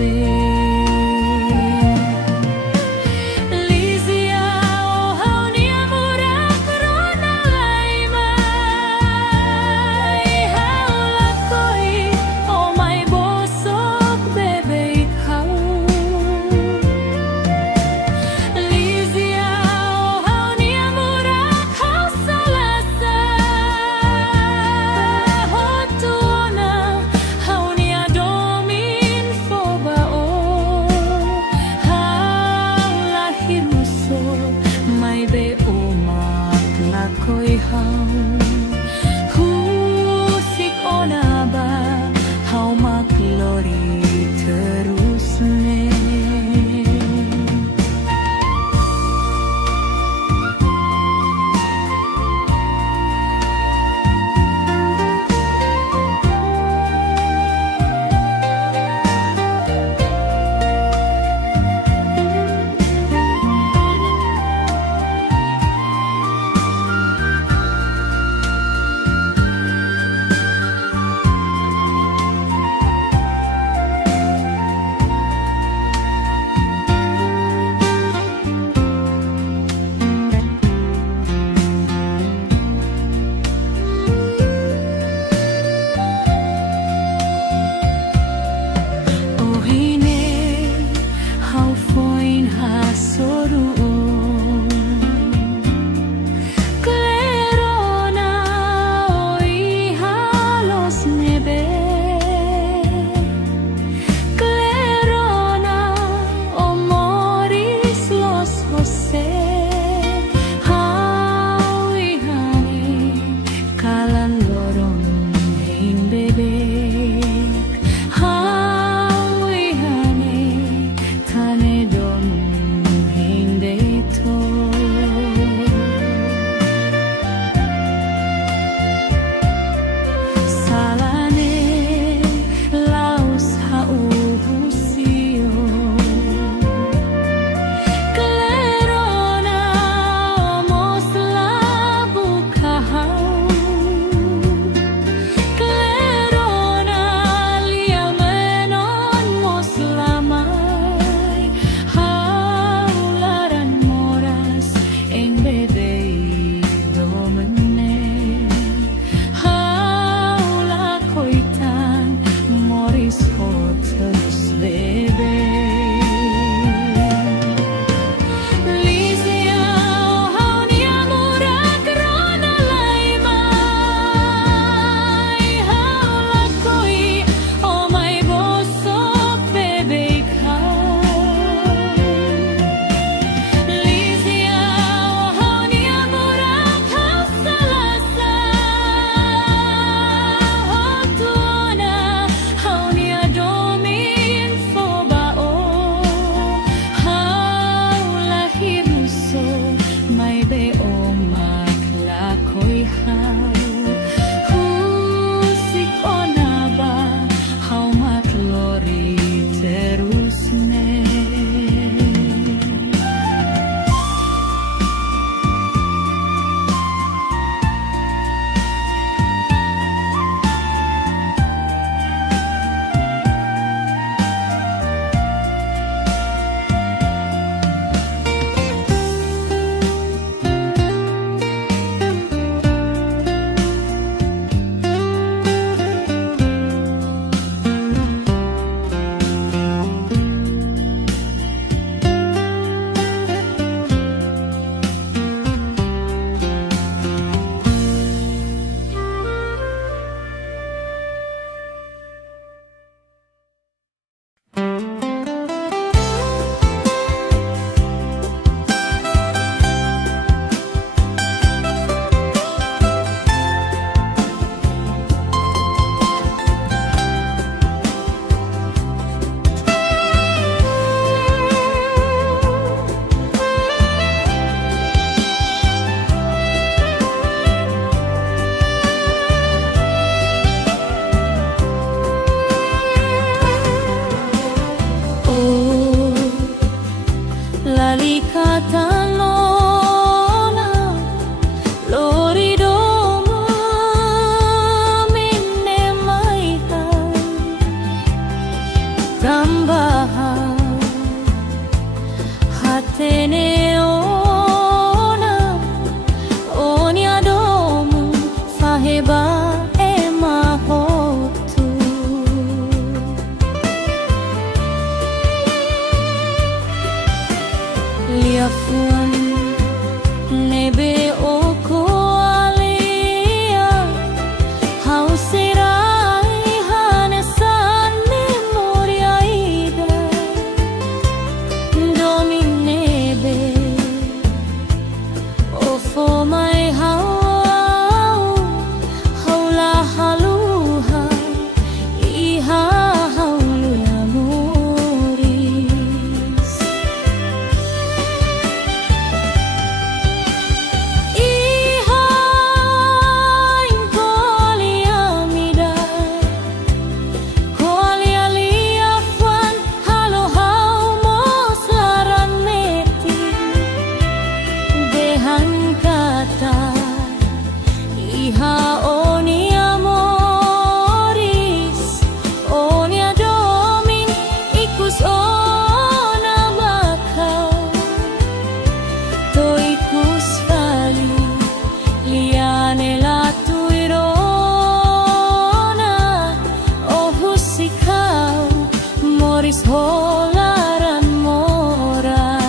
Lizia oh hau ni amura corona laimai hau lakoi oh mai bosok bebe hau. Lizia oh hau ni amura hau salasa ho tuona hau ni adomin foba oh. Rambahan hatene ona onya domu faheba emahotu liafuan nebe oko alia hauserai hanesan memoria ida dominebe ofo mai hau haula haluha iha haulu amoris iha inkolia midai kolia liafan halo hau mos laraneti dehan kata iha oni amoris onia domin ikus ona bakau to ikus vali liane la tuirona oh husikau moris holaran moras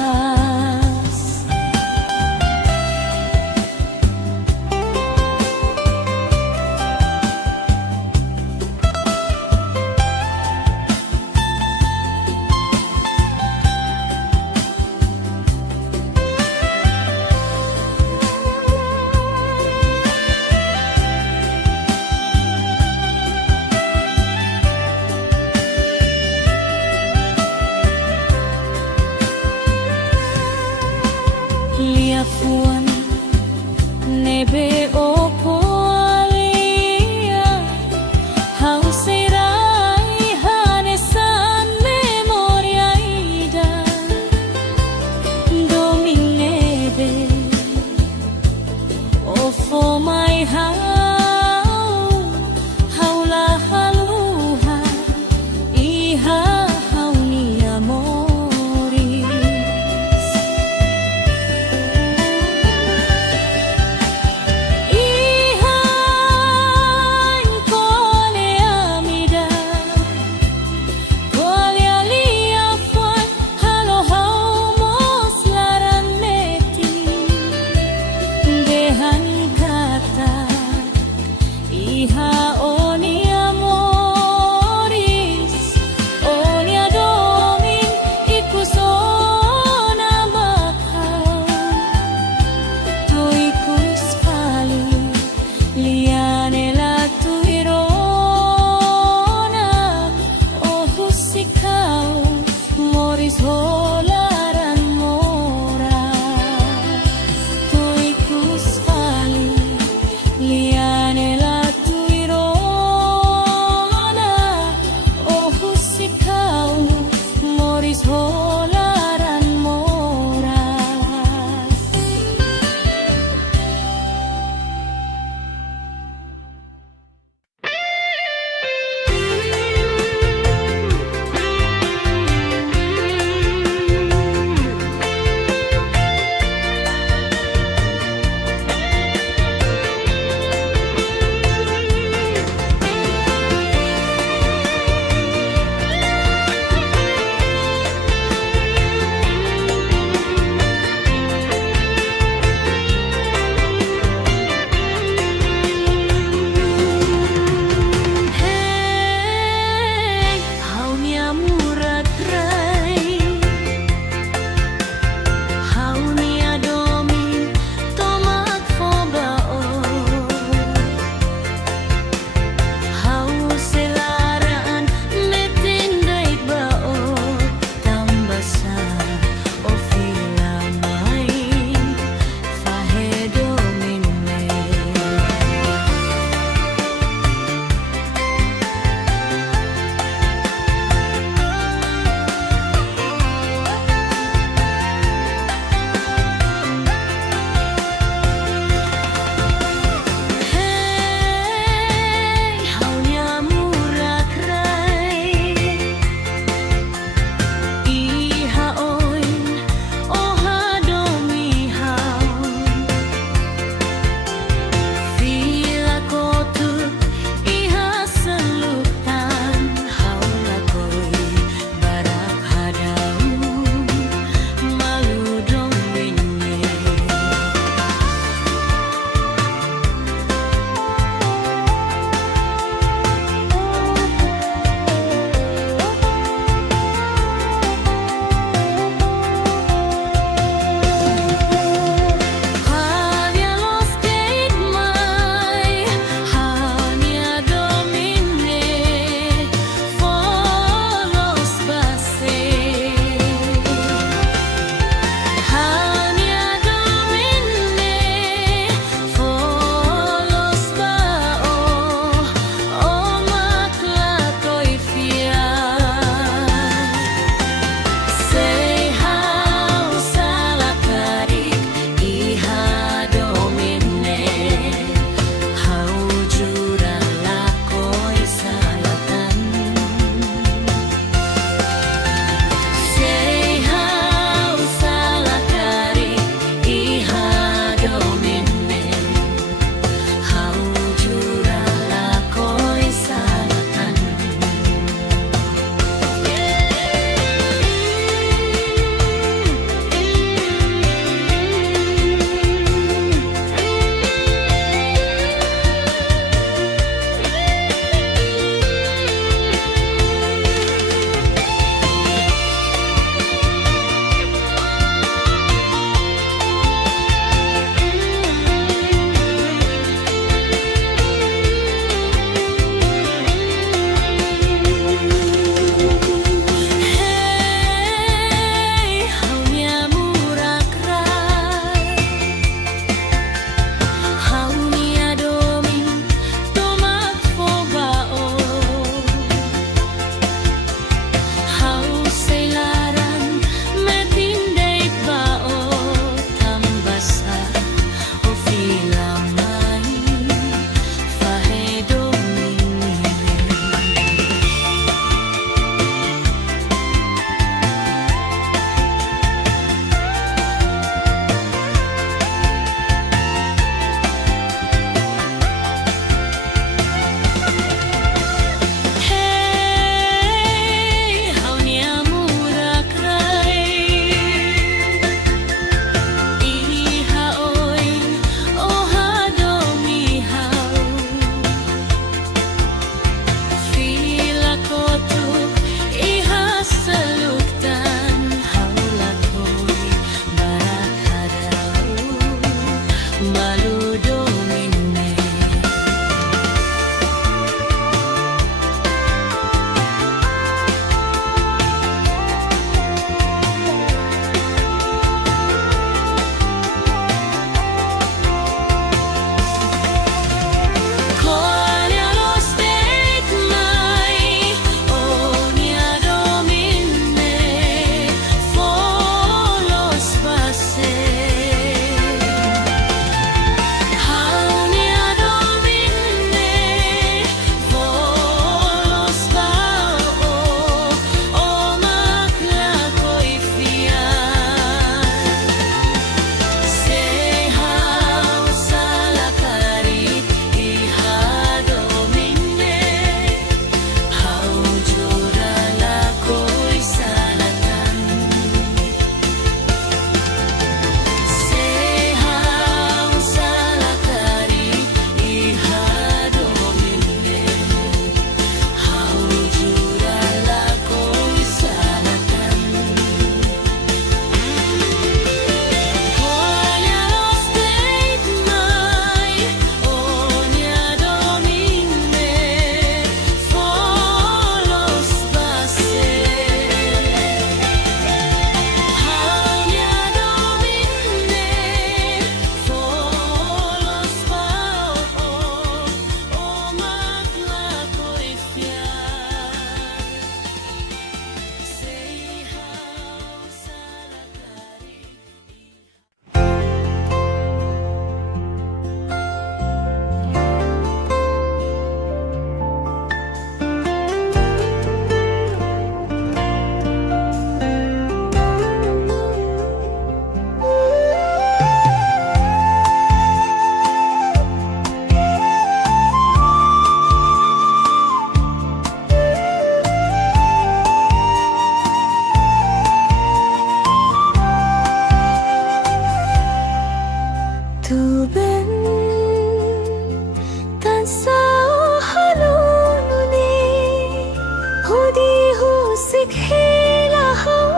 Hudi husik hela hau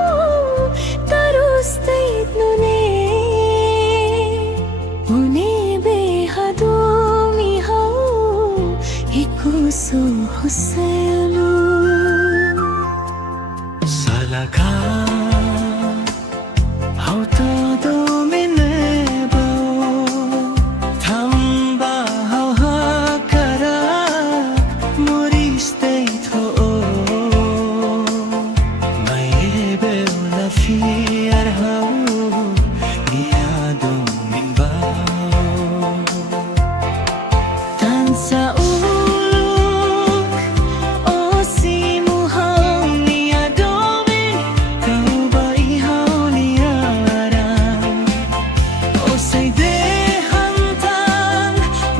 Tarus tait nune Une behadumi hau Ikusu huselu Salaka hau todo minebo Tamba hau hakarak moriste tho Maebe la fiar hau iado minbao Tansa uluk o simu hau niadomin Kau bai hau niaran O say de hantan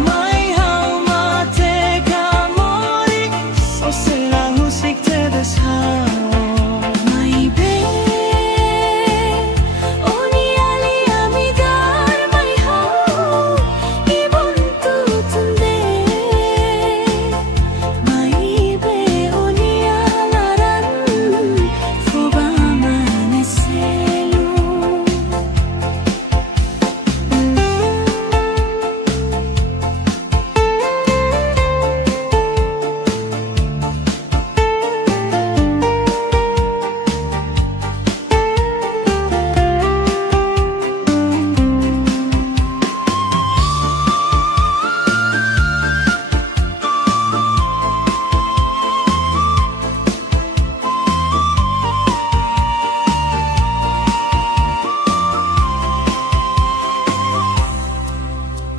mai hau mate kamori O say la musik te des hau Mai be Oni ali amigar mai hau Ibon tutunde Mai be oni alaran Foba maneselu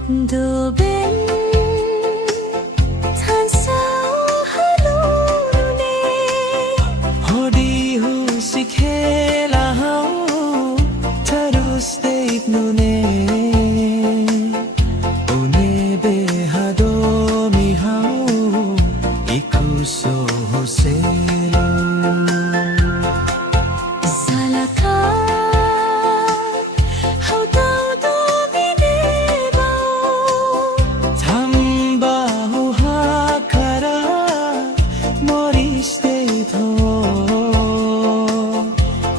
Doben Tan sao halune Hodi husik hela hau Tarus tait nune Une behadomi hau Ikuso hoselu Salaka Hau tau domine bau Tamba hau hakarak moriste tho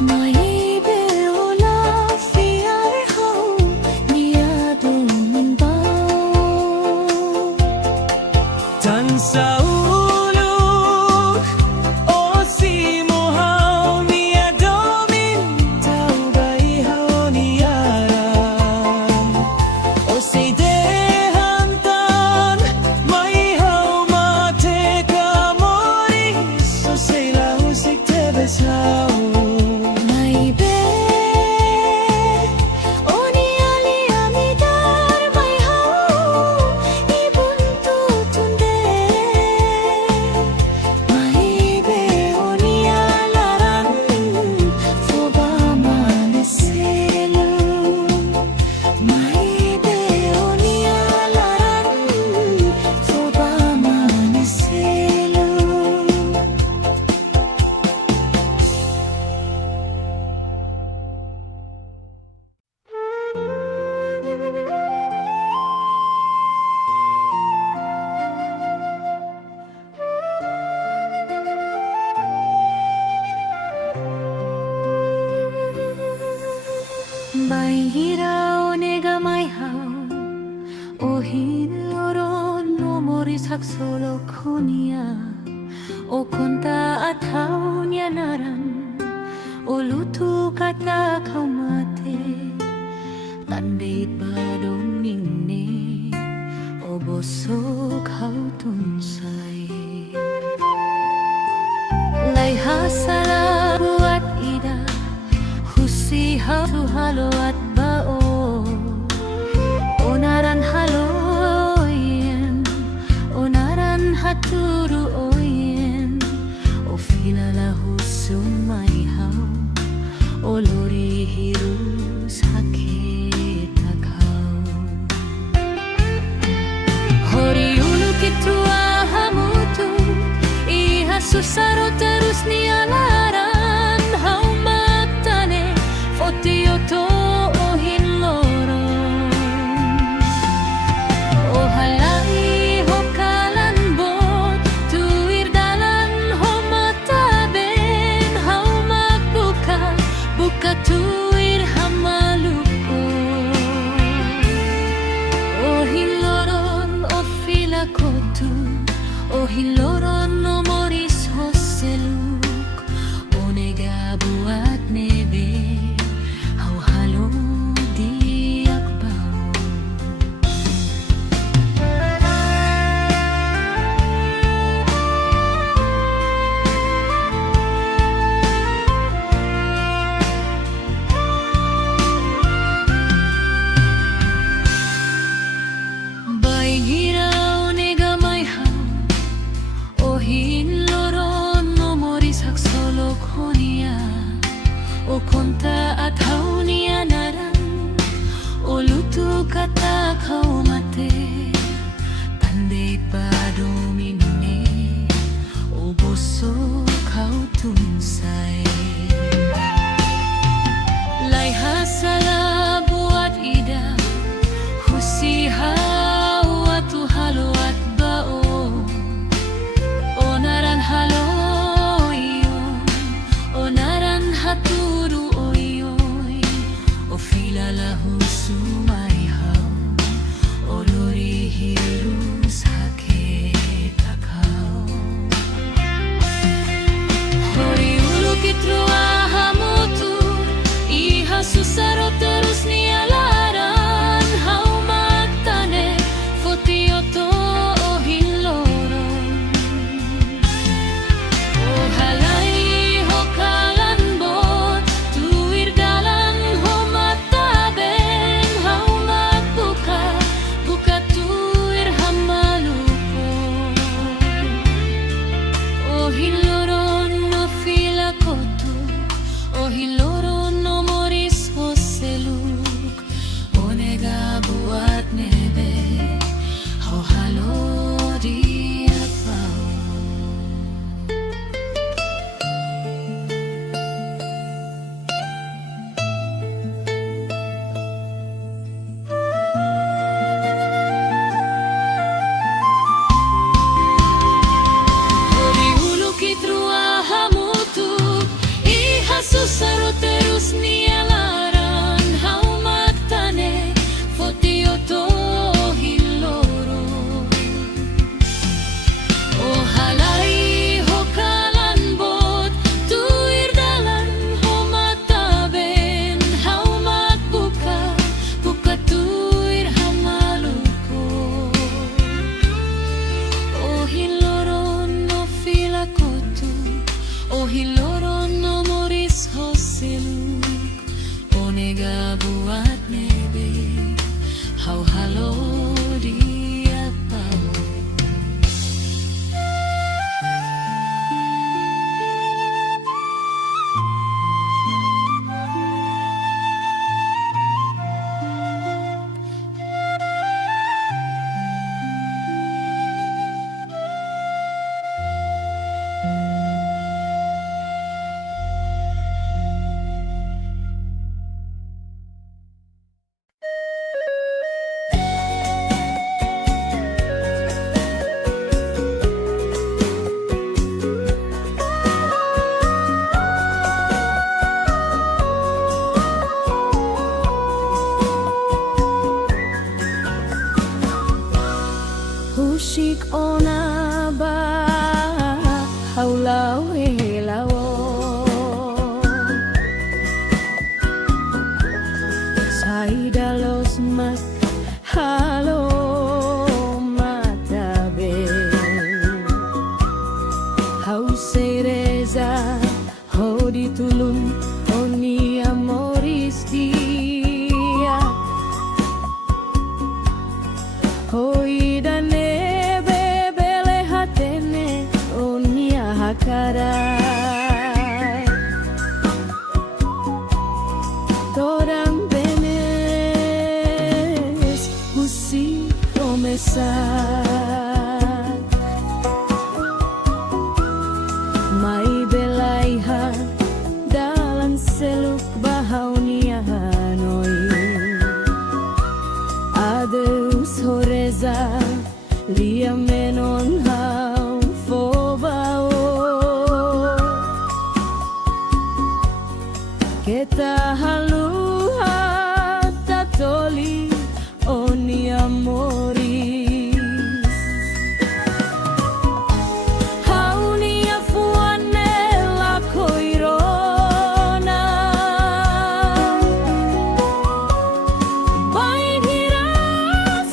Mai be ola fiar hau niado minbau Tansa uluk o simo hau niadomin Tau bai hau niaran O say de hantan mai hau mate kamoris O say la musik te besau Mai be Oni ali amigar mai hau Ibon tutunde Mai be oni alaran Foba maneselu Mai be oni alaran Foba maneselu Mai hirau nega mai hau O hinoro no mori saksolo konia O konta atau nyanaran O lutu kata kau mate Tandit badong ningne O bosok kau tunsai Lai hasala buat ida Husi hau halo at bao Onaran halo oyen Onaran haturu oyen O filala husum mai hau O lori hiru sakit akau Hori ulu kitua hamutu Iha susaro terus nialaran Hau matane fotioto ohin lorong O halai ho kalan bot Tuir dalan ho mata honia o konta at haunia naran o lutu kata kau mate pandai padomine o boso kau tunsai lai hasala buat ida husiha watu halo at bao onaran halo onaran haturu oyoy o filalahu sumaihaw o lori hirus haketakaw hori ulukitru ahamutu iha susaro terus nialaran hau magtane fotioto o hiloron o halay susaro terus nialaran hau magtane fotioto hiloron o halay hokalan bot tuir dalan ho mataben hau magbuka buka tuir hamaluko o hiloron no filakotu o hiloron no hoseluk onega buat nebe hau halo dia pau Husik ona ba haulau helawo Saidalos mas halo matabe Hau sereza hodi tulun oni amoris dia Hoi dane hakarai torang benes husi promesar mai belaiha dalam seluk bahaunia hanoi adeus horeza lia menon hau fobao Kita haluha tatoli oni amoris Haunia fuane la koirona Bain hira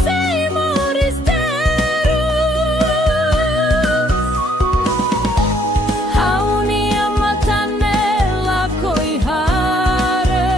sei moris terus Haunia matane la koihare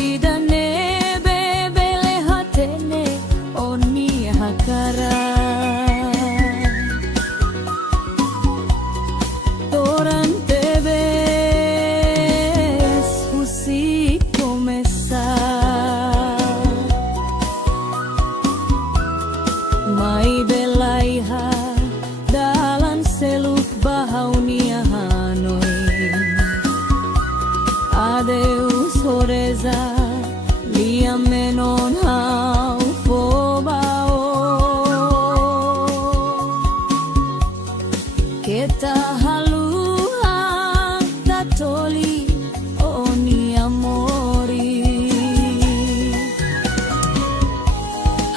ida nebe bele hatene oni hakara Toran te ves usi começar Mai belaiha dalan seluk bahaunia Hanoi Adeus horeza lia menon hau fobao Kita haluha tatoli oni amori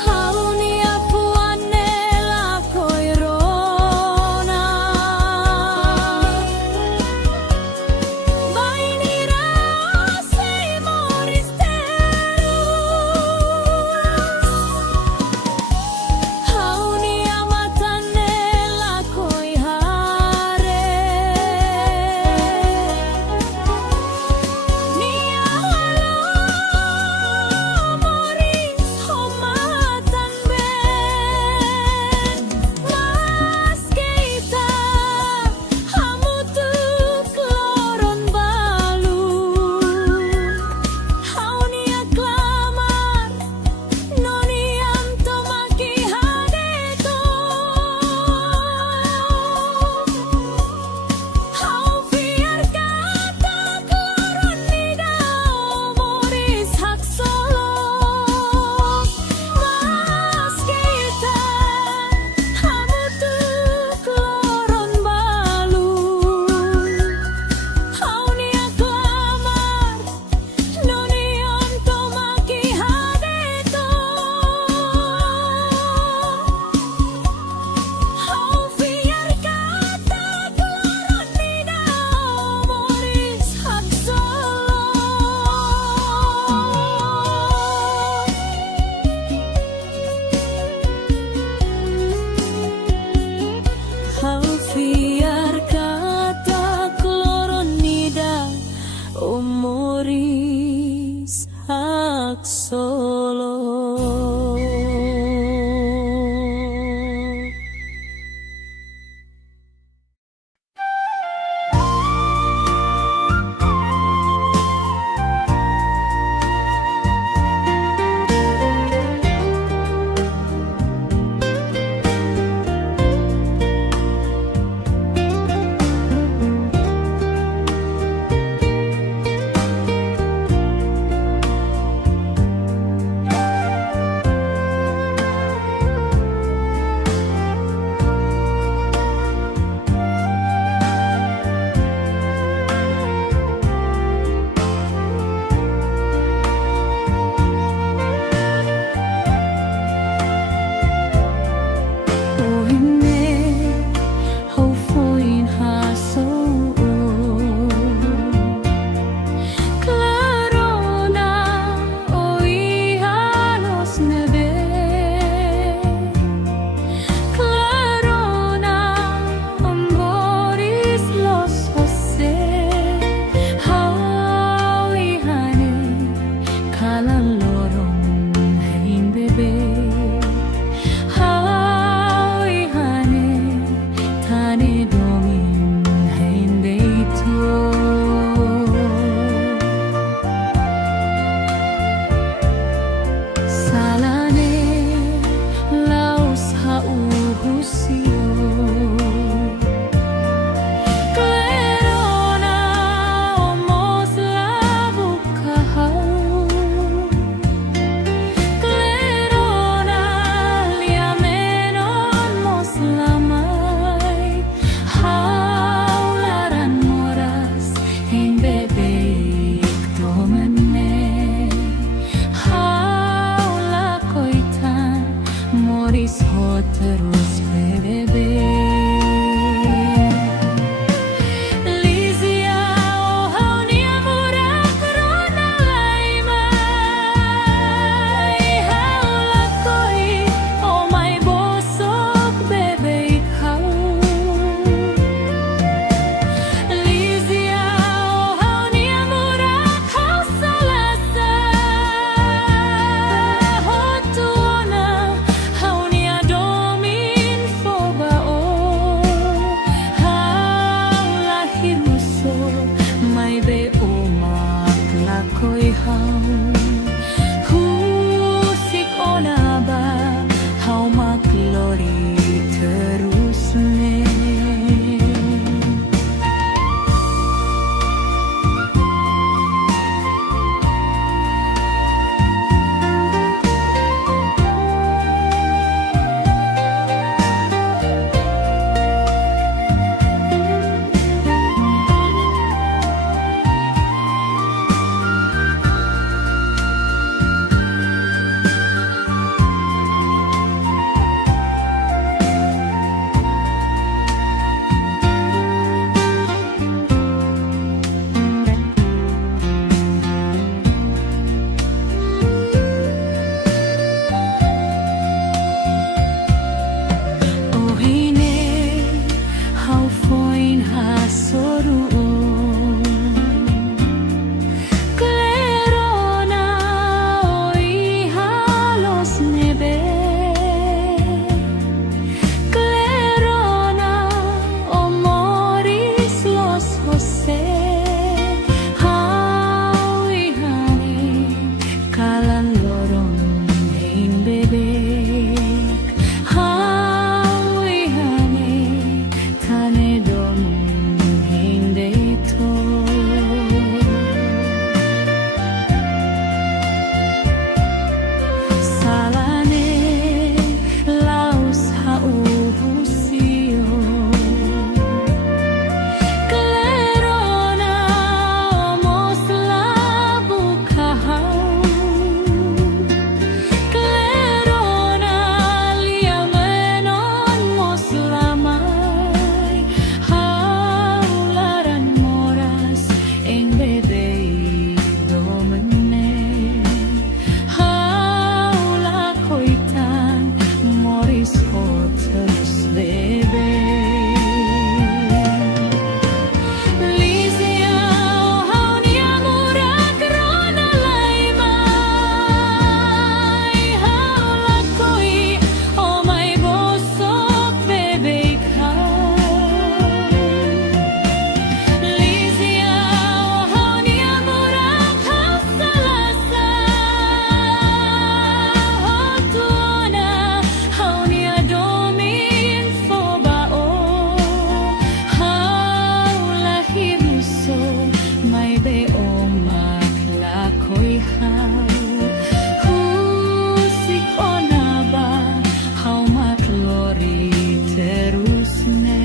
Halunia puanela koirona Bainira sei moristerus Haunia matanela koihare Nia halo moris homatan ben Mas keita hamutu kloron balu Haunia klamar noniam tomaki hadeto Hau fiar kata kloron nida moris hak solo Mas kita hamutu kloron balu Haunia klamar noniam tomaki hadeto Hau fiar kata kloron nida moris hak solo Halfiar kata kloronida umuris hak solo kalan lorong hin bebek hawihane tane domun hindi to salane laus haubusiyo klerona omos labu kahau klerona liamenon mos lamai haularan moras ing bedei domene haula koitan moris terus bebe Lizia haunia mura krona laimai haula koi oh my bosok bebe Lizia haunia mura kasalasa hotuona haunia domin fobao haula hiruso may be o maklakoy hau husik onaba hau maklori terus ne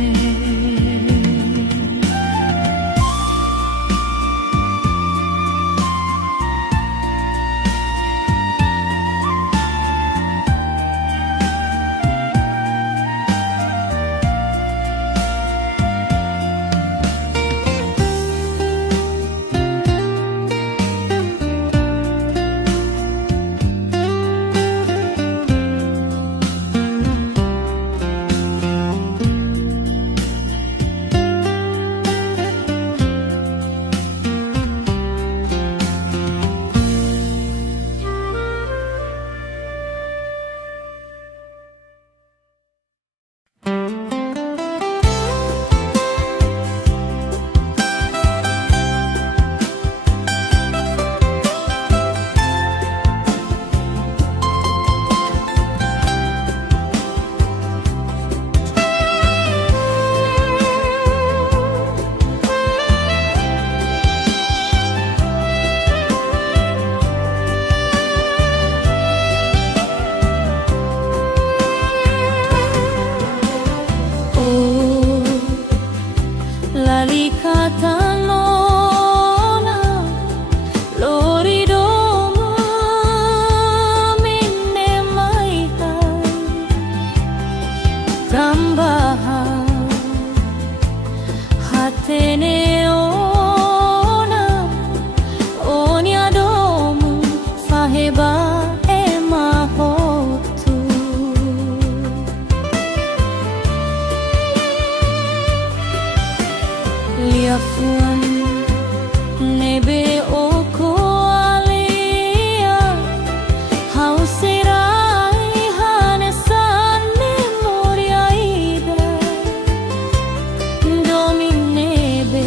Lalikatan loridomu minne maihan tambahan hatene ona onya domu faheba emahotu liafuan nebe oko alia hausirai hanesan memoria ida domin nebe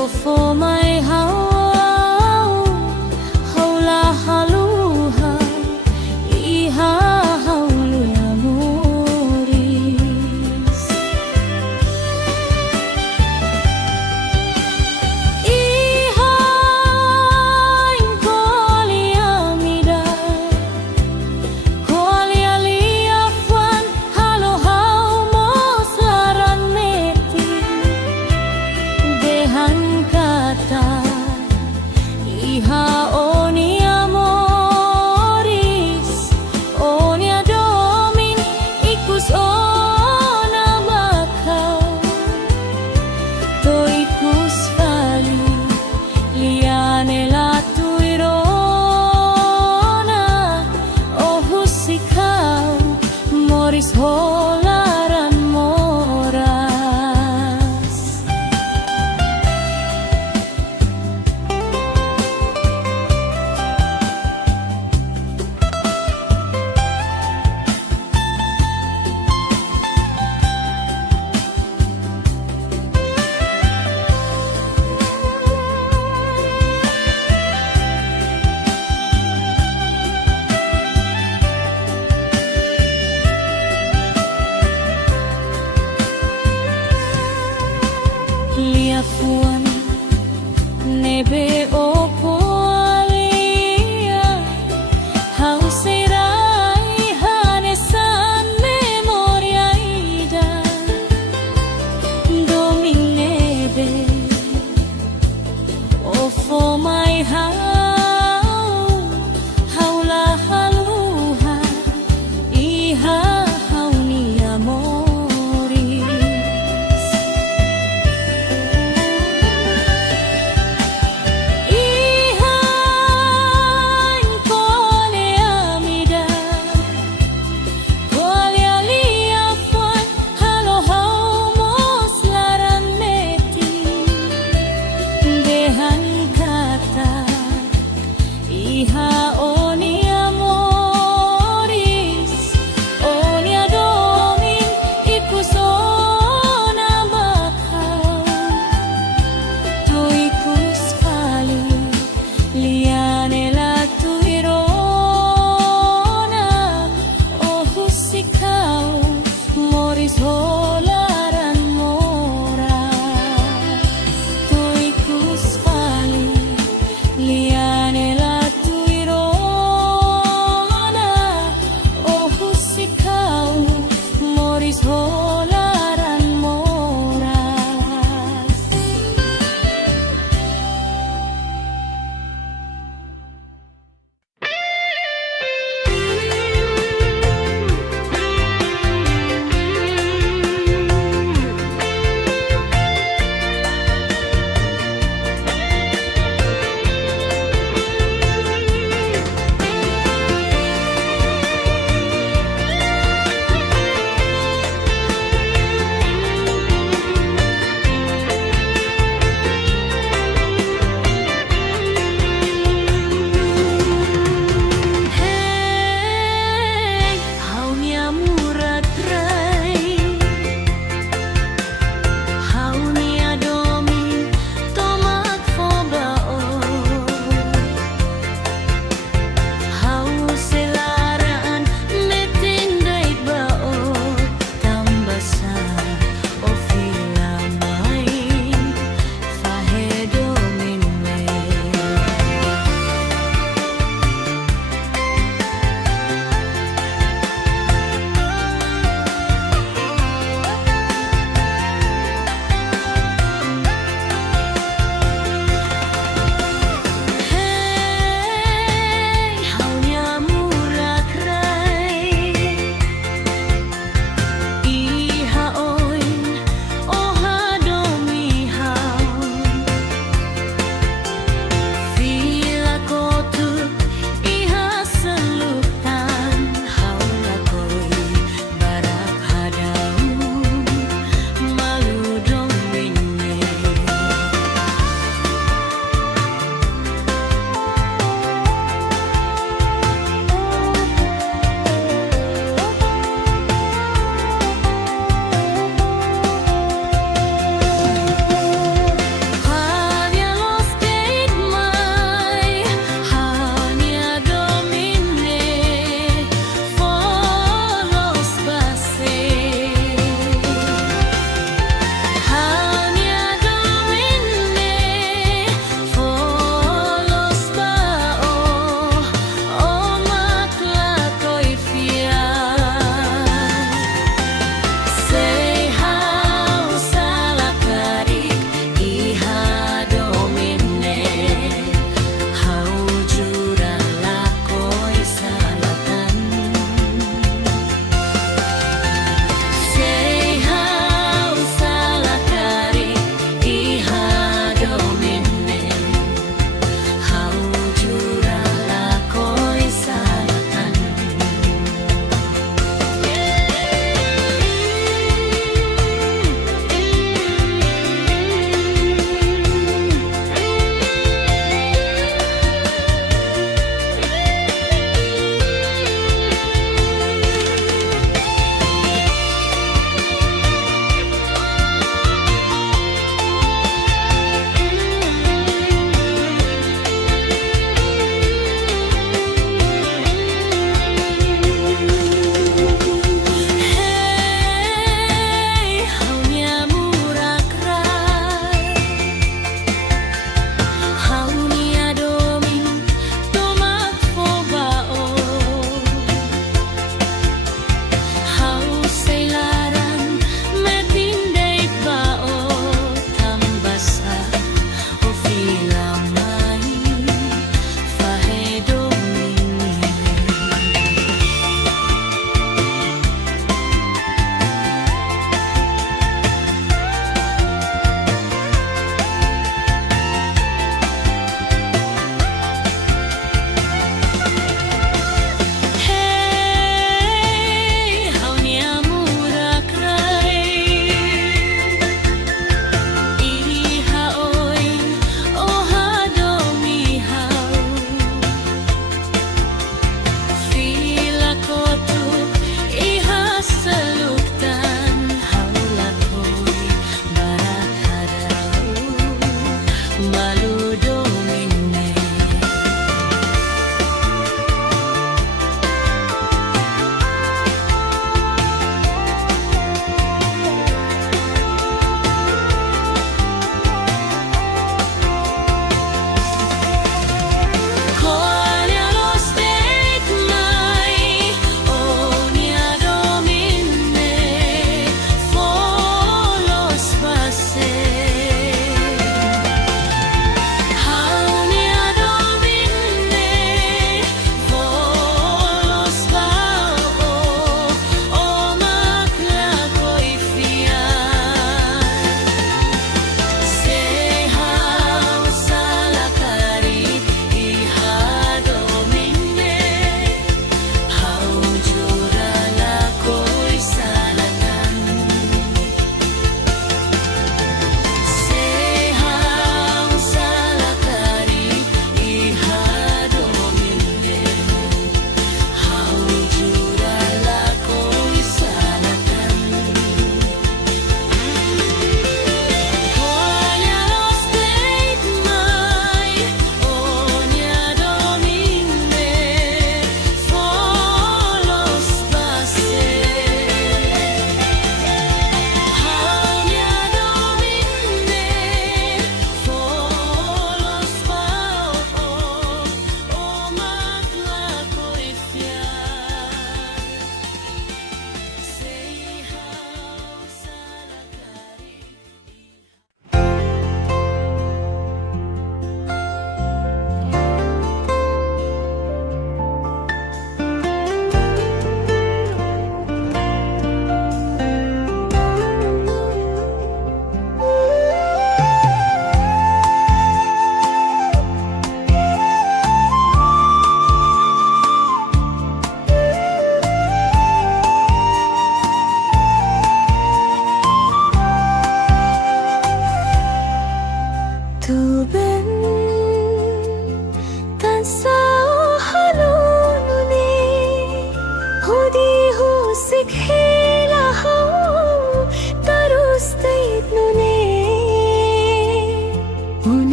ofo mai hau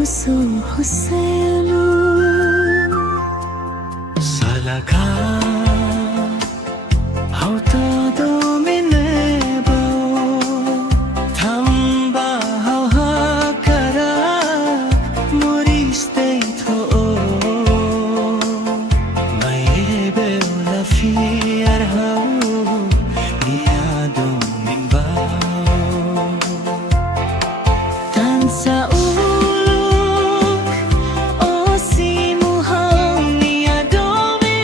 puso ko sa'yo. Salaka todo mineba Tamba hakara moriste to Maybe la fiar hau Niadong minbao Tansa uluk o si muhang niadomi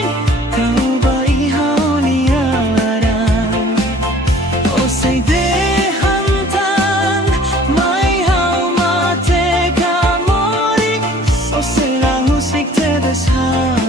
Kau ba ihaw niaran O say dehantan May hau mate ka moris O say lahusik te deshao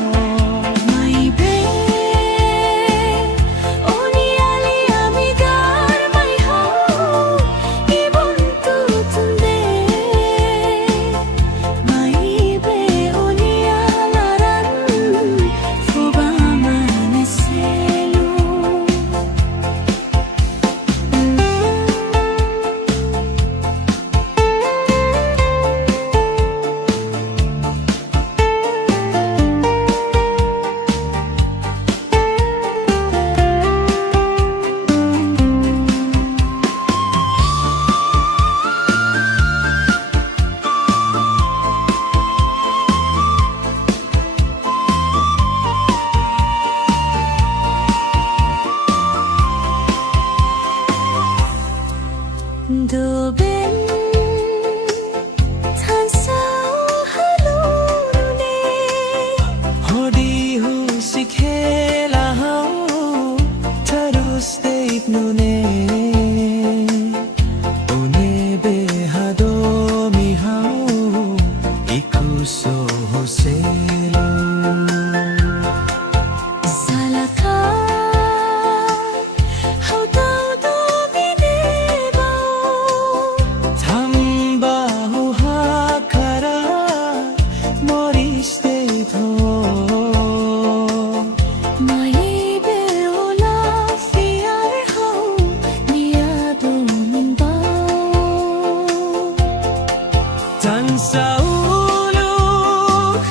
Dobin tansau halune Hodi husik hela hau Terus deip nune Une behado mi hau Ikuso hoselo Salaka hau todo mineba Tambahu hakara moriste to Maybe ola fiar hau niado minbao Tansa uluk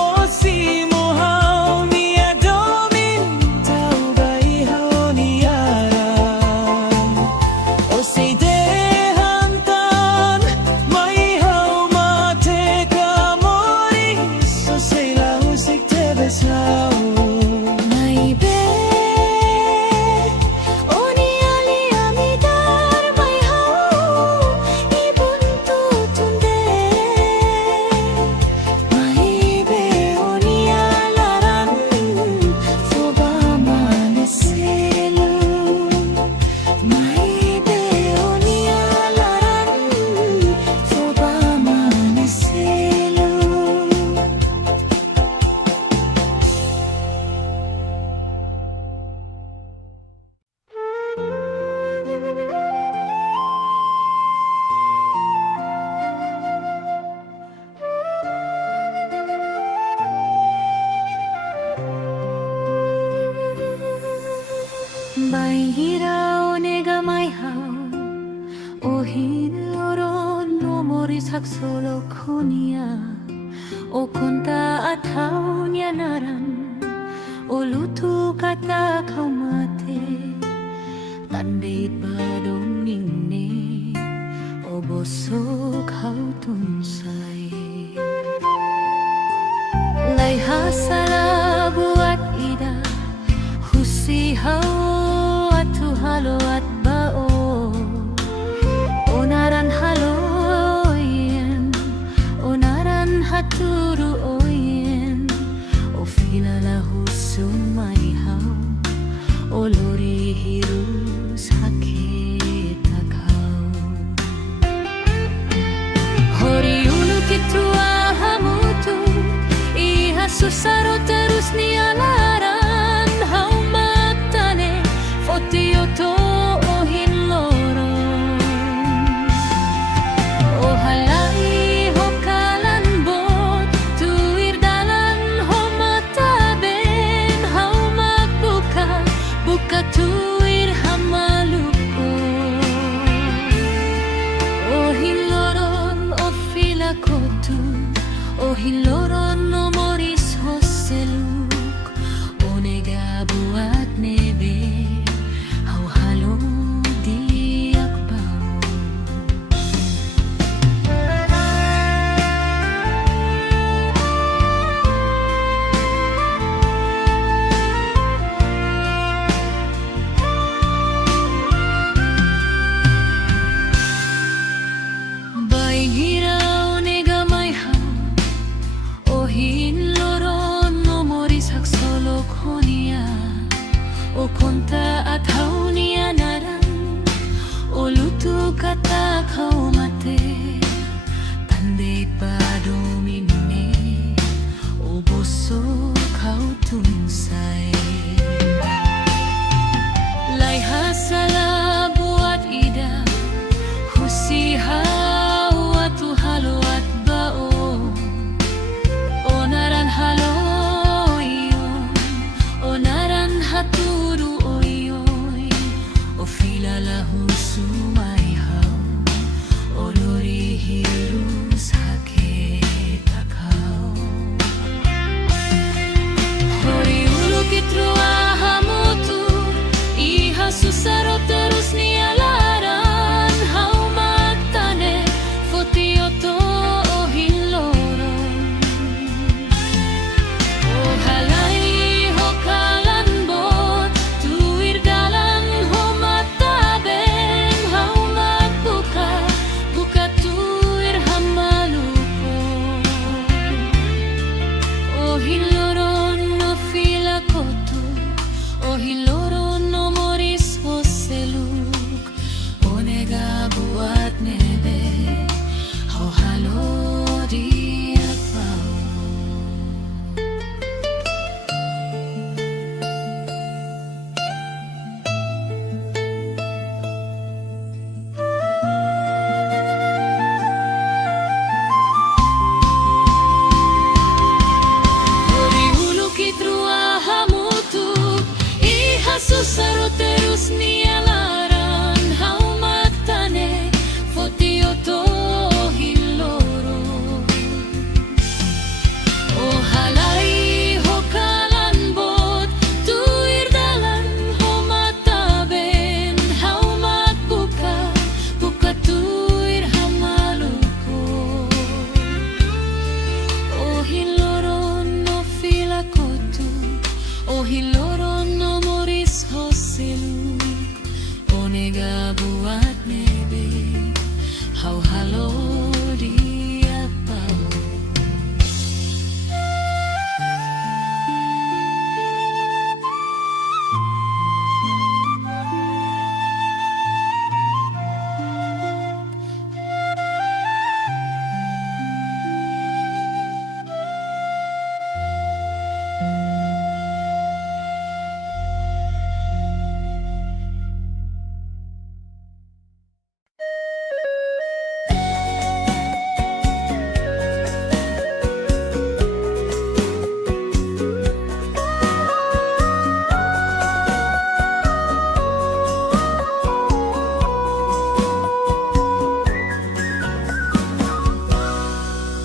o si mohau niadomin Tau ba ihaw niaran O say dehantan May hau mate ka moris O say lahusik te besao Maybe oni ali amidar may hau ibuntutunde Maybe oni alaran foba maneselo Maybe oni alaran foba maneselo Baihira onega mai hau Ohin oron no mori saksolo konia O konta atau nyanaran O lutu kata kau mate Tandait badong ningne O bosok hau tunsay Lay hasala buat ida Husi hau atu halo at bao Onaran halo oyen Onaran haturu oyen O filala husum mai hau O lori hiru sakit akau Hori ulu kitua hamutu Iha susaro terus nialaran Hau matane fotioto ohin lorong O halai hokalan bot Tuir dalan ho mataben Hau magbuka buka tuir hamalupo Ohin loron o fila koto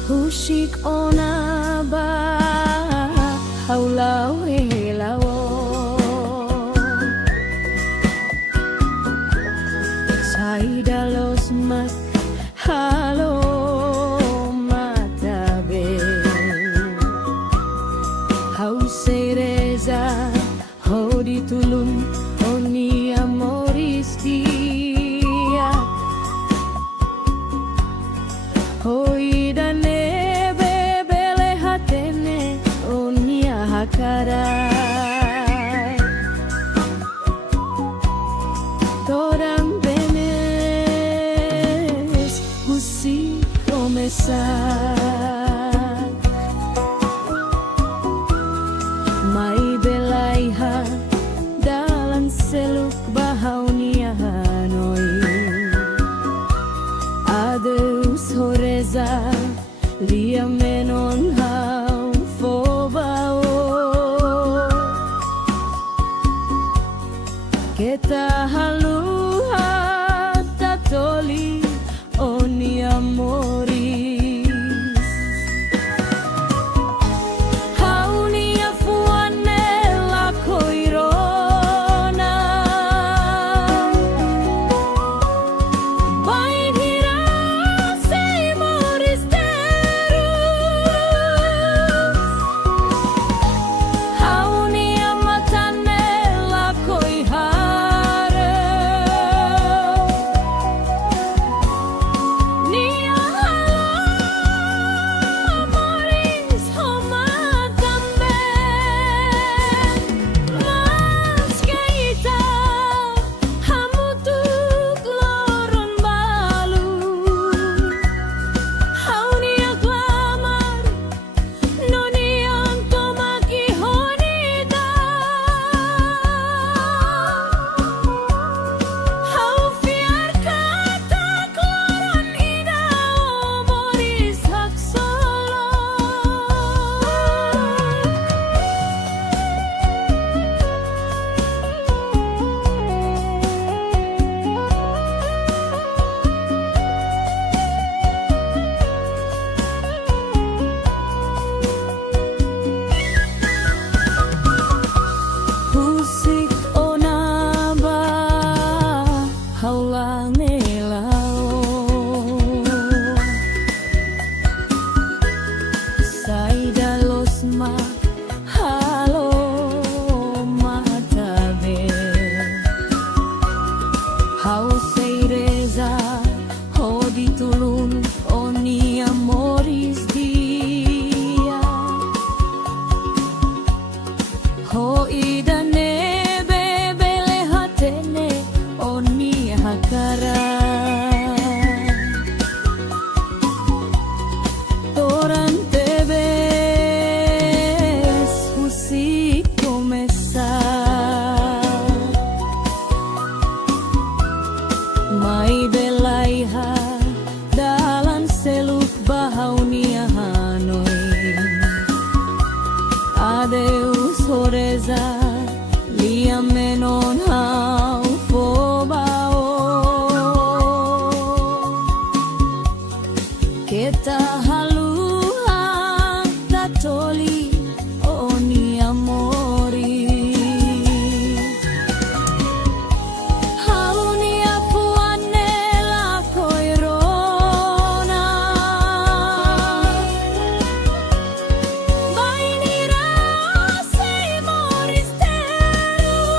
Husik ona ba haulau helawo Saida los mat halo matabe Hau sereza hodi tulun oni amoris dia Hoi dane bebele hatene onia hakarai Torang benes husi começar Mai belaiha dalam seluk bahaunia Hanoi Adeus horeza lia menon hau fobao Kita haluha tatoli oni amoris Haunia fuane la koirona Bain hira sei moris terus Haunia matane la koihare Nia halo moris homatambe Mas keita hamutuk loron balu Haunia glamar noniang tomaki honida Hau fiar kata kloron ida moris hak solo Husik ona ba haulang nelao Saida los ma halo matabe Hau seireza hodi tulun oni amoris dia Hoi dane bebele hatene oni hakarai Toran tebes husi começar Mai belaiha dalam seluk bahaunia Hanoi Adeus horeza lia menon hau fobao Kita haluha tatoli oni amori Haunia fuane la koirona Bainira sei moris terus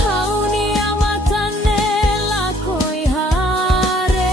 Haunia matane la koihare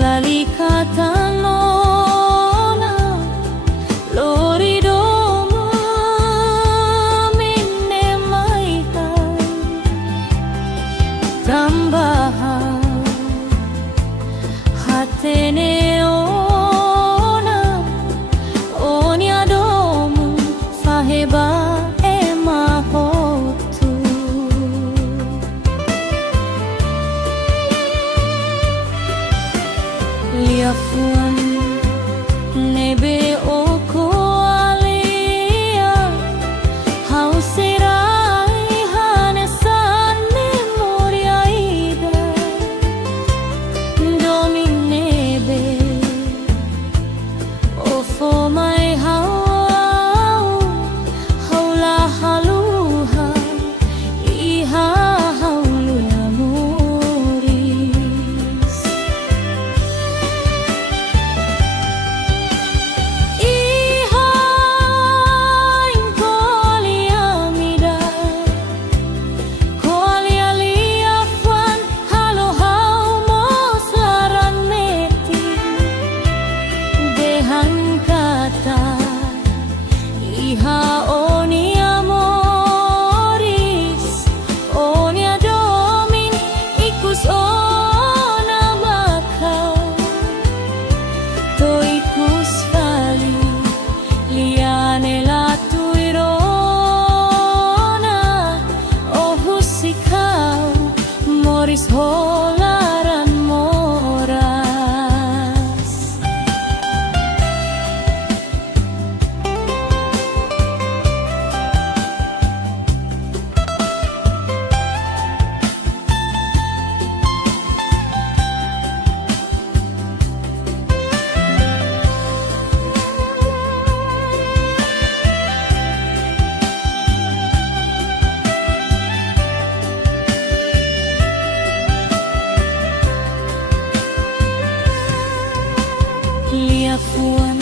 lali katanona loridomo minne maikan tambahan hatene ona onya domu faheba emahotu liafuan nebe oko alia hauserai hanesan memoria ida domin nebe ofo mai hau haula haluha iha haulu amoris iha inkolia mida kolia liafan halo hau moslaran neti dehan kata iha oni amoris onia domin ikus ona makau to ikus fali liane la tuirona ohusikau moris holaran moras liafuan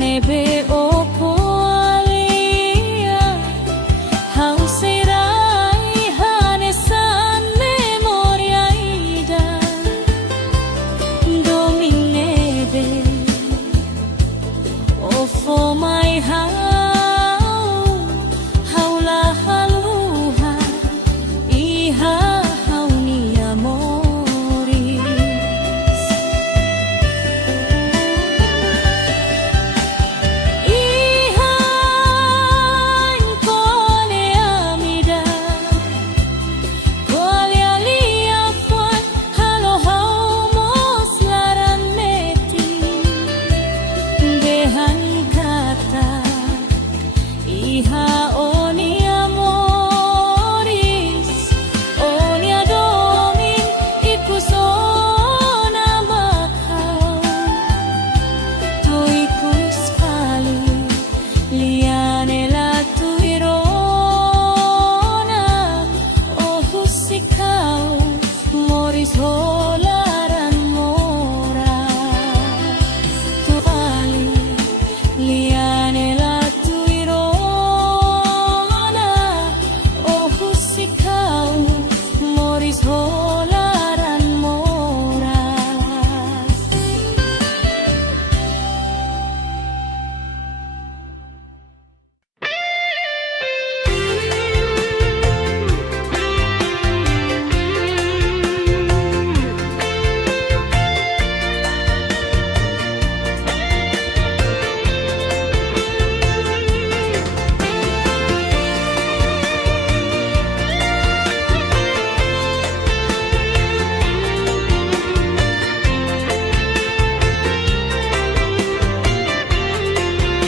nebe